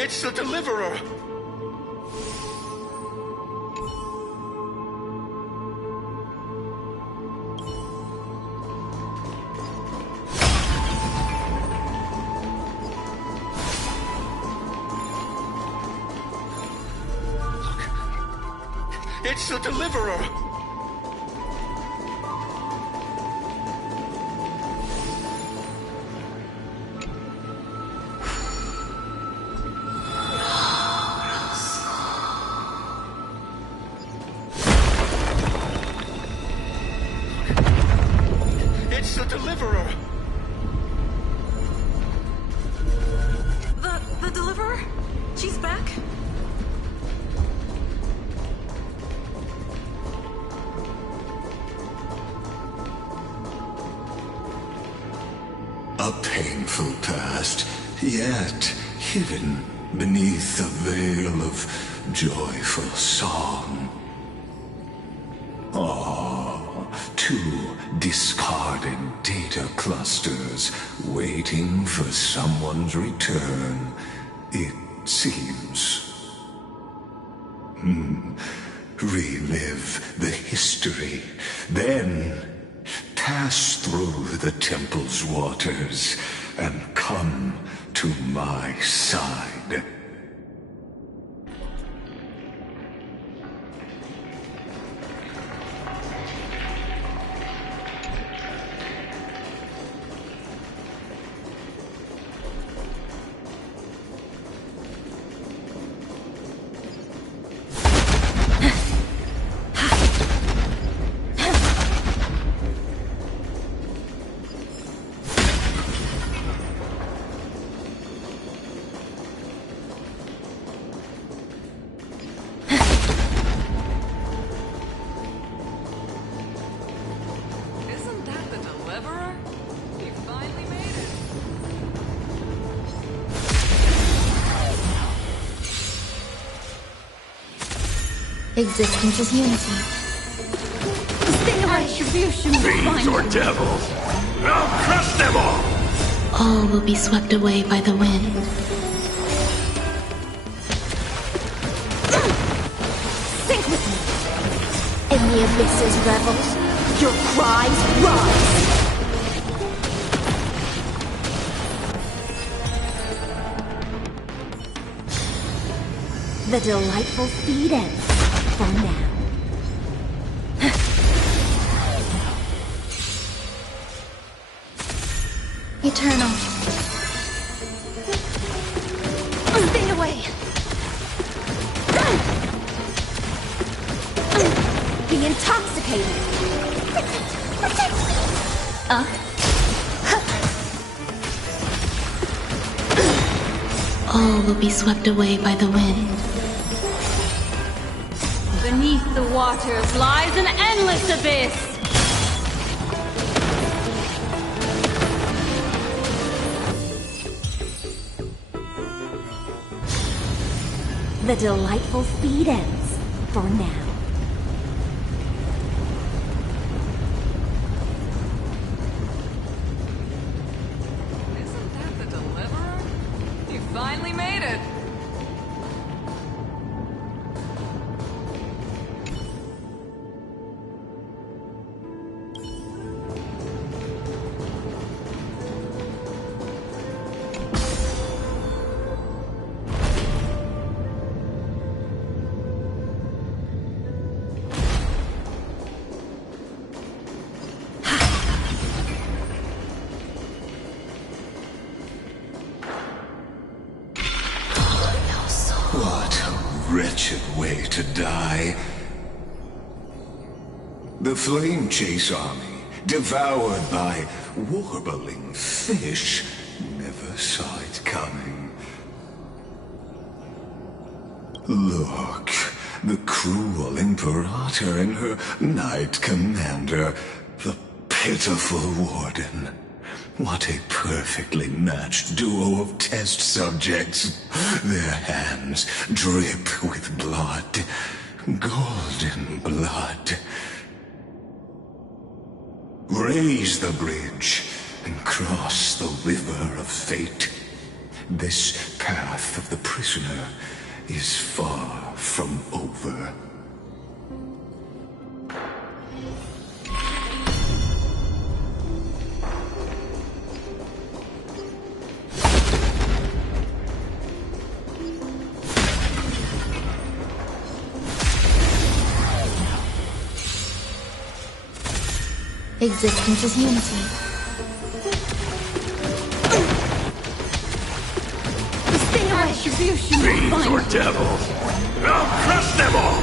It's the Deliverer! Look. It's the Deliverer! It's the Deliverer! The Deliverer? She's back? A painful past, yet hidden beneath a veil of joyful song. Two discarded data clusters waiting for someone's return, it seems. Relive the history, then pass through the temple's waters and come to my side. Existence is unity. Retribution will Fiends find or you. devils, I'll crush them all! All will be swept away by the wind. Sink with me! In the abyss's revels, your cries rise! The delightful feed ends for now. Eternal. Stay away. Be intoxicated. Protect. All will be swept away by the wind. Beneath the waters lies an endless abyss. The delightful feed ends for now. Isn't that the deliverer? You finally made it. What a wretched way to die. The flame chase army, devoured by warbling fish, never saw it coming. Look, the cruel Imperator and her Knight Commander, the pitiful Warden. What a perfectly matched duo of test subjects. Their hands drip with blood, golden blood. Raise the bridge and cross the river of fate. This path of the prisoner is far from over. Existence is unity. Retribution will Fiends find or you. devils, I'll crush them all!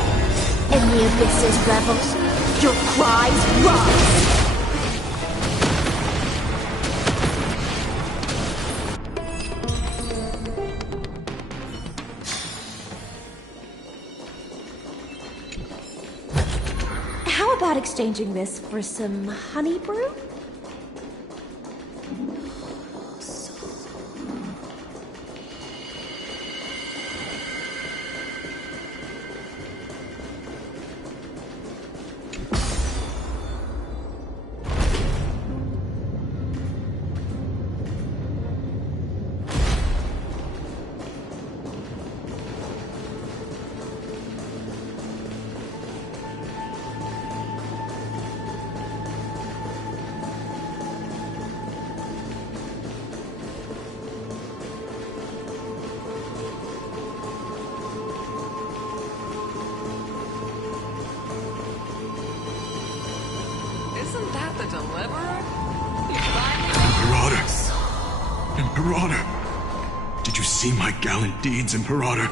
In the abyss's revels, your cries rise! How about exchanging this for some honey brew? Isn't that the deliverer? You finally Imperator! Did you see my gallant deeds, Imperator?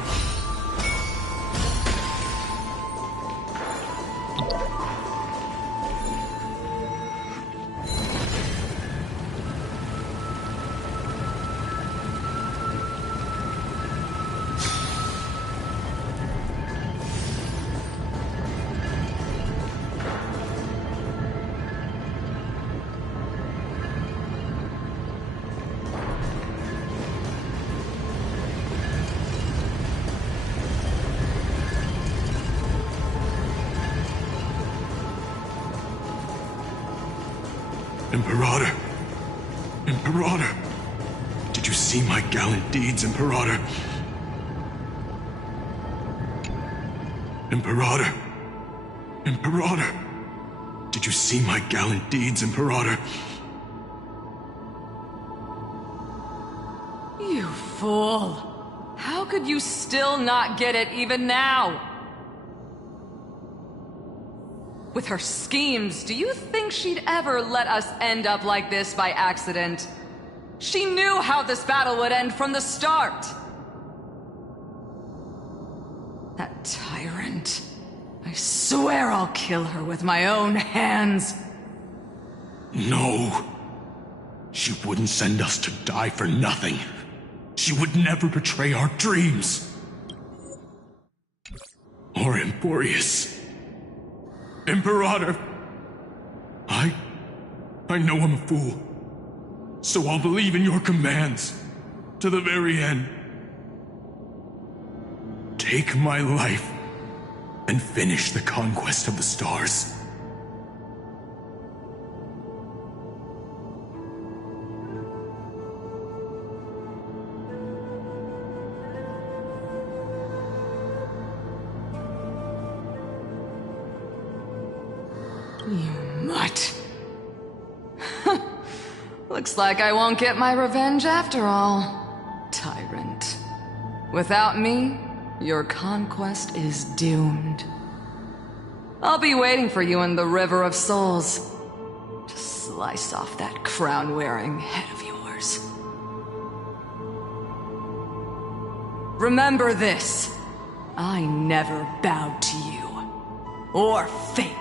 Imperator! Imperator! Did you see my gallant deeds, Imperator? Imperator! Imperator! Did you see my gallant deeds, Imperator? You fool! How could you still not get it even now? With her schemes, do you think she'd ever let us end up like this by accident? She knew how this battle would end from the start! That tyrant. I swear I'll kill her with my own hands. No. She wouldn't send us to die for nothing. She would never betray our dreams. Or Emporius. Imperator. I know I'm a fool. So I'll believe in your commands. To the very end. Take my life. And finish the conquest of the stars. You mutt. Looks like I won't get my revenge after all. Tyrant. Without me, your conquest is doomed. I'll be waiting for you in the River of Souls to slice off that crown-wearing head of yours. Remember this. I never bowed to you. Or fate.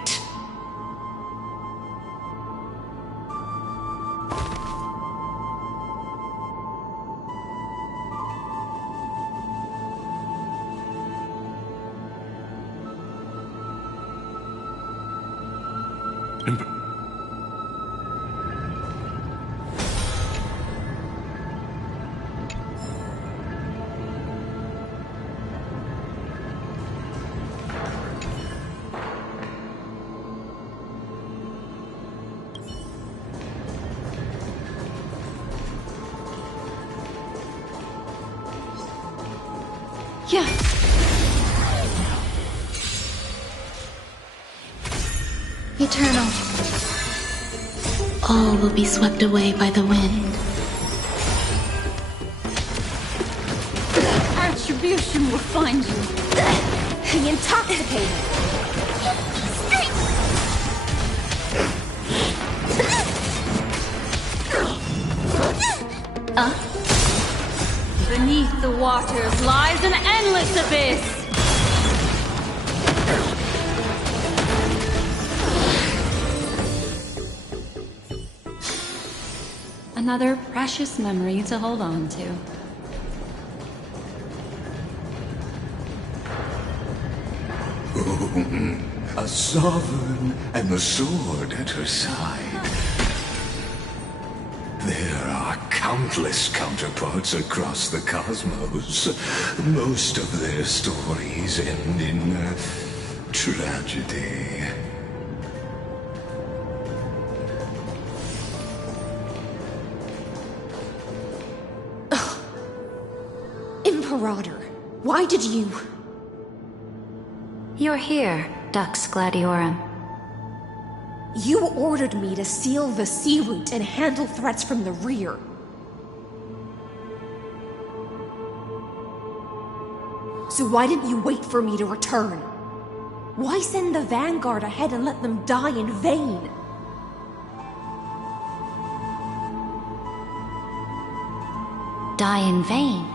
Yeah. Eternal. All will be swept away by the wind. Attribution will find you. The intoxicated. Beneath the waters lies an endless abyss! Another precious memory to hold on to. A sovereign and the sword at her side. There are countless counterparts across the cosmos. Most of their stories end in tragedy. Imperator, why did you... You're here, Dux Gladiorum. You ordered me to seal the sea route and handle threats from the rear. So why didn't you wait for me to return? Why send the vanguard ahead and let them die in vain? Die in vain?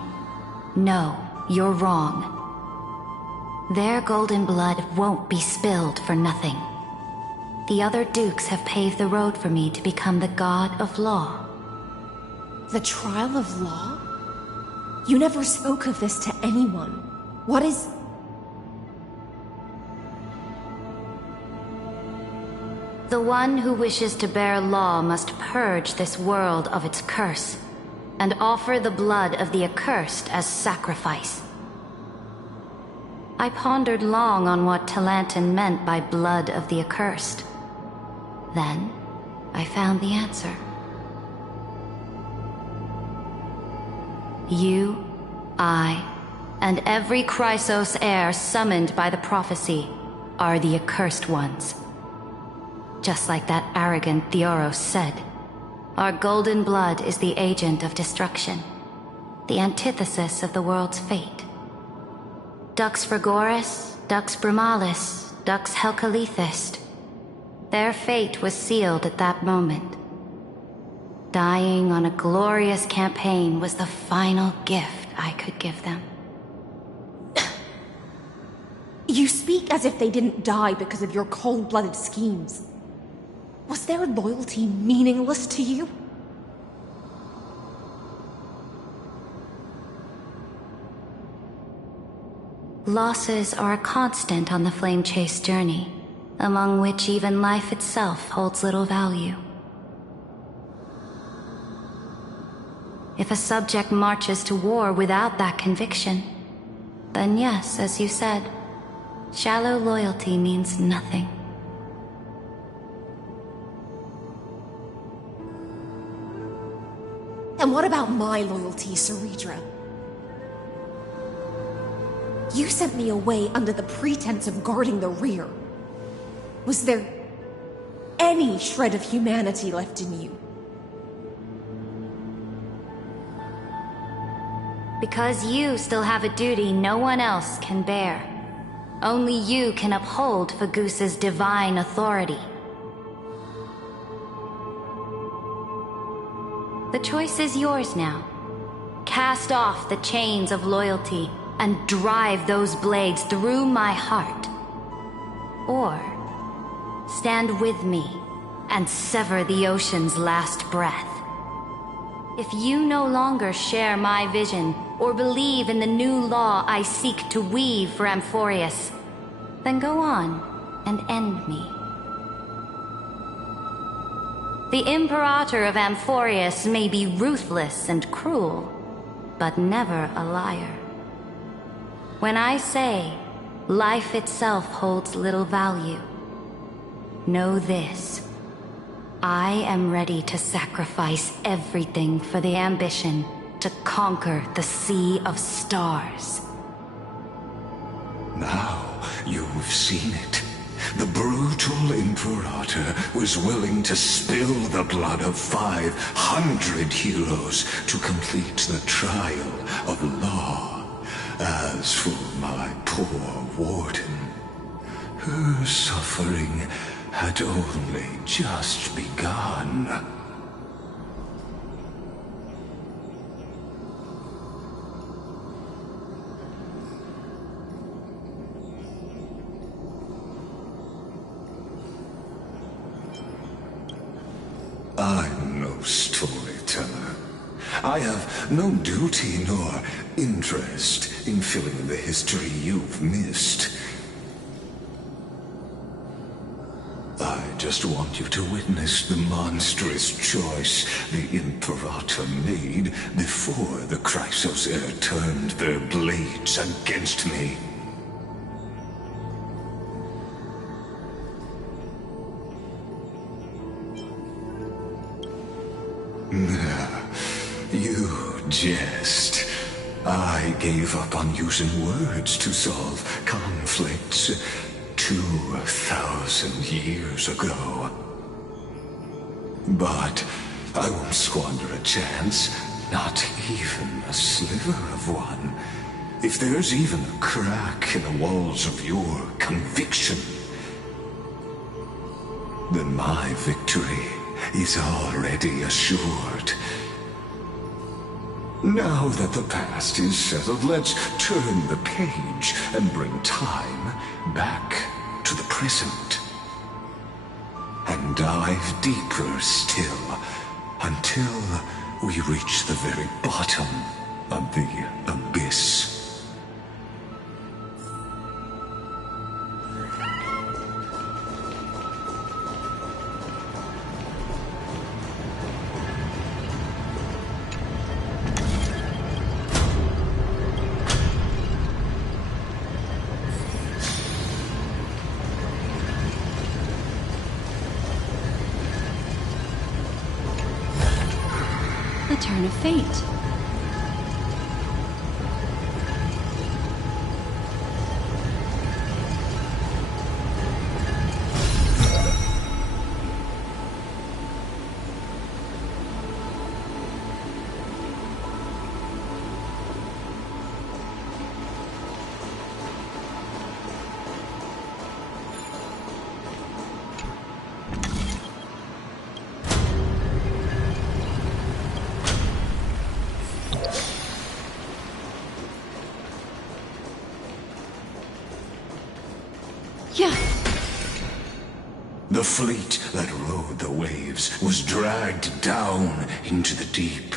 No, you're wrong. Their golden blood won't be spilled for nothing. The other dukes have paved the road for me to become the god of law. The trial of law? You never spoke of this to anyone. What is... The one who wishes to bear law must purge this world of its curse, and offer the blood of the accursed as sacrifice. I pondered long on what Talantan meant by blood of the accursed. Then, I found the answer. You, I, and every Chrysos heir summoned by the prophecy are the accursed ones. Just like that arrogant Theoros said, our golden blood is the agent of destruction, the antithesis of the world's fate. Dux Frigoris, Dux Brumalis, Dux Helcalethist. Their fate was sealed at that moment. Dying on a glorious campaign was the final gift I could give them. You speak as if they didn't die because of your cold-blooded schemes. Was their loyalty meaningless to you? Losses are a constant on the Flame Chase journey, among which even life itself holds little value. If a subject marches to war without that conviction, then yes, as you said, shallow loyalty means nothing. And what about my loyalty, Ceridra? You sent me away under the pretense of guarding the rear. Was there any shred of humanity left in you? Because you still have a duty no one else can bear. Only you can uphold Fagusa's divine authority. The choice is yours now. Cast off the chains of loyalty and drive those blades through my heart. Or stand with me and sever the ocean's last breath. If you no longer share my vision or believe in the new law I seek to weave for Amphorius, then go on and end me. The Imperator of Amphorius may be ruthless and cruel, but never a liar. When I say life itself holds little value, know this. I am ready to sacrifice everything for the ambition to conquer the Sea of Stars. Now you've seen it. The brutal Imperator was willing to spill the blood of 500 heroes to complete the trial of law. As for my poor warden, her suffering had only just begun. I'm no storyteller. I have no duty nor interest in filling in the history you've missed. I just want you to witness the monstrous choice the Imperator made before the Chrysos heir turned their blades against me. You jest. I gave up on using words to solve conflicts 2,000 years ago. But I won't squander a chance, not even a sliver of one. If there's even a crack in the walls of your conviction, then my victory is already assured. Now that the past is settled, let's turn the page and bring time back to the present. And dive deeper still until we reach the very bottom of the abyss. of fate. The fleet that rode the waves was dragged down into the deep.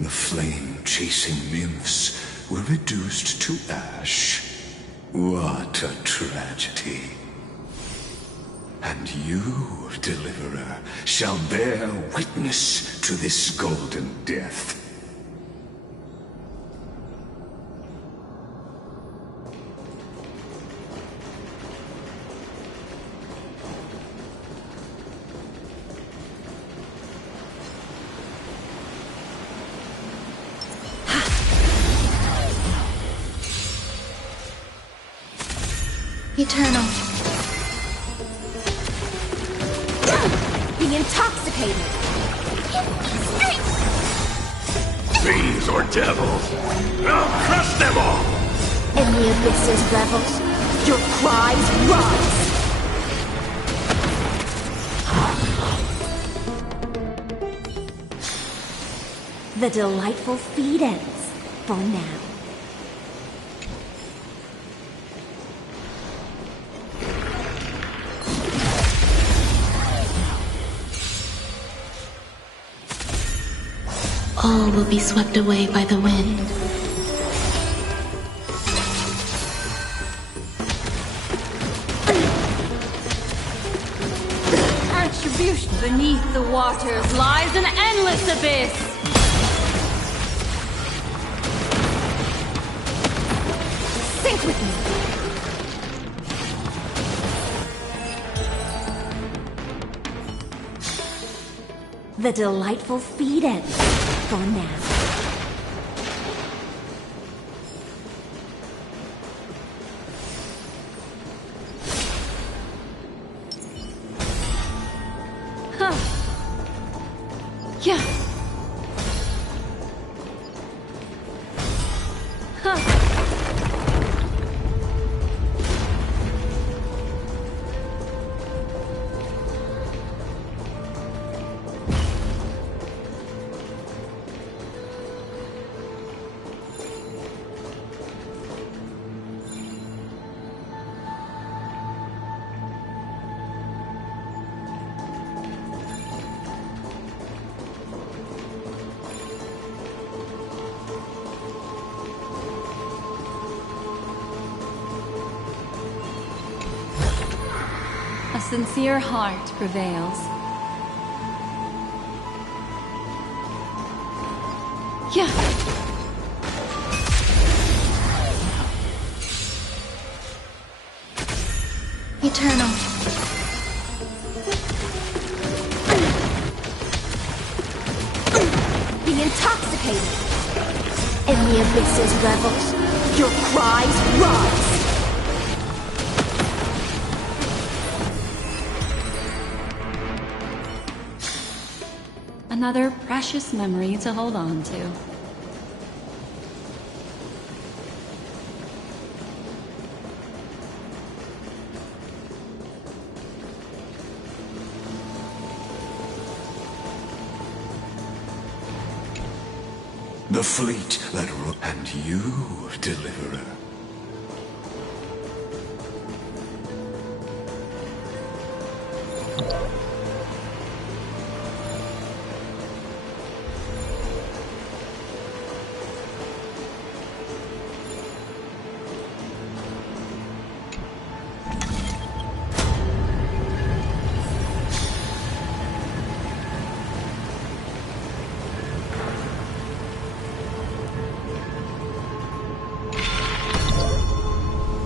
The flame-chasing nymphs were reduced to ash. What a tragedy. And you, Deliverer, shall bear witness to this golden death. Eternal. Be intoxicated. Fiends or devils, I'll crush them all! In the abyss's revels, your cries rise. The delightful feed ends for now. All will be swept away by the wind. Attribution. Beneath the waters lies an endless abyss. Sink with me. The delightful feed ends for now. Huh. Yeah. Huh. A sincere heart prevails. Yeah. Eternal. Be intoxicated. In the abyss's revels, your cries rise. Another precious memory to hold on to. The fleet that and you, Deliverer.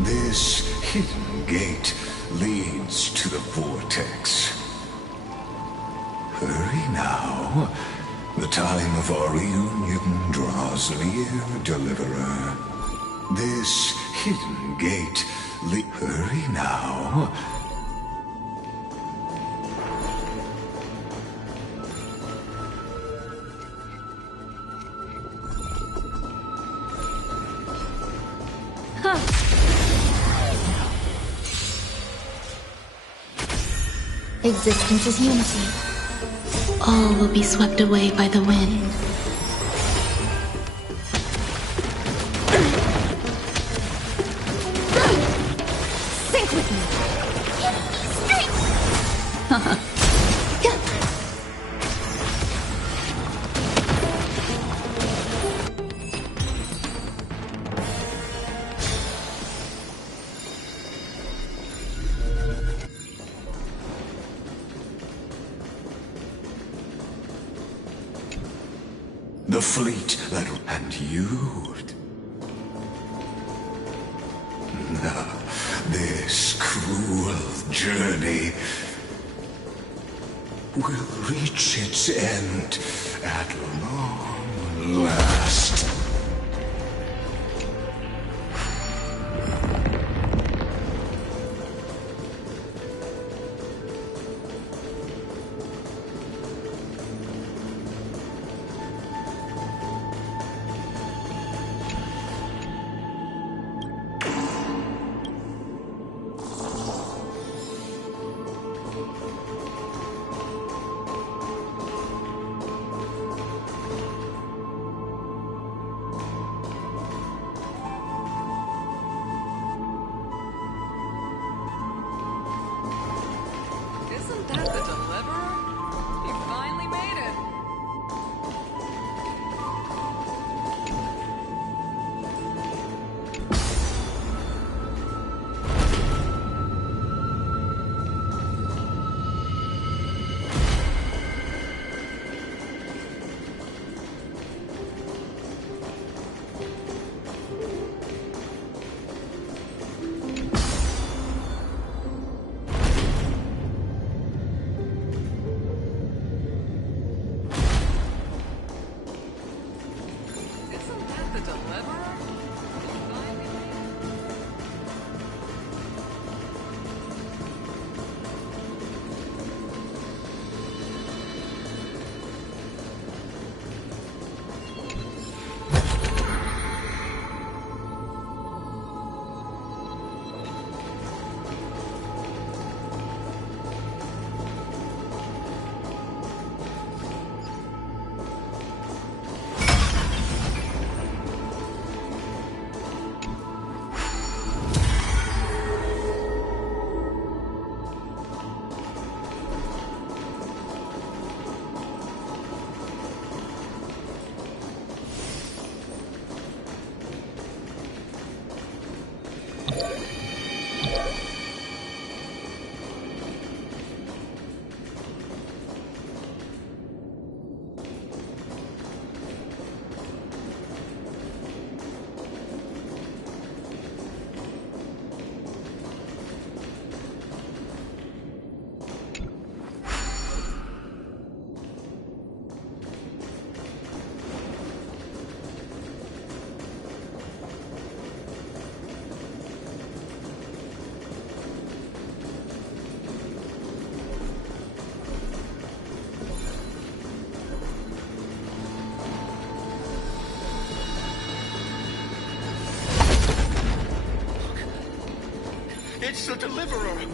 This hidden gate leads to the vortex. Hurry now. The time of our reunion draws near, Deliverer. This hidden gate hurry now. Existence is unity. All will be swept away by the wind. Sync with me. The fleet that and you. This cruel journey will reach its end at long last. Isn't that the Deliverer? He finally made it. Isn't that the Deliverer? He finally made it. It's the Deliverer!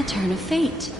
A turn of fate.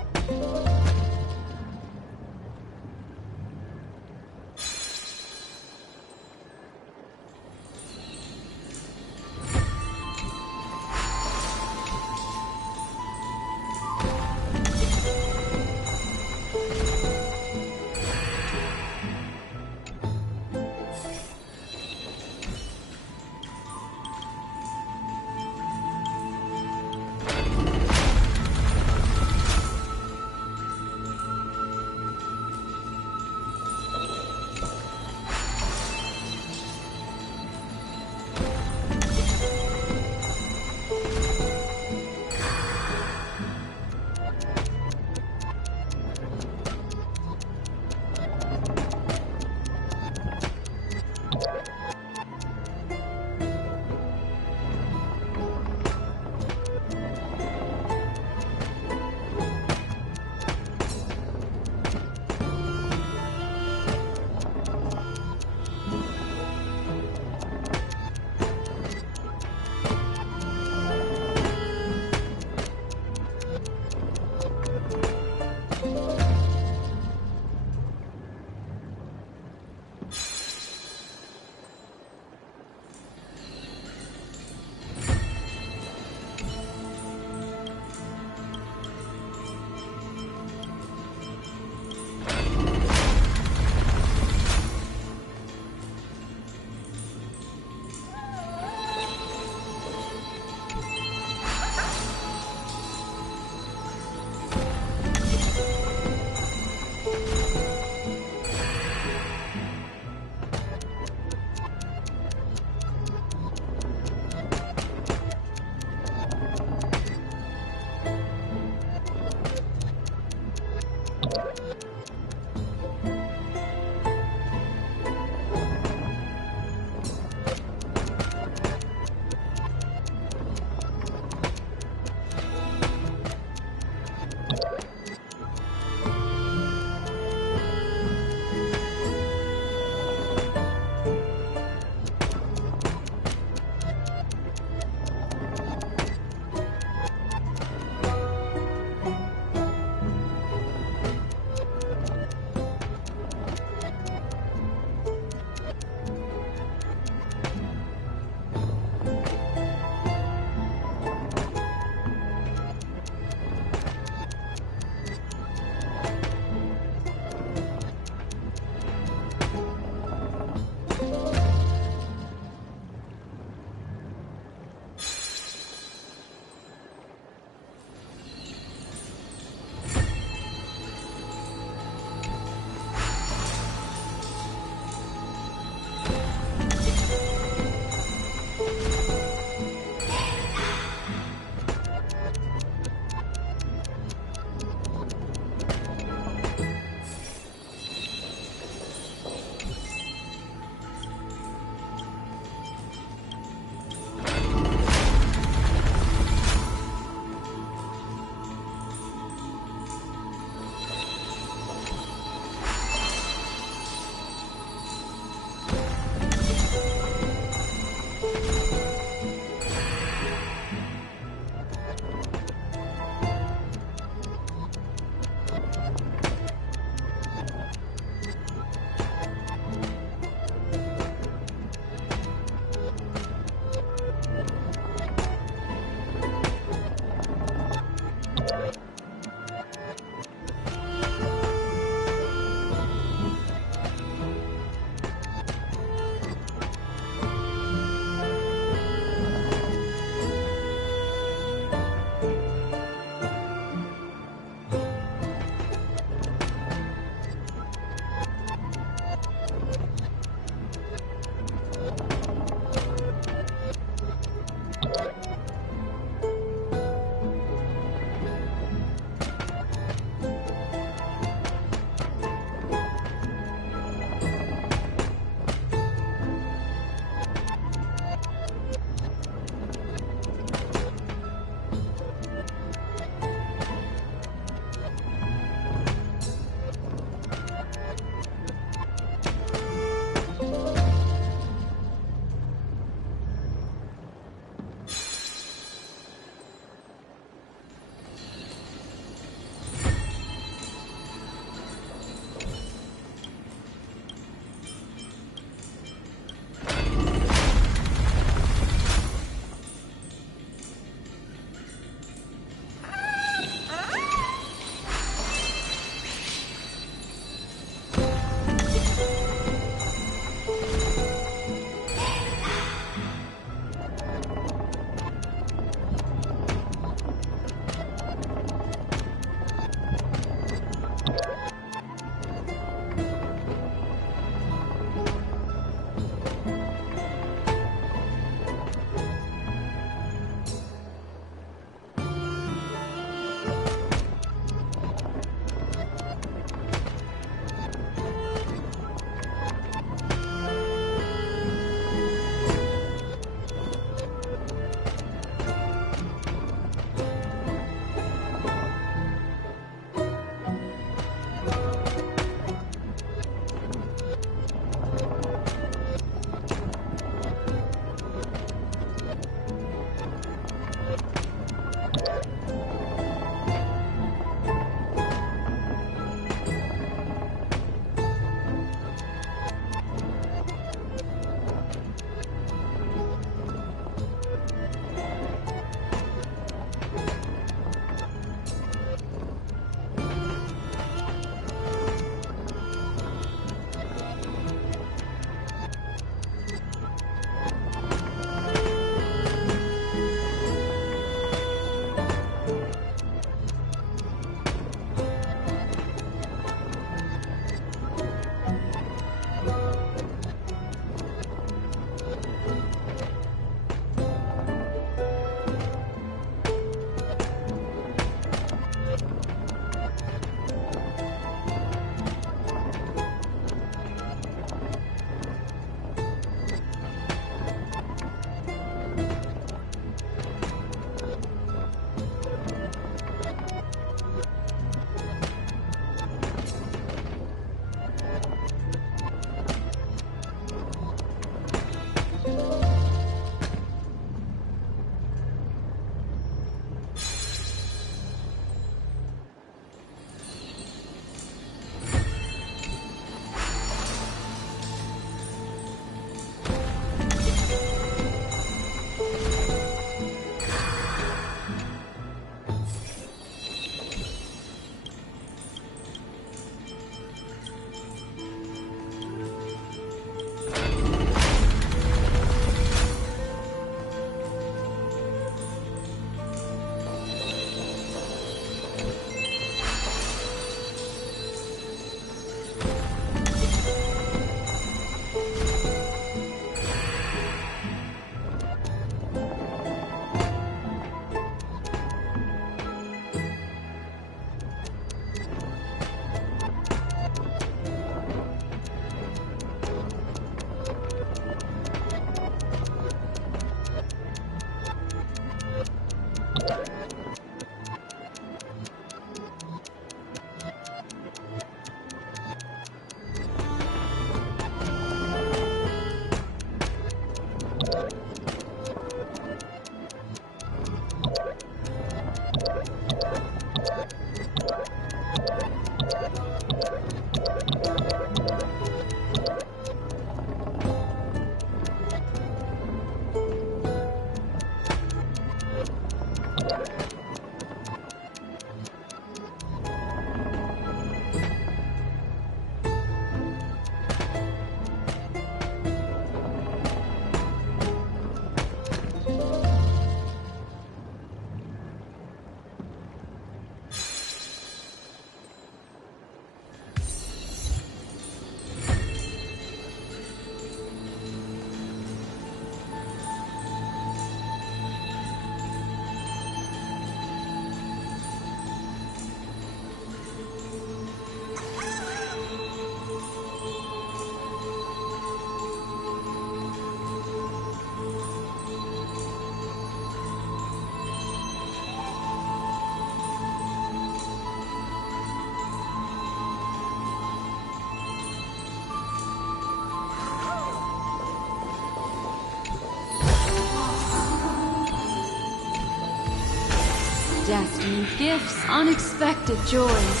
destiny gifts unexpected joys.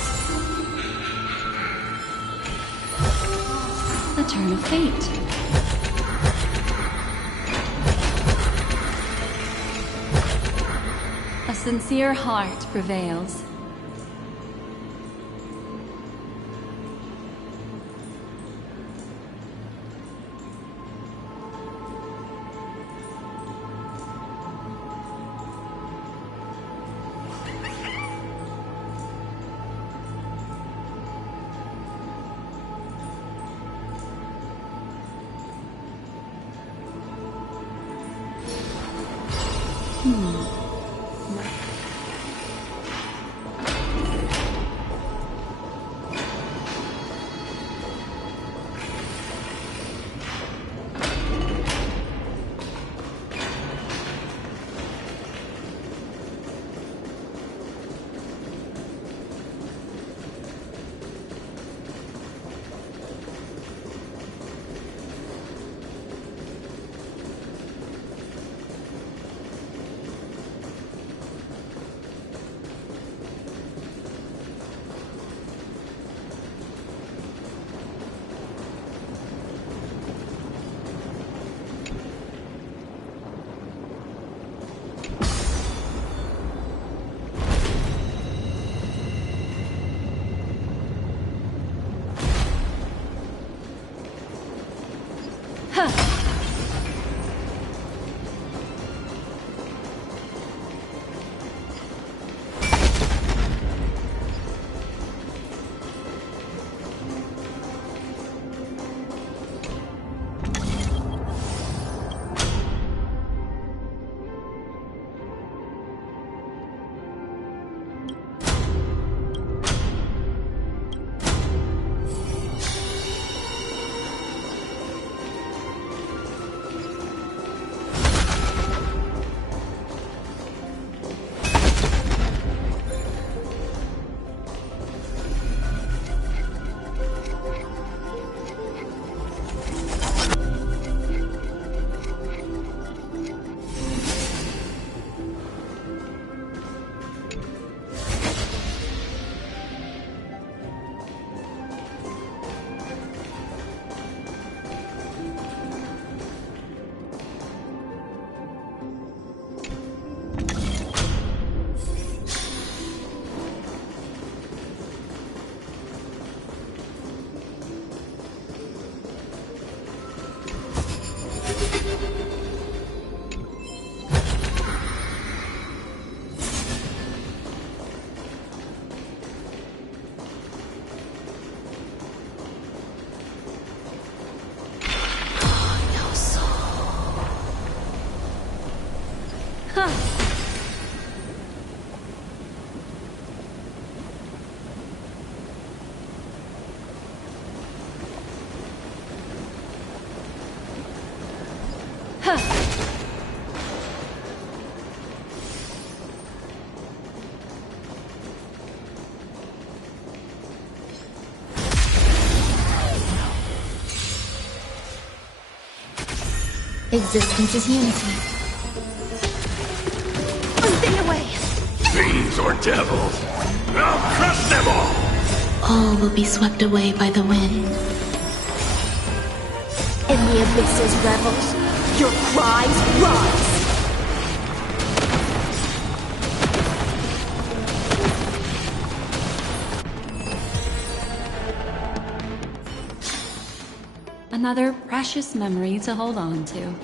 The turn of fate. A sincere heart prevails. Existence is unity. Stay away! Fiends or devils, I'll crush them all! All will be swept away by the wind. In the abyss's revels, your cries rise! Another precious memory to hold on to.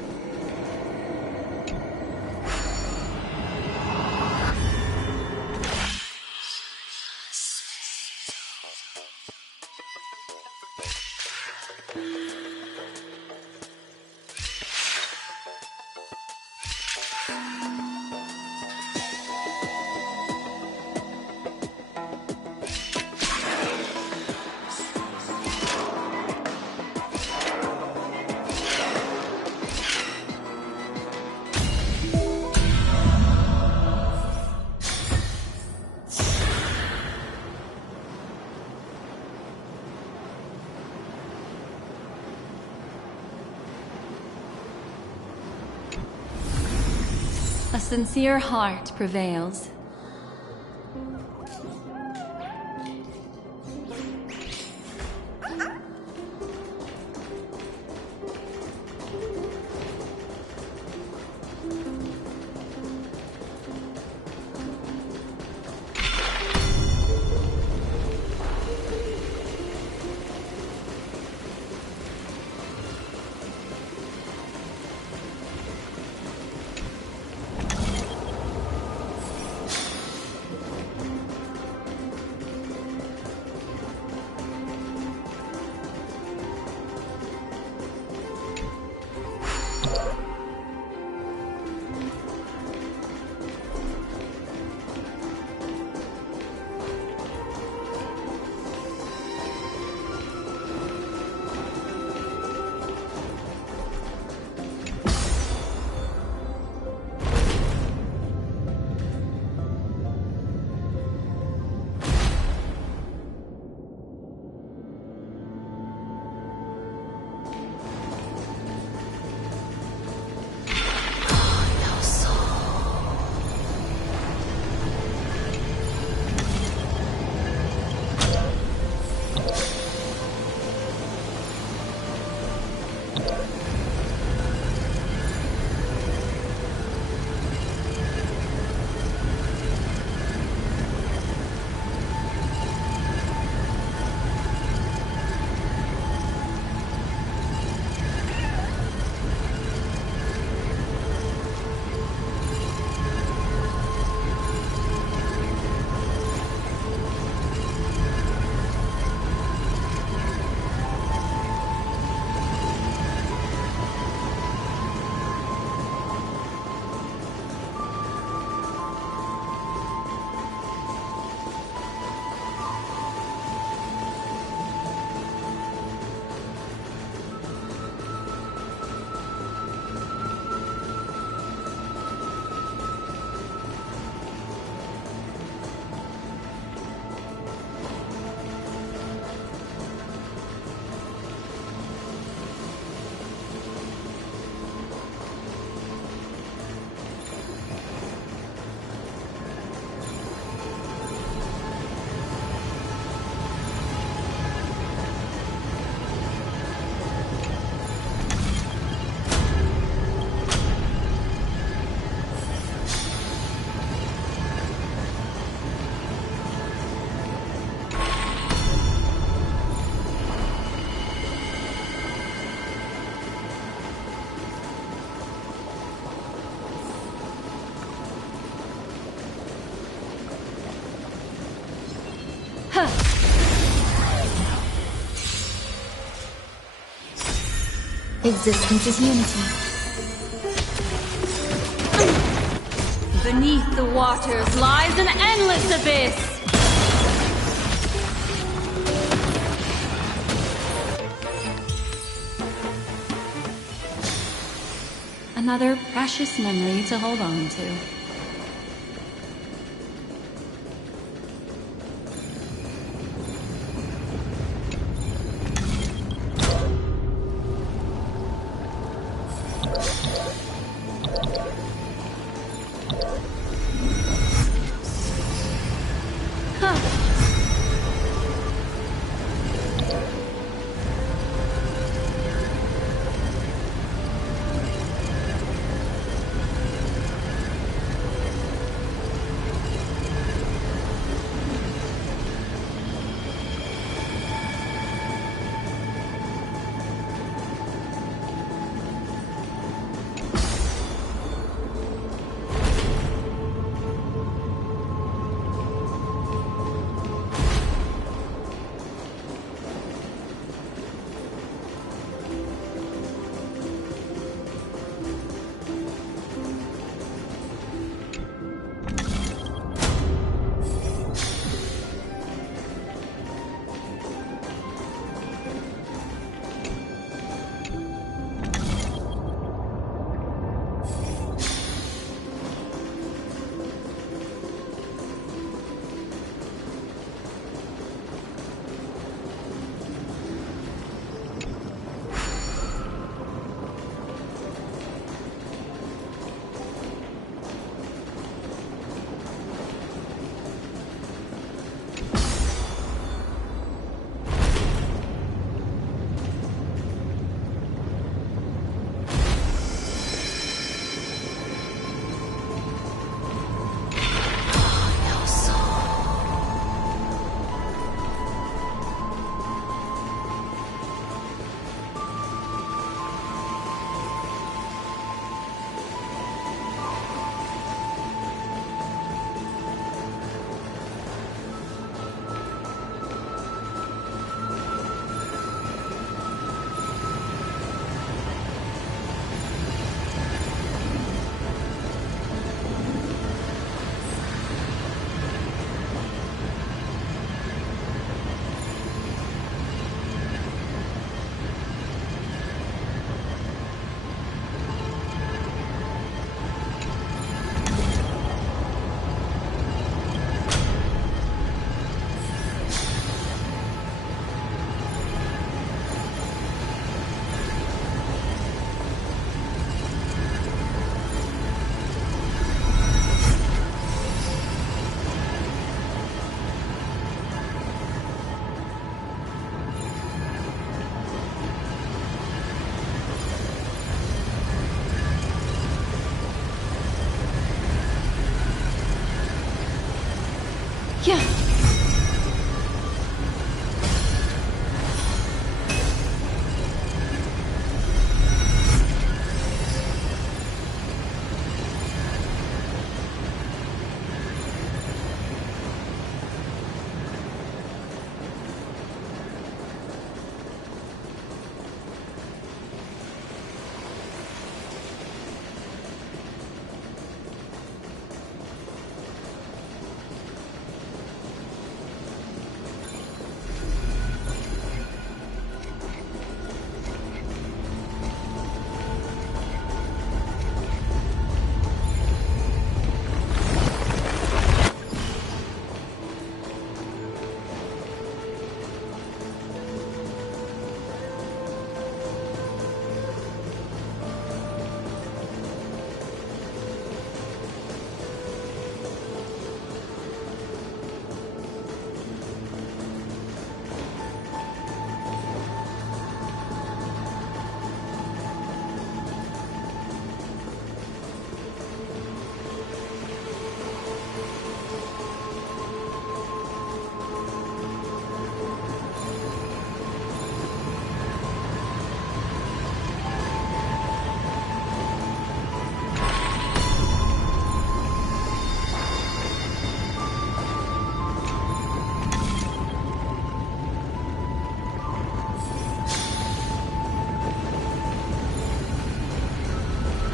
A sincere heart prevails. Existence is unity. Beneath the waters lies an endless abyss! Another precious memory to hold on to.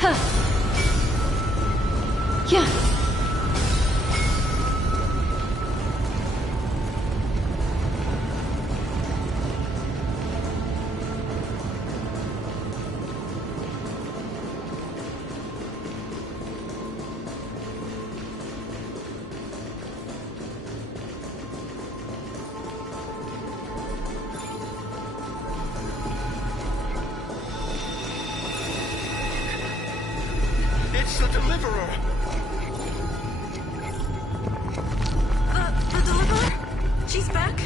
Yeah. It's the Deliverer! The Deliverer? She's back?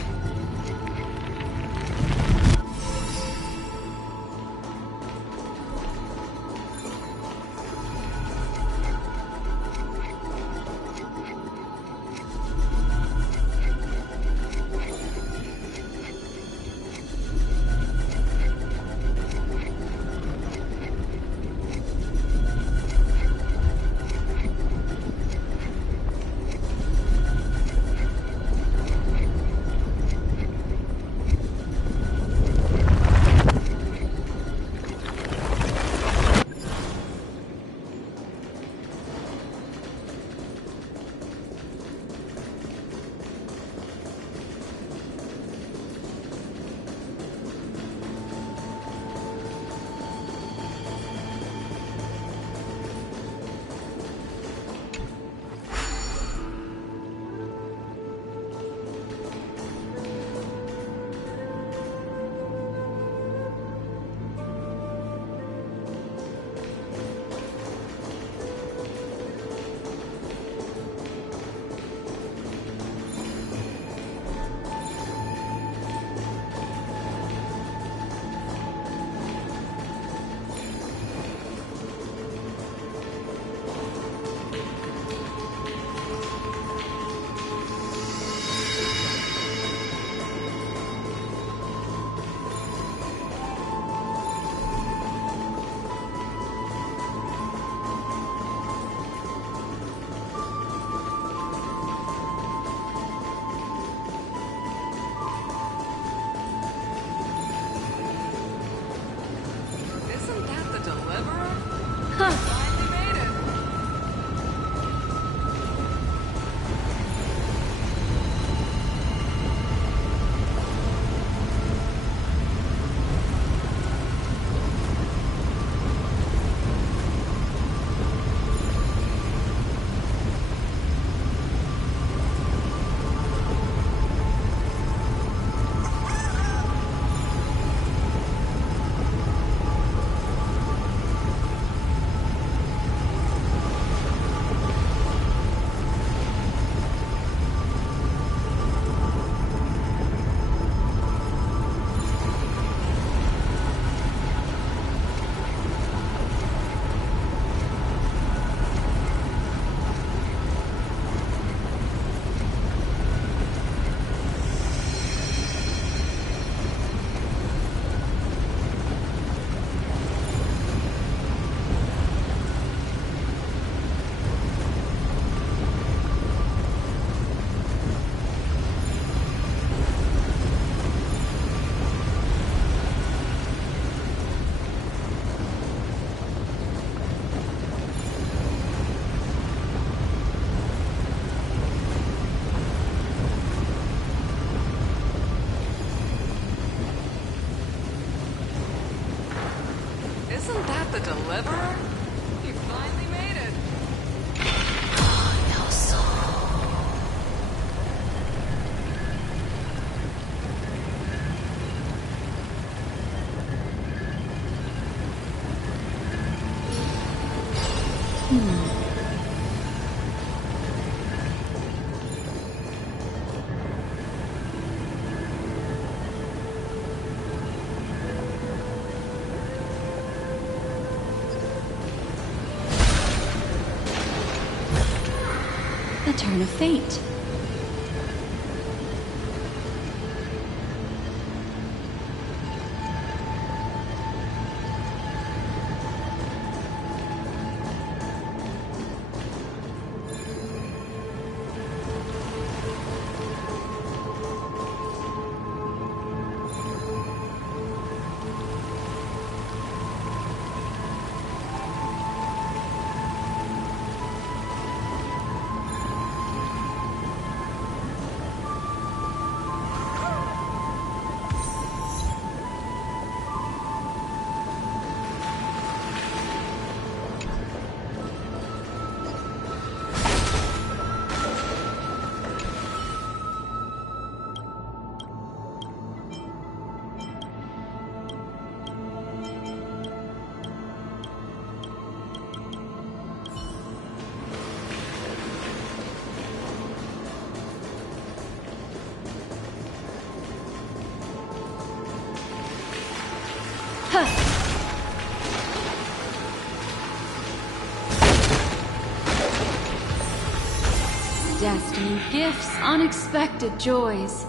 Isn't that the Deliverer? You finally made it. No soul. The turn of fate. Destiny gifts unexpected joys.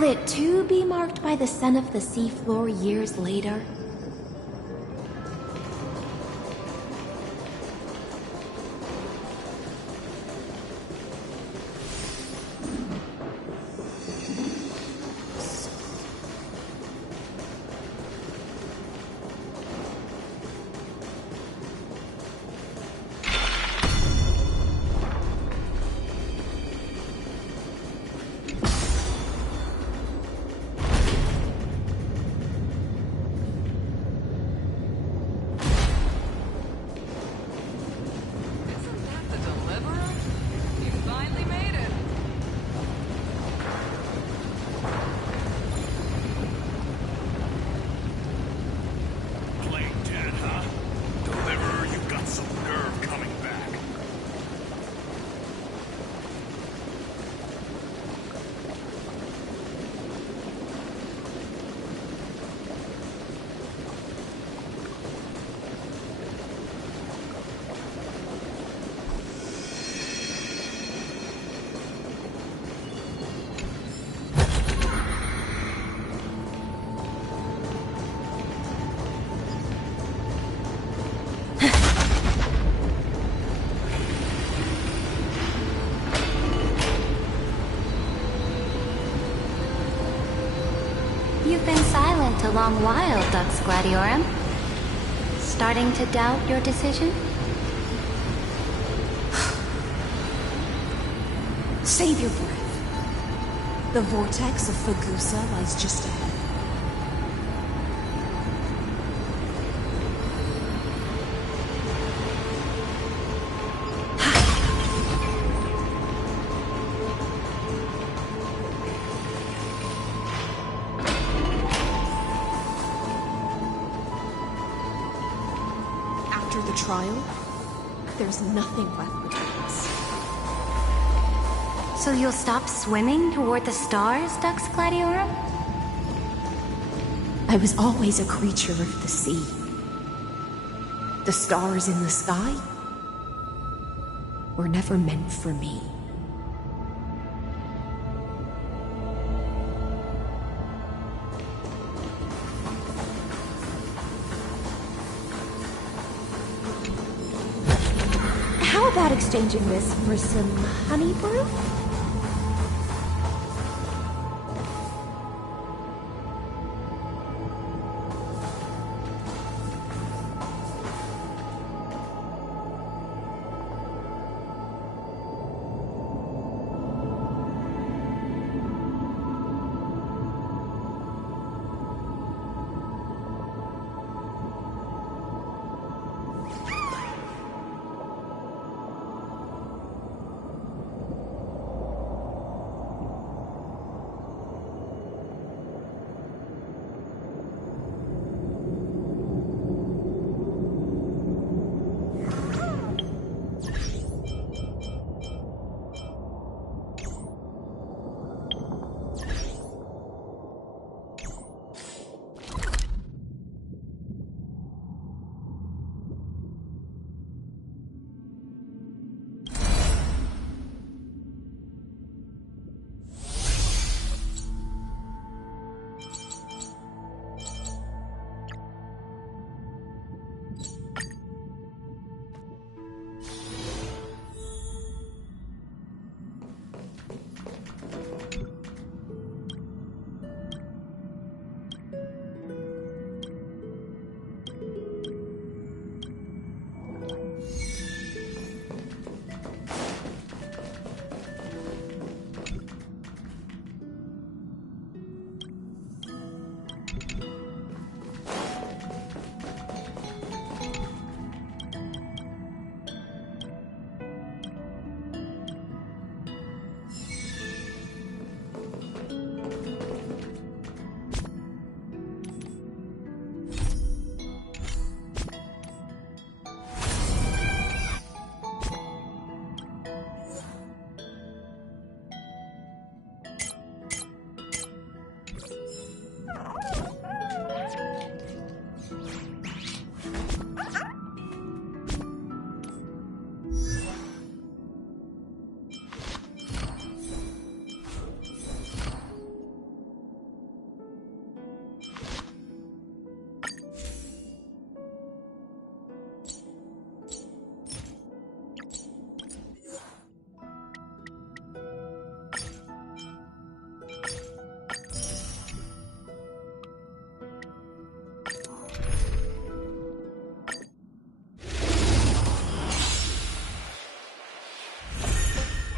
Will it too be marked by the scent of the seafloor years later? You've been silent a long while, Dux Gladiorum. Starting to doubt your decision? Save your breath. The vortex of Fagusa lies just ahead. After the trial, there's nothing left between us. So you'll stop swimming toward the stars, Dux Gladiorum? I was always a creature of the sea. The stars in the sky were never meant for me. How about exchanging this for some honey brew?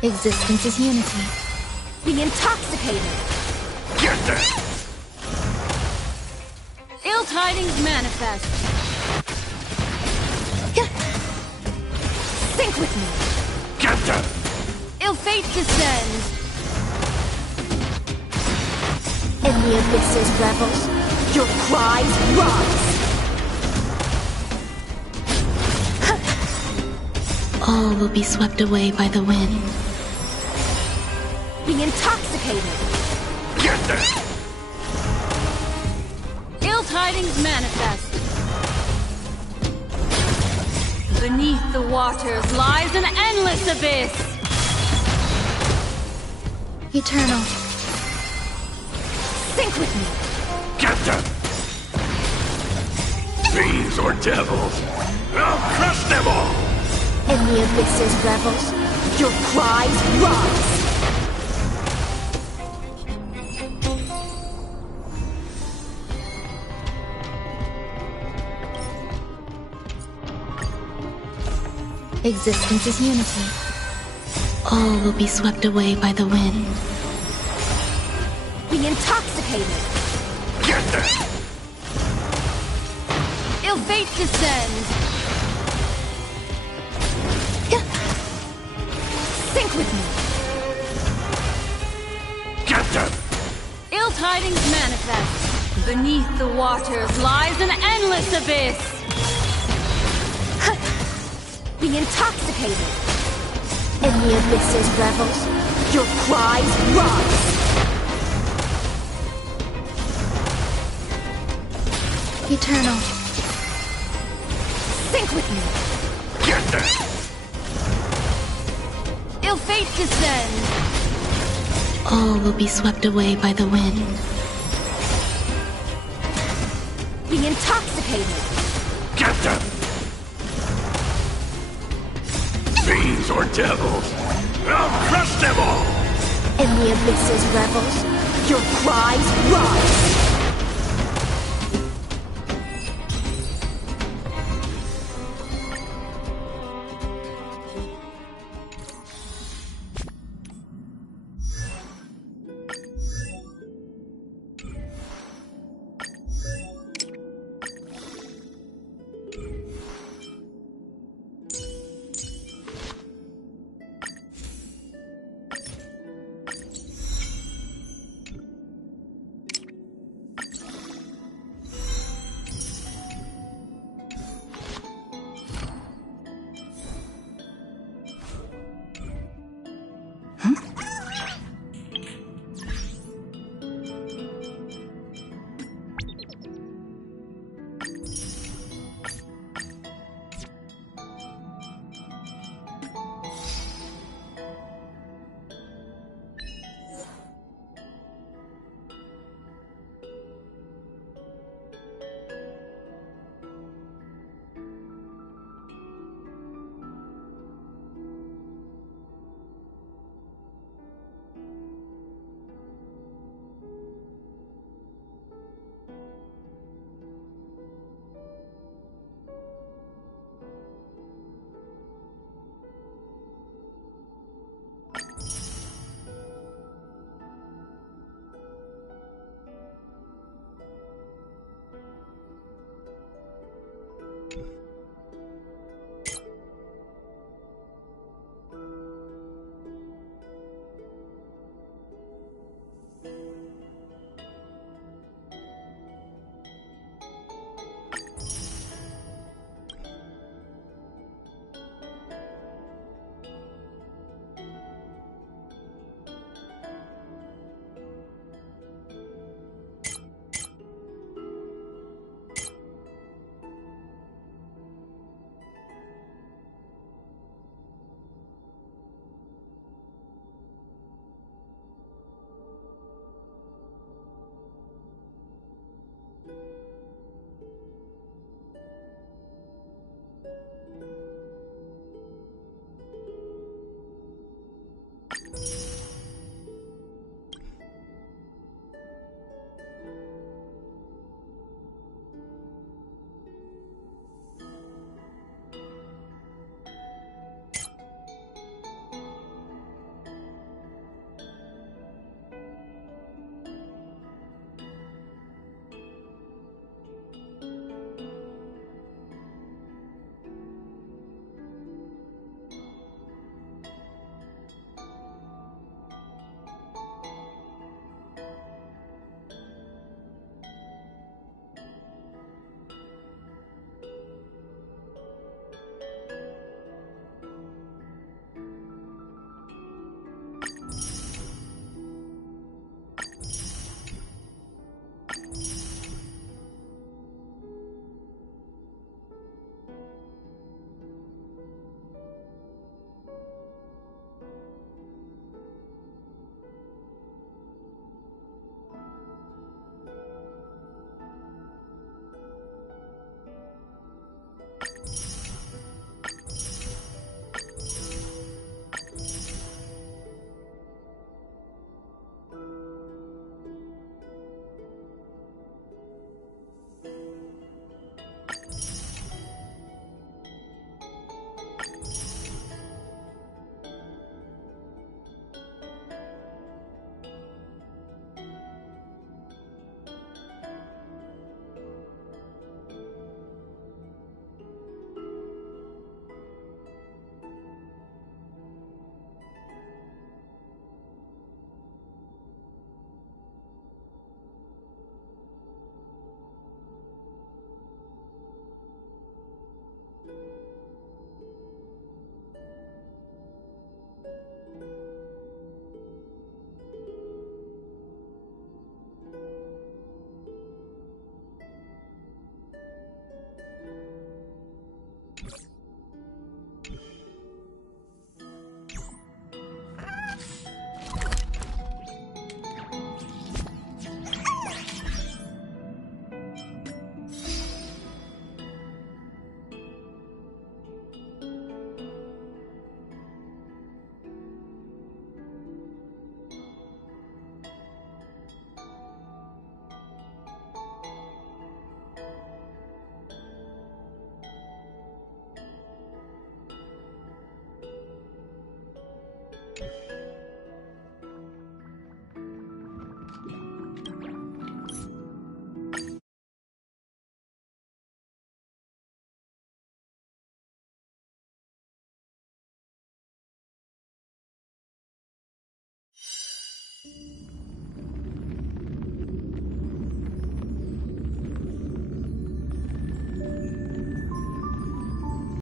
Existence is unity. Be intoxicated. Get there! Ill tidings manifest. Think with me. Get there! Ill fate descends. In the abyss's revels, your cries rise. All will be swept away by the wind. Be intoxicated. Get there! Ill tidings manifest. Beneath the waters lies an endless abyss. Eternal. Think with me. Get them! Fiends or devils, I'll crush them all! In the abyss's revels, your cries rise. Existence is unity. All will be swept away by the wind. Be intoxicated. Get them! Ill fate descends. Think with me. Get them! Ill tidings manifest. Beneath the waters lies an endless abyss. Be intoxicated. In the abyss's revels, your cries rise. Eternal. Think with me. Get them! Ill fate descends. All will be swept away by the wind. Be intoxicated. Get them! Fiends or devils, I'll crush them all! In the abyss's revels, your cries rise.